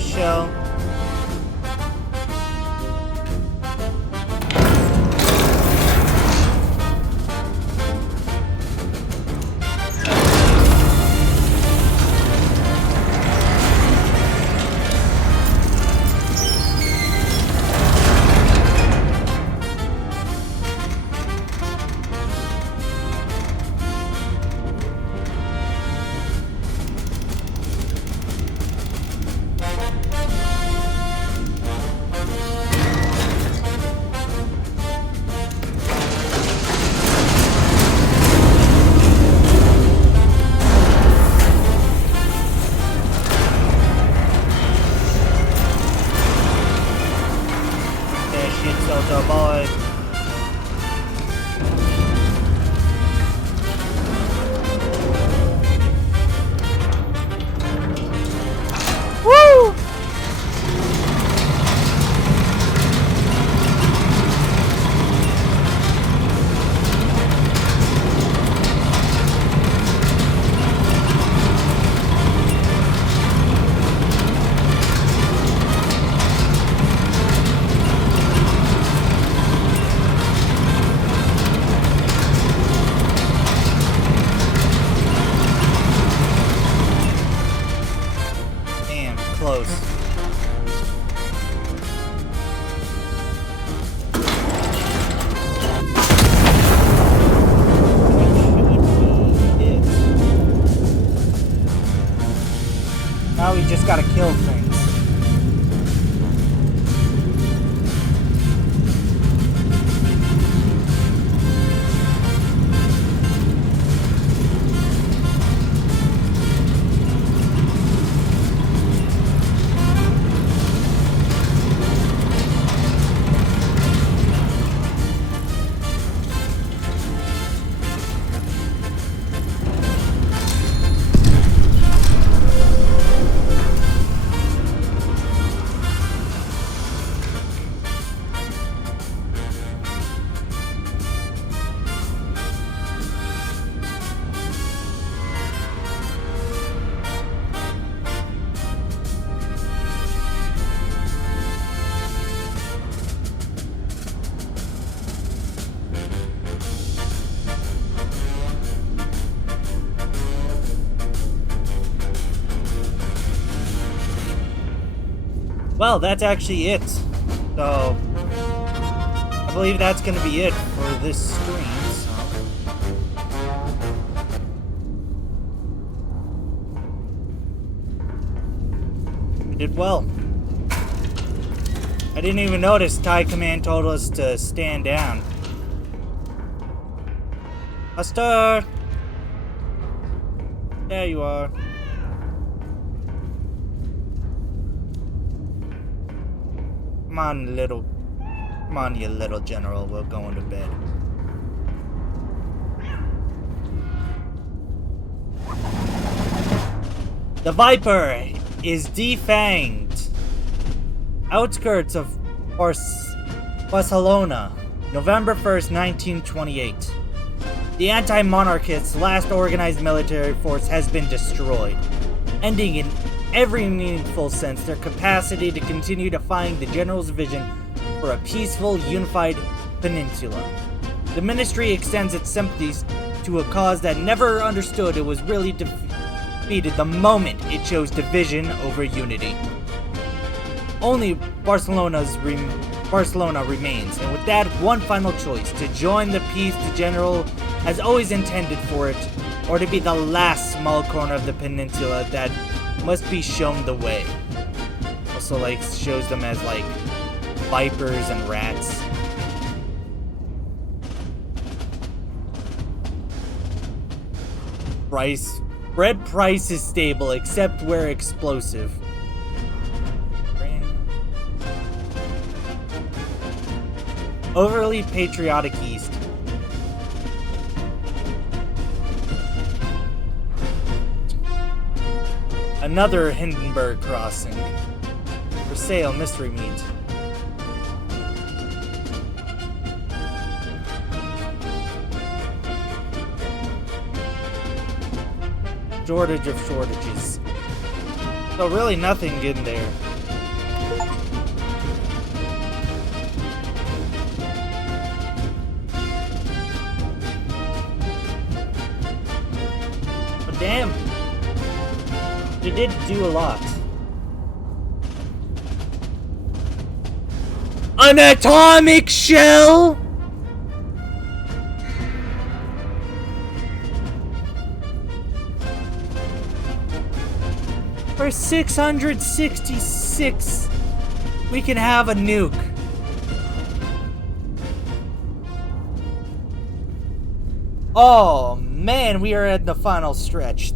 Shell. Soldier boy. Woo! Close. Now we just gotta kill things. Well, that's actually it. So, I believe that's gonna be it for this stream. So. We did well. I didn't even notice TIE Command told us to stand down. Buster! There you are. Come on, you little general. We're going to bed. The Viper is defanged. Outskirts of Barcelona, November 1st, 1928. The anti-monarchists' last organized military force has been destroyed, ending in every meaningful sense their capacity to continue defying the general's vision for a peaceful, unified peninsula. The ministry extends its sympathies to a cause that never understood it was really defeated the moment it chose division over unity. Only Barcelona remains, and with that one final choice, to join the peace the general has always intended for it, or to be the last small corner of the peninsula that must be shown the way. Also, like, shows them as, like, vipers and rats. Bread price is stable, except where explosive. Overly patriotic East. Another Hindenburg crossing. For sale, mystery meat. Shortage of shortages. So really nothing in there. But damn. They did do a lot. An atomic shell? For 666, we can have a nuke. Oh man, we are at the final stretch.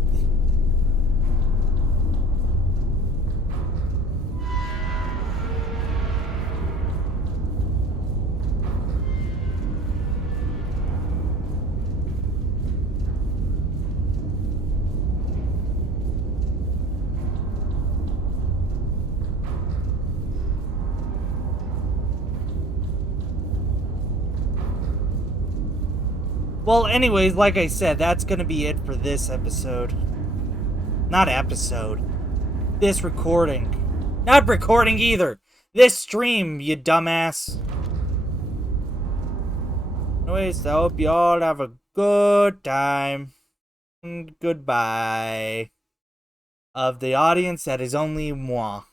Well, anyways, like I said, that's gonna be it for this episode. Not episode. This recording. Not recording either. This stream, you dumbass. Anyways, I hope you all have a good time. And goodbye. Of the audience that is only moi.